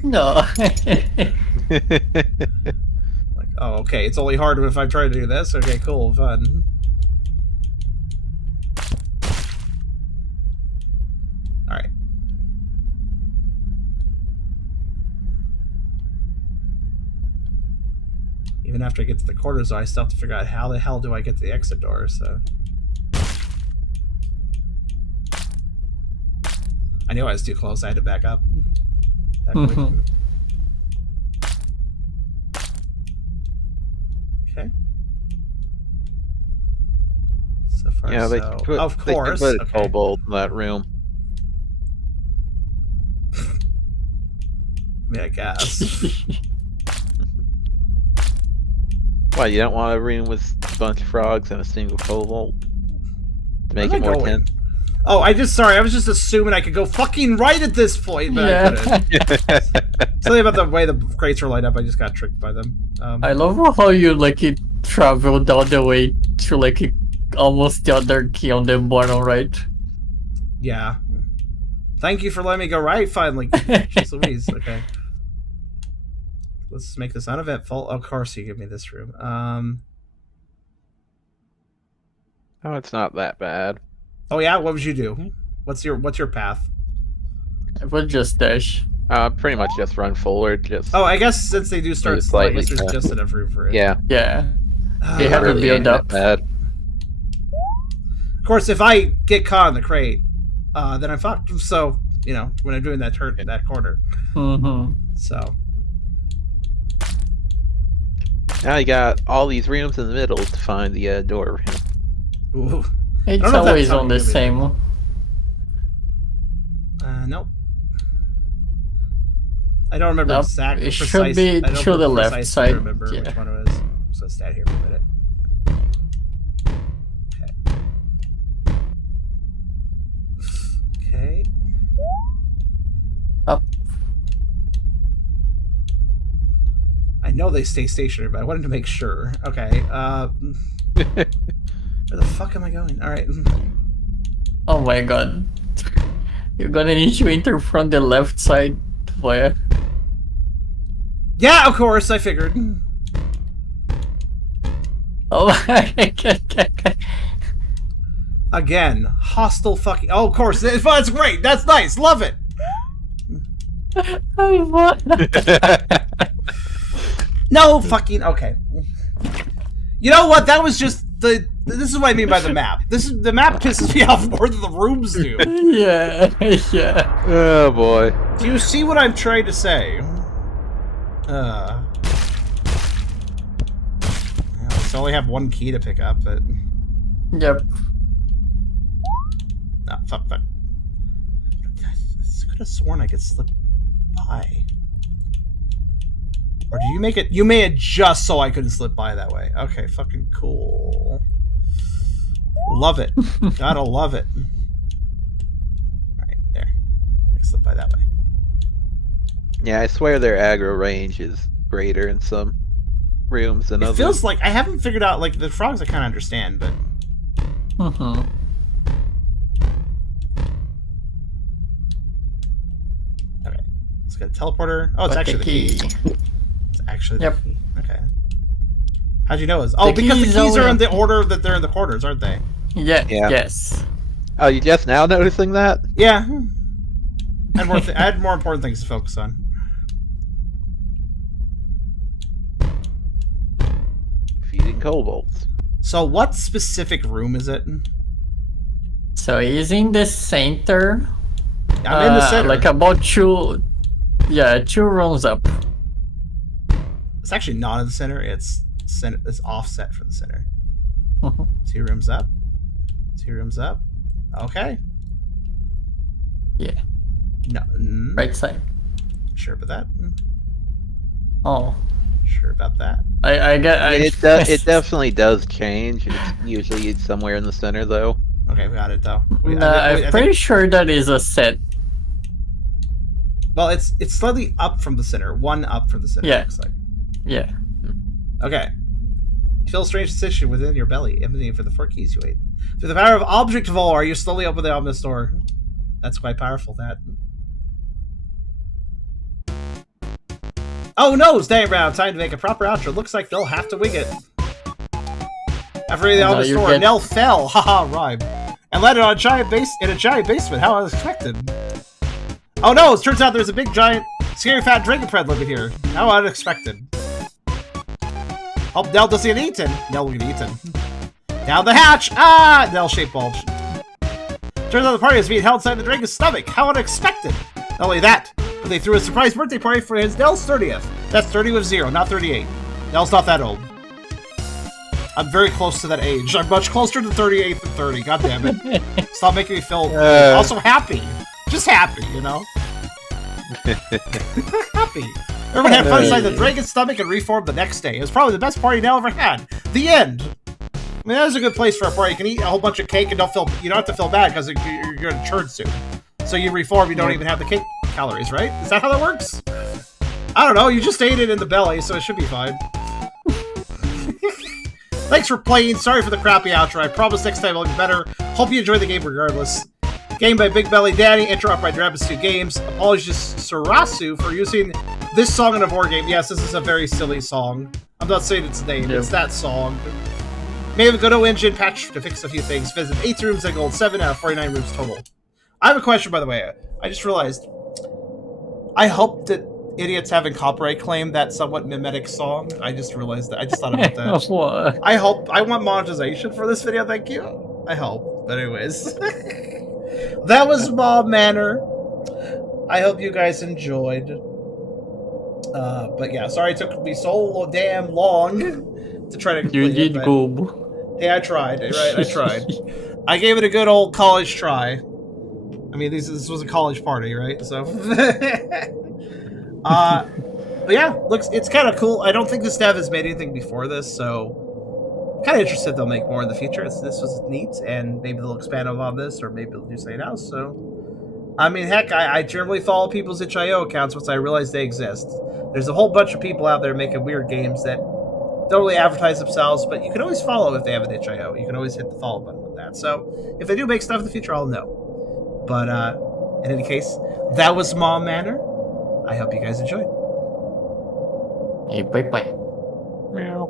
No. Like, oh, okay, it's only hard if I try to do this. Okay, cool, fun. Alright. Even after I get to the corners, though, I still have to figure out how the hell do I get to the exit door, so... I knew I was too close, I had to back up. Okay. So far, yeah, they so... can put, of course. they can put a Okay. kobold in that room. I mean, I guess. Why, you don't want a room with a bunch of frogs and a single kobold? To make Where's it I more going? tense? Oh, I was just assuming I could go fucking right at this point, but I couldn't. Something about the way the crates were lined up, I just got tricked by them. I love how you like it traveled all the way to like almost the other key on the bottom right. Yeah. Thank you for letting me go right, finally. Jeez Louise, okay. Let's make this uneventful. Of course you give me this room. Oh, it's not that bad. Oh yeah, what would you do? What's your path? I would just dash. Pretty much just run forward. Just Oh, I guess since they do start Just slow, I slightly guess there's fast. just enough room for it. yeah. Yeah. Ah, They have to Really build ain't that up. bad. Of course, if I get caught in the crate, then I'm fucked. So, you know, when I'm doing that that corner. So. Now you got all these rooms in the middle to find the door room. Ooh. It's don't know if always that's on the something same. Nope. I don't remember Nope, exactly. it should be to the left side, Remember yeah. which one it was. So stand here for a minute. Okay. Okay. Up. I know they stay stationary, but I wanted to make sure. Okay. Where the fuck am I going? All right. Oh my god. You're gonna need to enter from the left side. Where? Yeah, of course. I figured. Oh my god. Again, hostile fucking. Oh, of course. That's great. That's nice. Love it. No fucking. Okay. You know what? That was just the. This is what I mean by the map. The map pisses me off more than the rooms do. Yeah, yeah. Oh boy. Do you see what I'm trying to say? Well, I only have one key to pick up, but. Yep. Ah, fuck. I could have sworn I could slip by. Or did you make it? You made it just so I couldn't slip by that way. Okay, fucking cool. Love it. Gotta love it. Alright, there. I can slip by that way. Yeah, I swear their aggro range is greater in some rooms than It others. feels like I haven't figured out, like, the frogs I kind of understand, but. Okay. Let's get a teleporter. Oh, it's But actually the key. It's actually the Yep. key. Okay. How'd you know it was? Oh, The because the keys keys are only- in the order that they're in the corners, aren't they? Yeah, Yeah. yes. Oh, you just now noticing that? Yeah. I had more important things to focus on. Feeding kobolds. So, what specific room is it? So he's in the center. I'm in the center. Like about two rooms up. It's actually not in the center. It's offset from the center. 2 rooms up. 2 rooms up. Okay. Yeah. No. Right side. Sure about that? Oh, Sure about that? I get. It definitely does change. It's usually somewhere in the center, though. Okay, we got it though. I'm pretty sure that is a set. Well, it's slightly up from the center. One up from the center. Yeah. Looks like. Yeah. Okay. You feel a strange sensation within your belly, emanating from the 4 keys you ate. Through the power of object VORE, you slowly open the ominous door. That's quite powerful, that. Oh no, staying around. Time to make a proper outro. Looks like they'll have to wing it. After reading the ominous door, Nell fell. Haha, rhyme. And landed on a giant basement. How unexpected. Oh no, it turns out there's a big, giant, scary fat dragon friend living here. How unexpected. Hope Nell doesn't get eaten. Nell will get eaten. Down the hatch! Ah! Nell-shaped bulge. Turns out the party is being held inside the dragon's stomach. How unexpected. Not only that, but they threw a surprise birthday party for his Nell's 30th. That's 30 with 0, not 38. Nell's not that old. I'm very close to that age. I'm much closer to 38 than 30. God damn it. Stop making me feel also happy. Just happy, you know? Happy. Everyone had fun inside the dragon's stomach and reformed the next day. It was probably the best party Nell ever had. The end. I mean, that is a good place for a party. You can eat a whole bunch of cake and you don't have to feel bad because you're going to churn soon. So you reform, you don't even have the cake calories, right? Is that how that works? I don't know. You just ate it in the belly, so it should be fine. Thanks for playing. Sorry for the crappy outro. I promise next time it'll be better. Hope you enjoy the game regardless. Game by big-bellied Danny, intro up by Drabistu Games. Apologies to Surasu for using this song in a VORE game. Yes, this is a very silly song. I'm not saying its name, it's that song. May have a Godot engine patch to fix a few things. Visit 8 rooms and gold, 7 out of 49 rooms total. I have a question, by the way. I just realized. I hope that idiots haven't copyright claimed that somewhat mimetic song. I just realized that. I just thought about that. What? I want monetization for this video, thank you. I hope. But anyways. That was Maw Manor. I hope you guys enjoyed. But yeah, sorry it took me so damn long to try to complete You did good. Hey, I tried, right? I tried. I gave it a good old college try. I mean, this was a college party, right? So, but yeah, looks it's kind of cool. I don't think this dev has made anything before this, so kind of interested they'll make more in the future. This was neat, and maybe they'll expand on this, or maybe they'll do something else. So, I mean, heck, I generally follow people's itch.io accounts once I realize they exist. There's a whole bunch of people out there making weird games that don't really advertise themselves, but you can always follow if they have an itch.io. You can always hit the follow button with that. So if they do make stuff in the future, I'll know. But in any case, that was Maw Manor. I hope you guys enjoyed. Hey, bye bye. Meow.